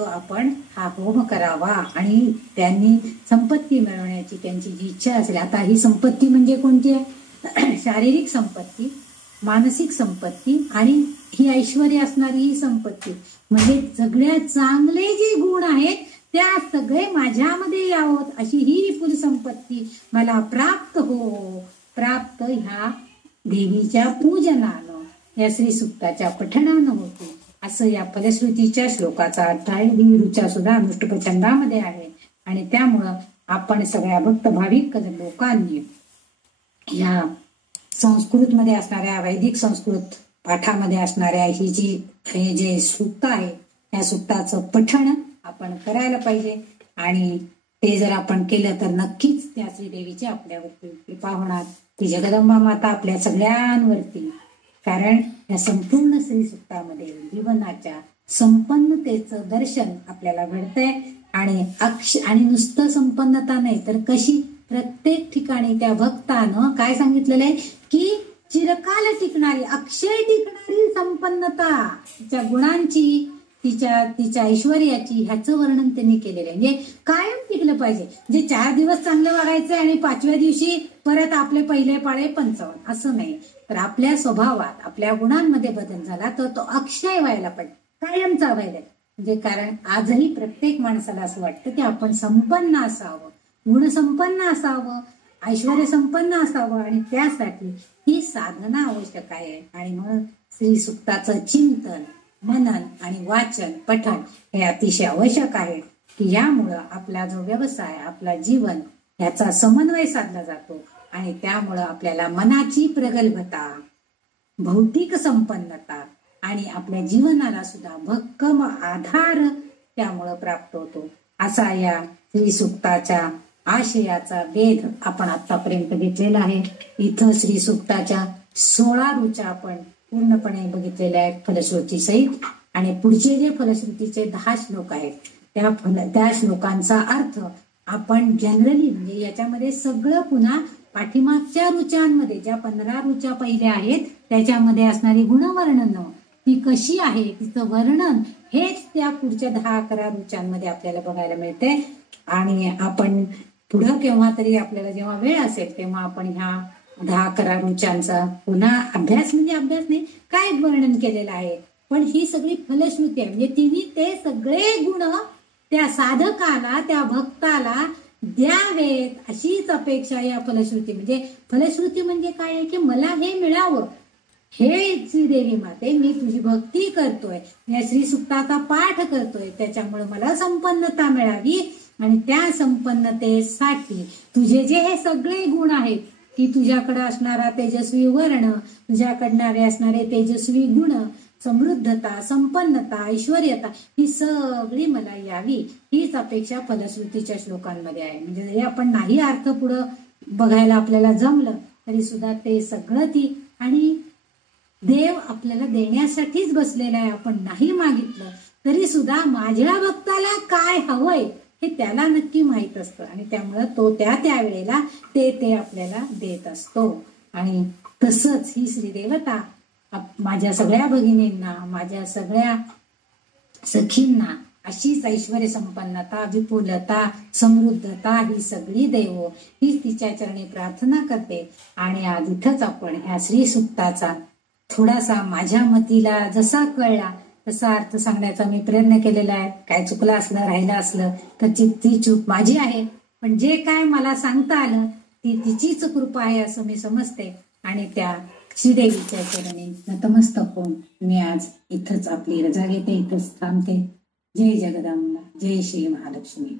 आपण हा होम करावा. आणि त्यांनी संपत्ती मिळवण्याची त्यांची जी इच्छा असेल, आता ही संपत्ती म्हणजे कोणती आहे, शारीरिक संपत्ती, मानसिक संपत्ती आणि ही ऐश्वर्य असणारी ही संपत्ती, म्हणजे सगळ्यात चांगले जे गुण आहेत त्या सगळे माझ्यामध्ये यावत अशी ही विपुल संपत्ती मला प्राप्त प्राप्त ह्या देवीच्या पूजनानं, या श्री सुक्ताच्या पठणानं होते, असं या फलश्रुतीच्या श्लोकाचा अर्थ आहे. ही ऋचा सुद्धा अनुष्टुप आहे. आणि त्यामुळं आपण सगळ्या भक्त भाविक लोकांनी या संस्कृतमध्ये असणाऱ्या, वैदिक संस्कृत पाठामध्ये असणाऱ्या हे जे सूक्त आहे या सूक्ताचं पठण आपण करायला पाहिजे. आणि ते जर आपण केलं तर नक्कीच त्या श्रीदेवीची आपल्यावरती कृपा होणार. ती जगदंबा माता आपल्या सगळ्यांवरती, कारण या संपूर्ण श्री सूक्तामध्ये जीवनाच्या संपन्नतेचं दर्शन आपल्याला घडतंय. आणि नुसतं संपन्नता नाही तर कशी, प्रत्येक ठिकाणी त्या भक्तानं काय सांगितलेलं आहे की चिरकाल टिकणारी, अक्षय टिकणारी संपन्नता, तिच्या गुणांची, तिच्या ऐश्वर्याची, ह्याचं वर्णन त्यांनी केलेलं आहे. म्हणजे कायम टिकलं पाहिजे. जे 4 दिवस चांगलं वागायचं आणि 5व्या दिवशी परत आपले पहिले पाळे 55 असं नाही. तर आपल्या स्वभावात, आपल्या गुणांमध्ये बदल झाला तर तो अक्षय व्हायला पाहिजे, कायमचा व्हायला. म्हणजे कारण आजही प्रत्येक माणसाला असं वाटतं की आपण संपन्न असावं, गुणसंपन्न असावं, ऐश्वर्य संपन्न असावं. आणि त्यासाठी ही साधना आवश्यक आहे. आणि म्हणून श्री सुक्ताचं चिंतन, मनन आणि वाचन, पठण हे अतिशय आवश्यक आहे. की यामुळं आपला जो व्यवसाय, आपला जीवन याचा समन्वय साधला जातो. आणि त्यामुळं आपल्याला मनाची प्रगल्भता, भौतिक संपन्नता आणि आपल्या जीवनाला सुद्धा भक्कम आधार त्यामुळं प्राप्त होतो. असा या श्री सुक्ताच्या आशयाचा वेध आपण आतापर्यंत घेतलेला आहे. इथं श्री सुक्ताच्या 16 ऋचा आपण पूर्णपणे बघितलेल्या आहेत फलश्रुती सहित. आणि पुढचे जे फलश्रुतीचे 10 श्लोक आहेत त्या श्लोकांचा अर्थ आपण जनरली, म्हणजे याच्यामध्ये सगळं पुन्हा पाठीमागच्या ऋचांमध्ये ज्या 15 ऋचा पहिल्या आहेत त्याच्यामध्ये असणारी गुणवर्णन, ती कशी आहे, तिचं वर्णन हेच त्या पुढच्या 10-11 रुचांमध्ये आपल्याला बघायला मिळते. आणि आपण पुढं केव्हा तरी आपल्याला जेव्हा वेळ असेल तेव्हा आपण ह्या 10-11 रुचांचा पुन्हा अभ्यास, म्हणजे अभ्यास नाही, काय वर्णन केलेलं आहे, पण ही सगळी फलश्रुती आहे. म्हणजे तिने ते सगळे गुण त्या साधकाला, त्या भक्ताला द्यावेत अशीच अपेक्षा या फलश्रुती. म्हणजे फलश्रुती म्हणजे काय आहे की मला हे मिळावं, हे श्रीदेवी माते मी तुझी भक्ती करतोय, या श्री सुक्ताचा पाठ करतोय, त्याच्यामुळे मला संपन्नता मिळावी. आणि त्या संपन्नतेसाठी तुझे जे हे सगळे गुण आहेत की तुझ्याकडे असणारा तेजस्वी वर्ण, तुझ्याकडे असणारे तेजस्वी गुण, समृद्धता, संपन्नता, ऐश्वर्यता, ही सगळी मला यावी, हीच अपेक्षा फलश्रुतीच्या श्लोकांमध्ये आहे. म्हणजे जरी आपण नाही अर्थ पुढं बघायला आपल्याला जमलं तरी सुद्धा ते सगळं ती, आणि देव आपल्याला देण्यासाठीच बसलेला आहे. आपण नाही मागितलं तरी सुद्धा माझ्या भक्ताला काय हवंय हे त्याला नक्की माहित असतं, आणि त्यामुळं तो त्या वेळेला ते आपल्याला देत असतो. आणि तसंच ही श्रीदेवता माझ्या सगळ्या भगिनींना, माझ्या सगळ्या सखींना अशीच ऐश्वर्य संपन्नता, विपुलता, समृद्धता ही सगळी देव, ही तिच्या चरणी प्रार्थना करते. आणि आज इथंच आपण ह्या श्री सुक्ताचा थोडासा माझ्या मतीला जसा कळला तसा अर्थ सांगण्याचा मी प्रयत्न केलेला आहे. काय चुकलं असलं, राहिलं असलं तर ती चूक माझी आहे, पण जे काय मला सांगता आलं ती तिचीच कृपा आहे असं मी समजते. आणि त्या श्रीदेवीच्या चरणी नतमस्तक होऊन मी आज इथंच आपली रजा घेते, इथंच थांबते. जय जगदंबा, जय श्री महालक्ष्मी.